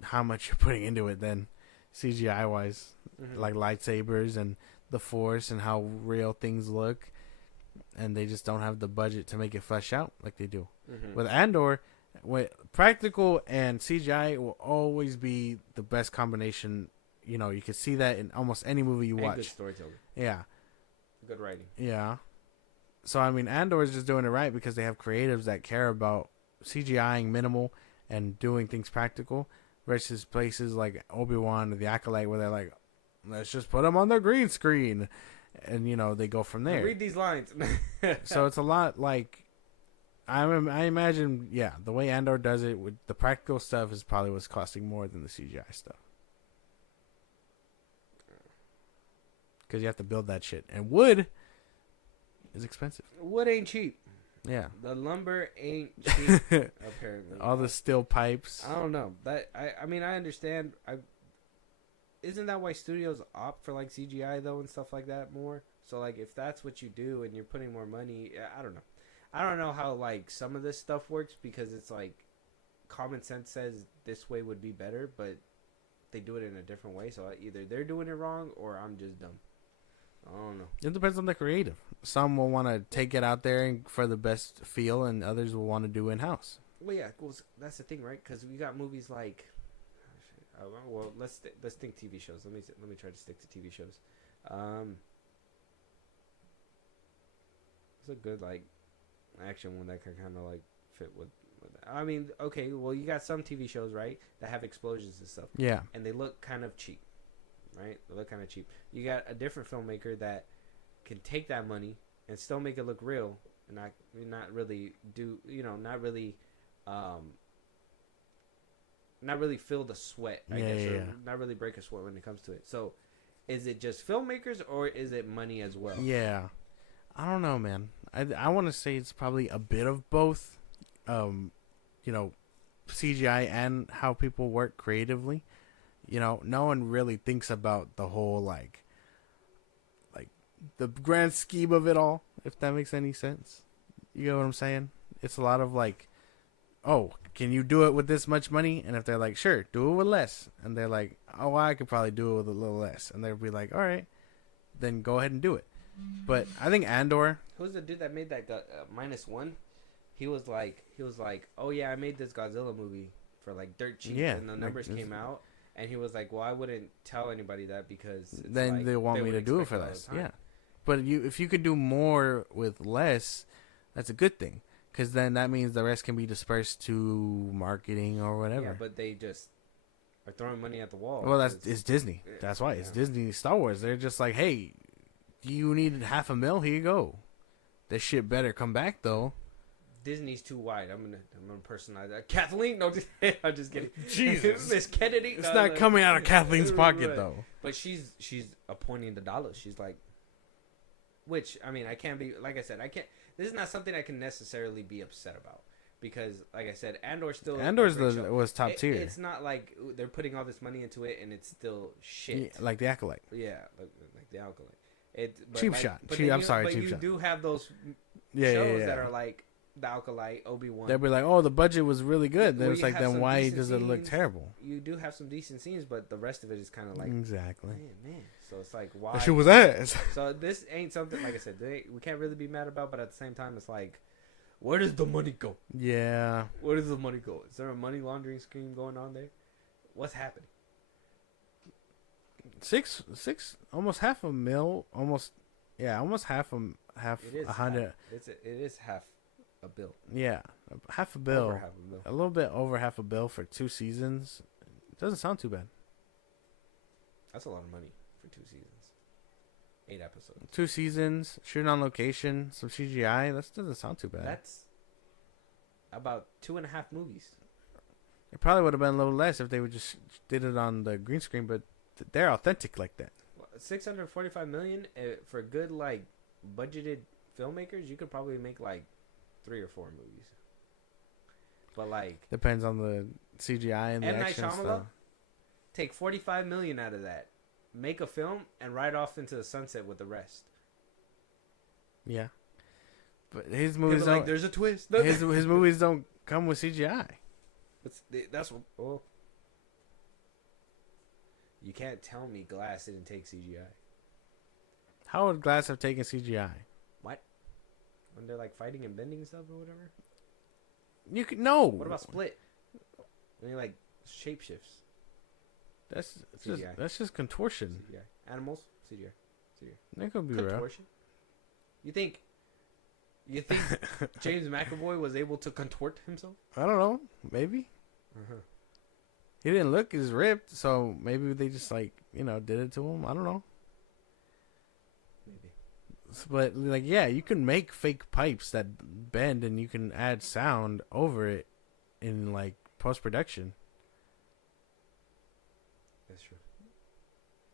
how much you're putting into it, then CGI wise, like lightsabers and the Force and how real things look. And they just don't have the budget to make it flesh out like they do. With Andor, practical and CGI will always be the best combination. You can see that in almost any movie you watch. Good storytelling. Yeah. Good writing. Yeah. So, I mean, Andor is just doing it right because they have creatives that care about CGIing minimal and doing things practical versus places like Obi-Wan or The Acolyte where they're like, let's just put them on the green screen. And they go from there. Read these lines. So it's a lot like I imagine. Yeah, the way Andor does it with the practical stuff is probably what's costing more than the CGI stuff. Because you have to build that shit, and wood is expensive. Wood ain't cheap. Yeah, the lumber ain't cheap. Apparently, all the steel pipes. I don't know. I mean, I understand. Isn't that why studios opt for like CGI though and stuff like that more? So like if that's what you do and you're putting more money, I don't know. I don't know how like some of this stuff works because it's like common sense says this way would be better, but they do it in a different way. So either they're doing it wrong or I'm just dumb. I don't know. It depends on the creative. Some will want to take it out there for the best feel, and others will want to do in house. Well, yeah, that's the thing, right? Because we got movies like. Well, let's think TV shows. Let me try to stick to TV shows. It's a good like action one that can kind of like fit with that. I mean, okay, well you got some TV shows, right, that have explosions and stuff. Yeah. And they look kind of cheap, right? They look kind of cheap. You got a different filmmaker that can take that money and still make it look real and not really do not really feel the sweat, I guess, or not really break a sweat when it comes to it. So, is it just filmmakers or is it money as well? Yeah, I don't know, man. I want to say it's probably a bit of both. CGI and how people work creatively. No one really thinks about the whole like the grand scheme of it all. If that makes any sense, you get what I'm saying? It's a lot of like, oh, can you do it with this much money? And if they're like, sure, do it with less. And they're like, oh, I could probably do it with a little less. And they'll be like, all right, then go ahead and do it. But I think Andor. Who's the dude that made that -1? He was like, oh yeah, I made this Godzilla movie for like dirt cheap. Yeah, and the numbers came out. And he was like, well, I wouldn't tell anybody that because then they want me to do it for less. Yeah. But if you could do more with less, that's a good thing. Because then that means the rest can be dispersed to marketing or whatever. Yeah, but they just are throwing money at the wall. Well, it's Disney. That's why it's Disney Star Wars. They're just like, hey, you needed $500,000. Here you go. This shit better come back though. Disney's too wide. I'm gonna personalize that. Kathleen, no, I'm just kidding. Jesus. Miss Kennedy. It's not coming out of Kathleen's pocket Right. though. But she's appointing the dollars. She's like, which I mean, I can't be like I said. I can't. This is not something I can necessarily be upset about because, like I said, Andor's was top tier. It's not like they're putting all this money into it and it's still shit. Yeah, like the Acolyte. Yeah, like the Acolyte. Cheap shot. But I'm sorry, but cheap you shot. do have those Yeah, shows yeah. that are like the Acolyte, Obi-Wan. They'll be like, oh, the budget was really good. Then Where it's you like, have then some why decent does it look scenes. terrible? You do have some decent scenes, but the rest of it is kind of like, Exactly. man. So it's like, why? That shit was ass. So this ain't something, like I said, we can't really be mad about, but at the same time, it's like, where does the money go? Yeah. Where does the money go? Is there a money laundering scheme going on there? What's happening? Six, almost half a mil, almost half It is a hundred. It is half a bill. Yeah, half a bill. Over half a bill. A little bit over half a bill for 2 seasons. Doesn't sound too bad. That's a lot of money for 2 seasons. 8 episodes. 2 seasons, shooting on location, some CGI. That doesn't sound too bad. That's about 2.5 movies. It probably would have been a little less if they would just did it on the green screen, but they're authentic like that. 645 million for good like budgeted filmmakers. You could probably make like 3 or 4 movies. But like Depends on the CGI and the M. Night action Shyamalan, stuff. take 45 million out of that, make a film, and ride off into the sunset with the rest. Yeah, but his People movies are like, don't. there's a twist. his movies don't come with CGI. That's what. Oh. You can't tell me Glass didn't take CGI. How would Glass have taken CGI? What? When they're like fighting and bending stuff or whatever. You could no. What about Split? When he like shapeshifts. That's just contortion. CGI. Animals. CGI. That could be real. Contortion. You think James McAvoy was able to contort himself? I don't know. Maybe he didn't look as ripped, so maybe they just like did it to him. I don't know. Maybe. But like, yeah, you can make fake pipes that bend, and you can add sound over it in like post production. That's true.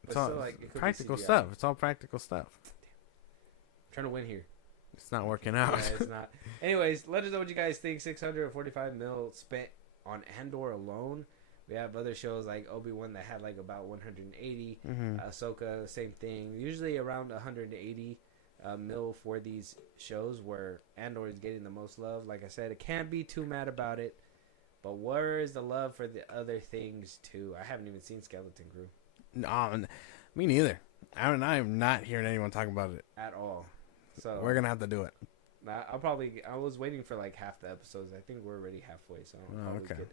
It's But all still, like, it could be practical CGI. stuff. It's all practical stuff. I'm trying to win here. It's not working out. Yeah, it's not. Anyways, let us know what you guys think. 645 mil spent on Andor alone. We have other shows like Obi-Wan that had like about 180. Ahsoka, same thing. Usually around 180 mil for these shows where Andor is getting the most love. Like I said, I can't be too mad about it. But where is the love for the other things too? I haven't even seen Skeleton Crew. No, me neither. I am not hearing anyone talk about it At all. So we're gonna have to do it. I was waiting for like half the episodes. I think we're already halfway, so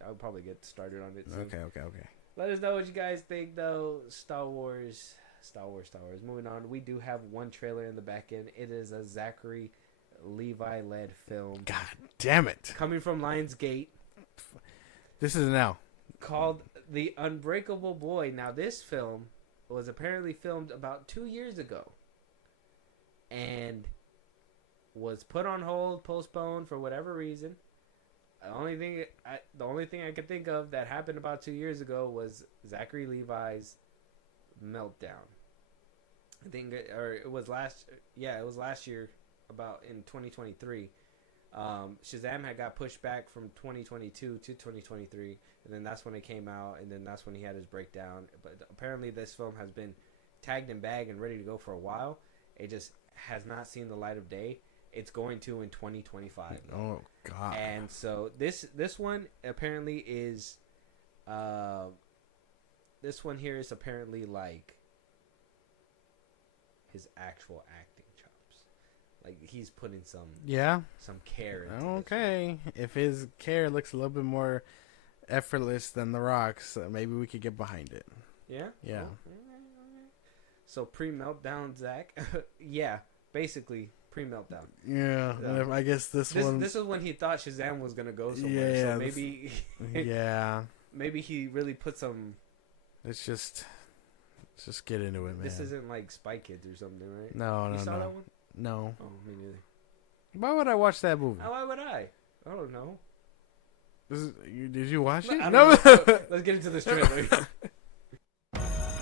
I'll probably get started on it soon. Okay. Let us know what you guys think, though. Star Wars. Moving on, we do have one trailer in the back end. It is a Zachary Levi-led film. God damn it! Coming from Lionsgate. This is now Called The Unbreakable Boy. Now, this film was apparently filmed about 2 years ago. And was put on hold, postponed for whatever reason. The only thing I could think of that happened about 2 years ago was Zachary Levi's meltdown. I think, it was last year, about in 2023. Shazam had got pushed back from 2022 to 2023, and then that's when it came out, and then that's when he had his breakdown. But apparently, this film has been tagged and bagged and ready to go for a while. It just has not seen the light of day. It's going to in 2025. Oh God! And so this one apparently is, this one here is apparently like his actual acting chops. Like he's putting some care into Okay, if his care looks a little bit more effortless than The Rock's, maybe we could get behind it. Yeah. Yeah. Oh, so pre-meltdown Zach, yeah, basically Pre-meltdown. Yeah, I guess this one. This is when he thought Shazam was gonna go somewhere. Yeah, so maybe. Yeah. Maybe he really put some. Let's just get into it, man. This isn't like Spy Kids or something, right? No. You saw that one? No. Oh, me neither. Why would I watch that movie? Why would I? I don't know. Did you watch it? No. Let's get into this trailer.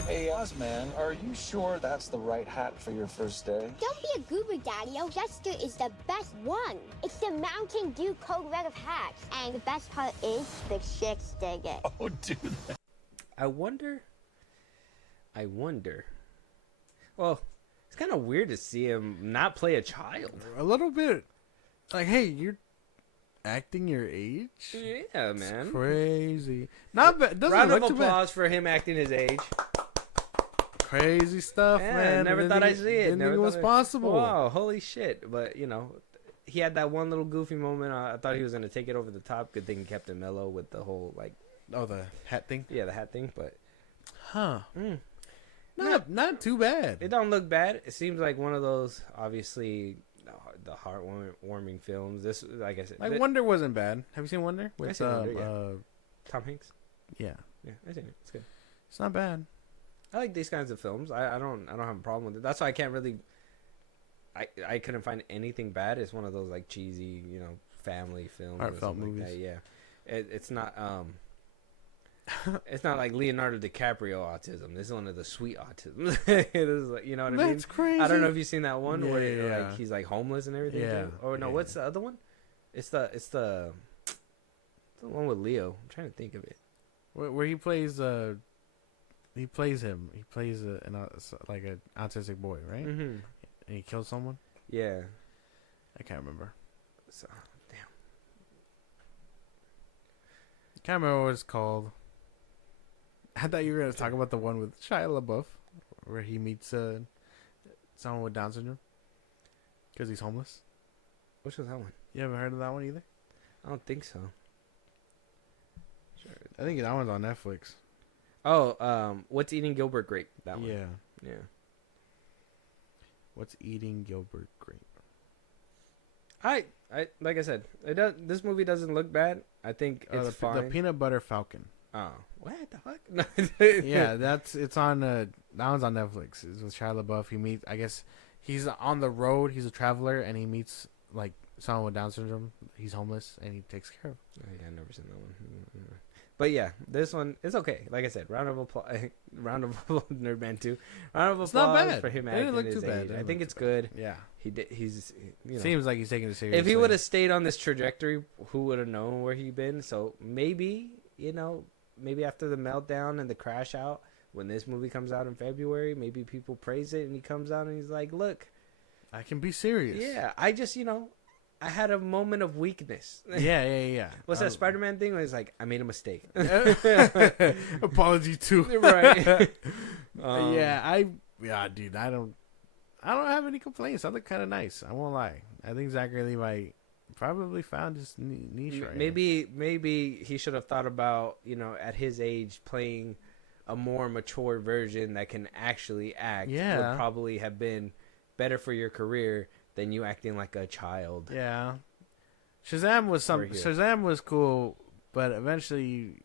Hey, Ozman, are you sure that's the right hat for your first day? Don't be a goober, Daddy-o. Jester is the best one. It's the Mountain Dew Code Red of hats. And the best part is the chicks dig it. Oh, dude. I wonder. Well, it's kind of weird to see him not play a child. A little bit. Like, hey, you're acting your age? Yeah, man. It's crazy. Not bad. Doesn't Round look of too bad. applause for him acting his age. Crazy stuff, Yeah, man. never thought I'd see it. Didn't think it was possible. Wow, holy shit. But, he had that one little goofy moment. I thought he was going to take it over the top. Good thing he kept it mellow with the whole, Oh, the hat thing? yeah, the hat thing. But Huh. Not too bad. it don't look bad. It seems like one of those, obviously, the heartwarming films. This, like I said. Like, Wonder wasn't bad. Have you seen Wonder? I've seen Wonder, yeah. Tom Hanks. Yeah. Yeah, I've seen it. It's good. It's not bad. I like these kinds of films. I don't have a problem with it. That's why I can't really. I couldn't find anything bad. It's one of those cheesy, family films. Heartfelt movies. movies. Yeah, it's not. It's not like Leonardo DiCaprio autism. This is one of the sweet autism. It is you know what I mean? That's crazy. I don't know if you've seen that one where Yeah. he's homeless and everything. Yeah. Too. Or no, Yeah. what's the other one? It's the one with Leo. I'm trying to think of it. Where he plays he plays him. He plays an autistic boy, right? Mm-hmm. And he kills someone. Yeah. I can't remember. So damn. Can't remember what it's called. I thought you were gonna talk about the one with Shia LaBeouf, where he meets someone with Down syndrome because he's homeless. Which was that one? You haven't heard of that one either? I don't think so. I think that one's on Netflix. Oh, What's Eating Gilbert Grape? That one. Yeah. Yeah. What's Eating Gilbert Grape? I like I said, this movie doesn't look bad. I think it's fine. The Peanut Butter Falcon. Oh, what the fuck? Yeah, it's on. That one's on Netflix. It's with Shia LaBeouf. I guess he's on the road. He's a traveler, and he meets someone with Down syndrome. He's homeless, and he takes care of him. Oh, yeah, I've never seen that one. But yeah, this one is okay. Like I said, round of applause, Nerdman 2. Round of applause It's not bad. for him It didn't acting look his too bad. age. It I didn't think look it's too good. Yeah. He's Seems like he's taking it seriously. If he would have stayed on this trajectory, who would have known where he'd been? So maybe after the meltdown and the crash out, when this movie comes out in February, maybe people praise it and he comes out and he's like, "Look, I can be serious." yeah, I just I had a moment of weakness." Yeah. What's that Spider-Man thing? Where it's like, I made a mistake. Apology too. Right. Dude, I don't have any complaints. I look kind of nice. I won't lie. I think Zachary Levi probably found his niche right. Maybe he should have thought about at his age playing a more mature version that can actually act. Yeah. Would probably have been better for your career than you acting like a child. Yeah. Shazam was cool, but eventually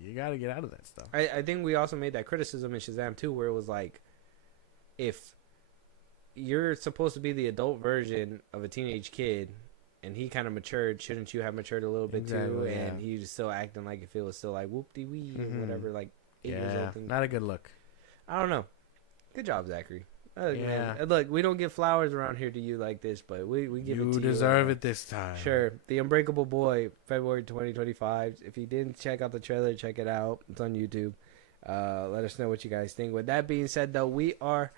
you got to get out of that stuff. I think we also made that criticism in Shazam too, where it was like, if you're supposed to be the adult version of a teenage kid and he kind of matured, shouldn't you have matured a little bit too? Yeah. And he was still acting like if it was still like whoop-de-wee, whatever, 8 years old thing. Not a good look. I don't know. Good job, Zachary. Yeah. Man, look, we don't give flowers around here to you like this, but we give it to you. You deserve it this time. Sure. The Unbreakable Boy, February 2025. If you didn't check out the trailer, check it out. It's on YouTube. Let us know what you guys think. With that being said, though, we are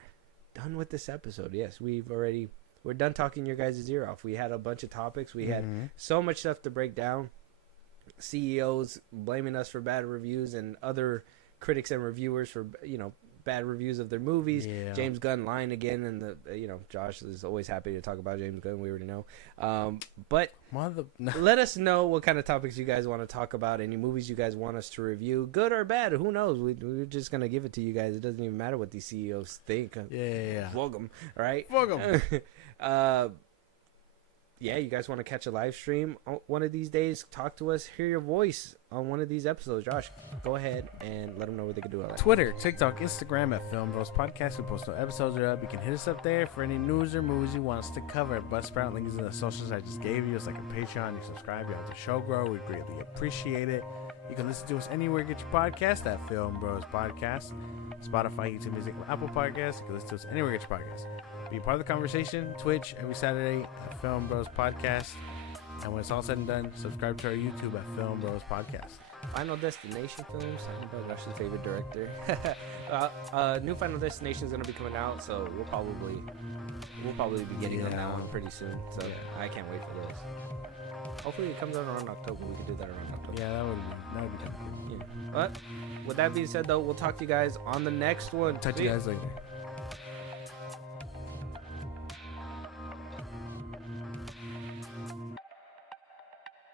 done with this episode. Yes, we're done talking your guys' ear off. We had a bunch of topics. We had so much stuff to break down. CEOs blaming us for bad reviews and other critics and reviewers for bad reviews of their movies. Yeah. James Gunn lying again, and Josh is always happy to talk about James Gunn. We already know. But let us know what kind of topics you guys want to talk about. Any movies you guys want us to review, good or bad. Who knows? We're just gonna give it to you guys. It doesn't even matter what these CEOs think. Yeah. Welcome, right? Welcome. yeah, you guys want to catch a live stream one of these days, talk to us, hear your voice on one of these episodes. Josh, go ahead and let them know where they can do it. Twitter, TikTok, Instagram at FilmBros Podcast. We post no episodes are up. You can hit us up there for any news or movies you want us to cover. Buzzsprout, link is in the socials I just gave you. It's like a Patreon. You subscribe, you help the show grow. We greatly appreciate it. You can listen to us anywhere you get your podcast at FilmBros Podcast. Spotify, YouTube Music, Apple Podcasts. You can listen to us anywhere you get your podcast. Be part of the conversation. Twitch every Saturday at FilmBros Podcast. And when it's all said and done, subscribe to our YouTube at FilmBros Podcast. Final Destination films. I'm Josh's favorite director. New Final Destination is going to be coming out, so we'll probably be getting on that one pretty soon. So I can't wait for those. Hopefully it comes out around October. We can do that around October. Yeah, that would be kind of cool. Yeah. But with that being said, though, we'll talk to you guys on the next one. Talk to you guys later.